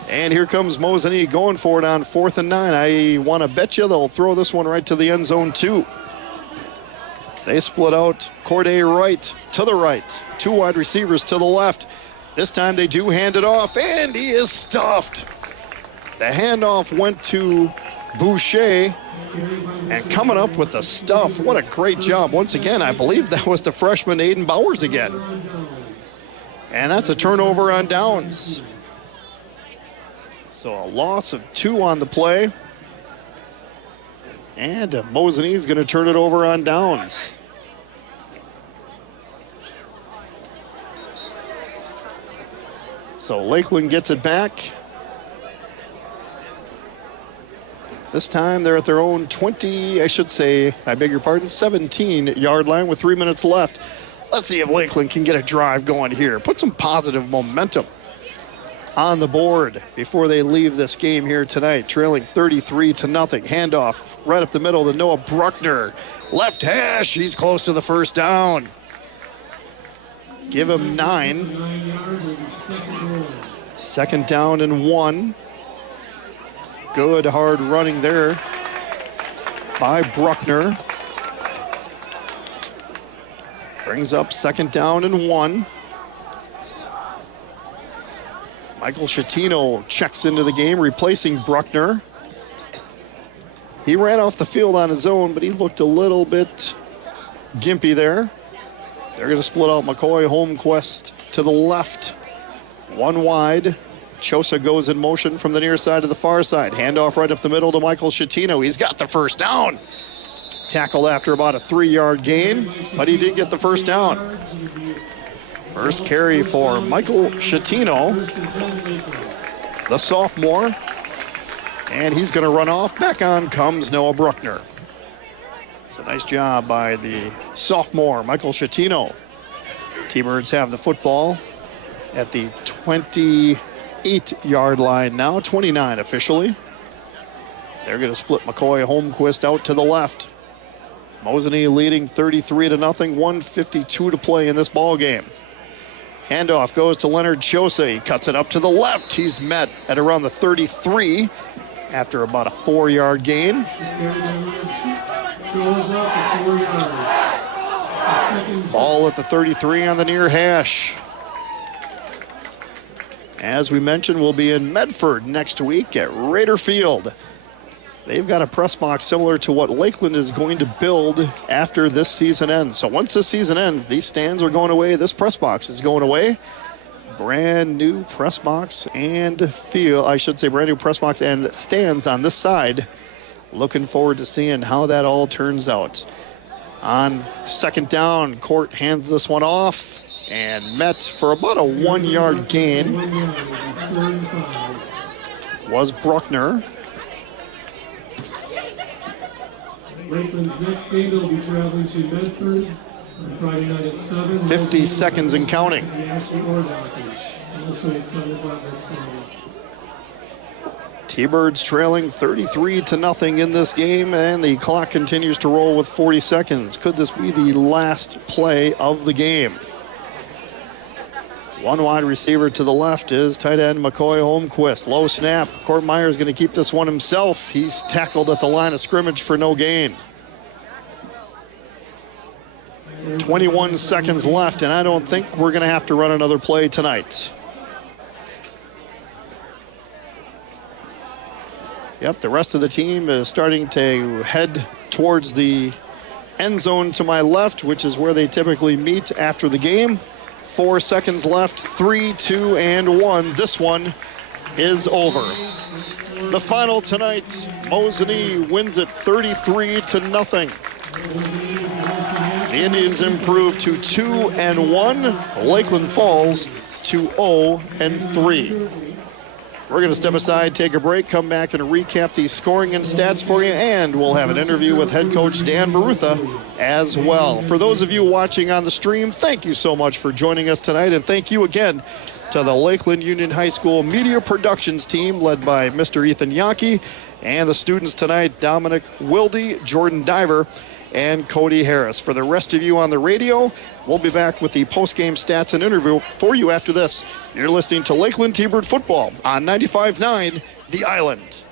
And here comes Mosinee going for it on 4th and 9. I want to bet you they'll throw this one right to the end zone too. They split out. Corday right to the right. 2 wide receivers to the left. This time they do hand it off, and he is stuffed. The handoff went to Boucher, and coming up with the stuff. What a great job. Once again, I believe that was the freshman Aiden Bowers again. And that's a turnover on downs. So a loss of 2 on the play. And Mosinee is going to turn it over on downs. So Lakeland gets it back. This time they're at their own 17-yard line with 3 minutes left. Let's see if Lakeland can get a drive going here. Put some positive momentum on the board before they leave this game here tonight. Trailing 33-0. Handoff right up the middle to Noah Bruckner. Left hash, he's close to the first down. Give him 9. 2nd down and 1. Good hard running there by Bruckner. Brings up 2nd down and 1. Michael Schettino checks into the game, replacing Bruckner. He ran off the field on his own, but he looked a little bit gimpy there. They're going to split out McCoy Holmquist to the left. 1 wide. Chosa goes in motion from the near side to the far side. Handoff right up the middle to Michael Schettino. He's got the first down. Tackled after about a 3-yard gain, but he did get the first down. First carry for Michael Schettino, the sophomore. And he's going to run off. Back on comes Noah Bruckner. So nice job by the sophomore, Michael Schettino. T-Birds have the football at the 28-yard line now, 29 officially. They're going to split McCoy Holmquist out to the left. Mosinee leading 33-0, 1:52 to play in this ball game. Handoff goes to Leonard Chosa. He cuts it up to the left. He's met at around the 33 after about a 4-yard gain. Ball at the 33 on the near hash. As we mentioned, we'll be in Medford next week at Raider Field. They've got a press box similar to what Lakeland is going to build after this season ends. So once this season ends, these stands are going away. This press box is going away. Brand new press box and field, I should say brand new press box and stands on this side. Looking forward to seeing how that all turns out. On 2nd down, Court hands this one off and met for about a 1-yard gain was Bruckner. Lakeland's next game, they'll be traveling to Medford on Friday night at 7. 50 seconds and counting. The Ashley Oredockers, also at 7 o'clock next Friday. T-Birds trailing 33-0 in this game, and the clock continues to roll with 40 seconds. Could this be the last play of the game? 1 wide receiver to the left is tight end McCoy Holmquist. Low snap. Court Meyer is going to keep this one himself. He's tackled at the line of scrimmage for no gain. 21 seconds left, and I don't think we're going to have to run another play tonight. Yep, the rest of the team is starting to head towards the end zone to my left, which is where they typically meet after the game. 4 seconds left, 3, 2, and 1. This one is over. The final tonight, Mosinee wins it 33-0. The Indians improve to 2-1. Lakeland falls to 0-3. We're going to step aside, take a break, come back and recap the scoring and stats for you, and we'll have an interview with head coach Dan Marutha as well. For those of you watching on the stream, thank you so much for joining us tonight, and thank you again to the Lakeland Union High School Media Productions team led by Mr. Ethan Yonke, and the students tonight, Dominic Wilde, Jordan Diver, and Cody Harris. For the rest of you on the radio, we'll be back with the post-game stats and interview for you after this. You're listening to Lakeland T-Bird Football on 95.9 The Island.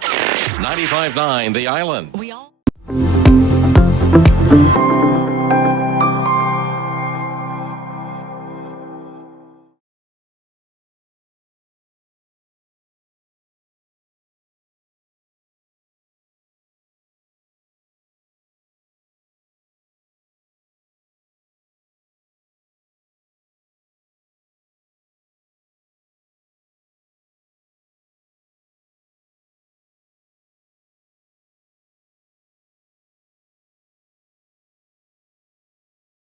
95.9 The Island. We all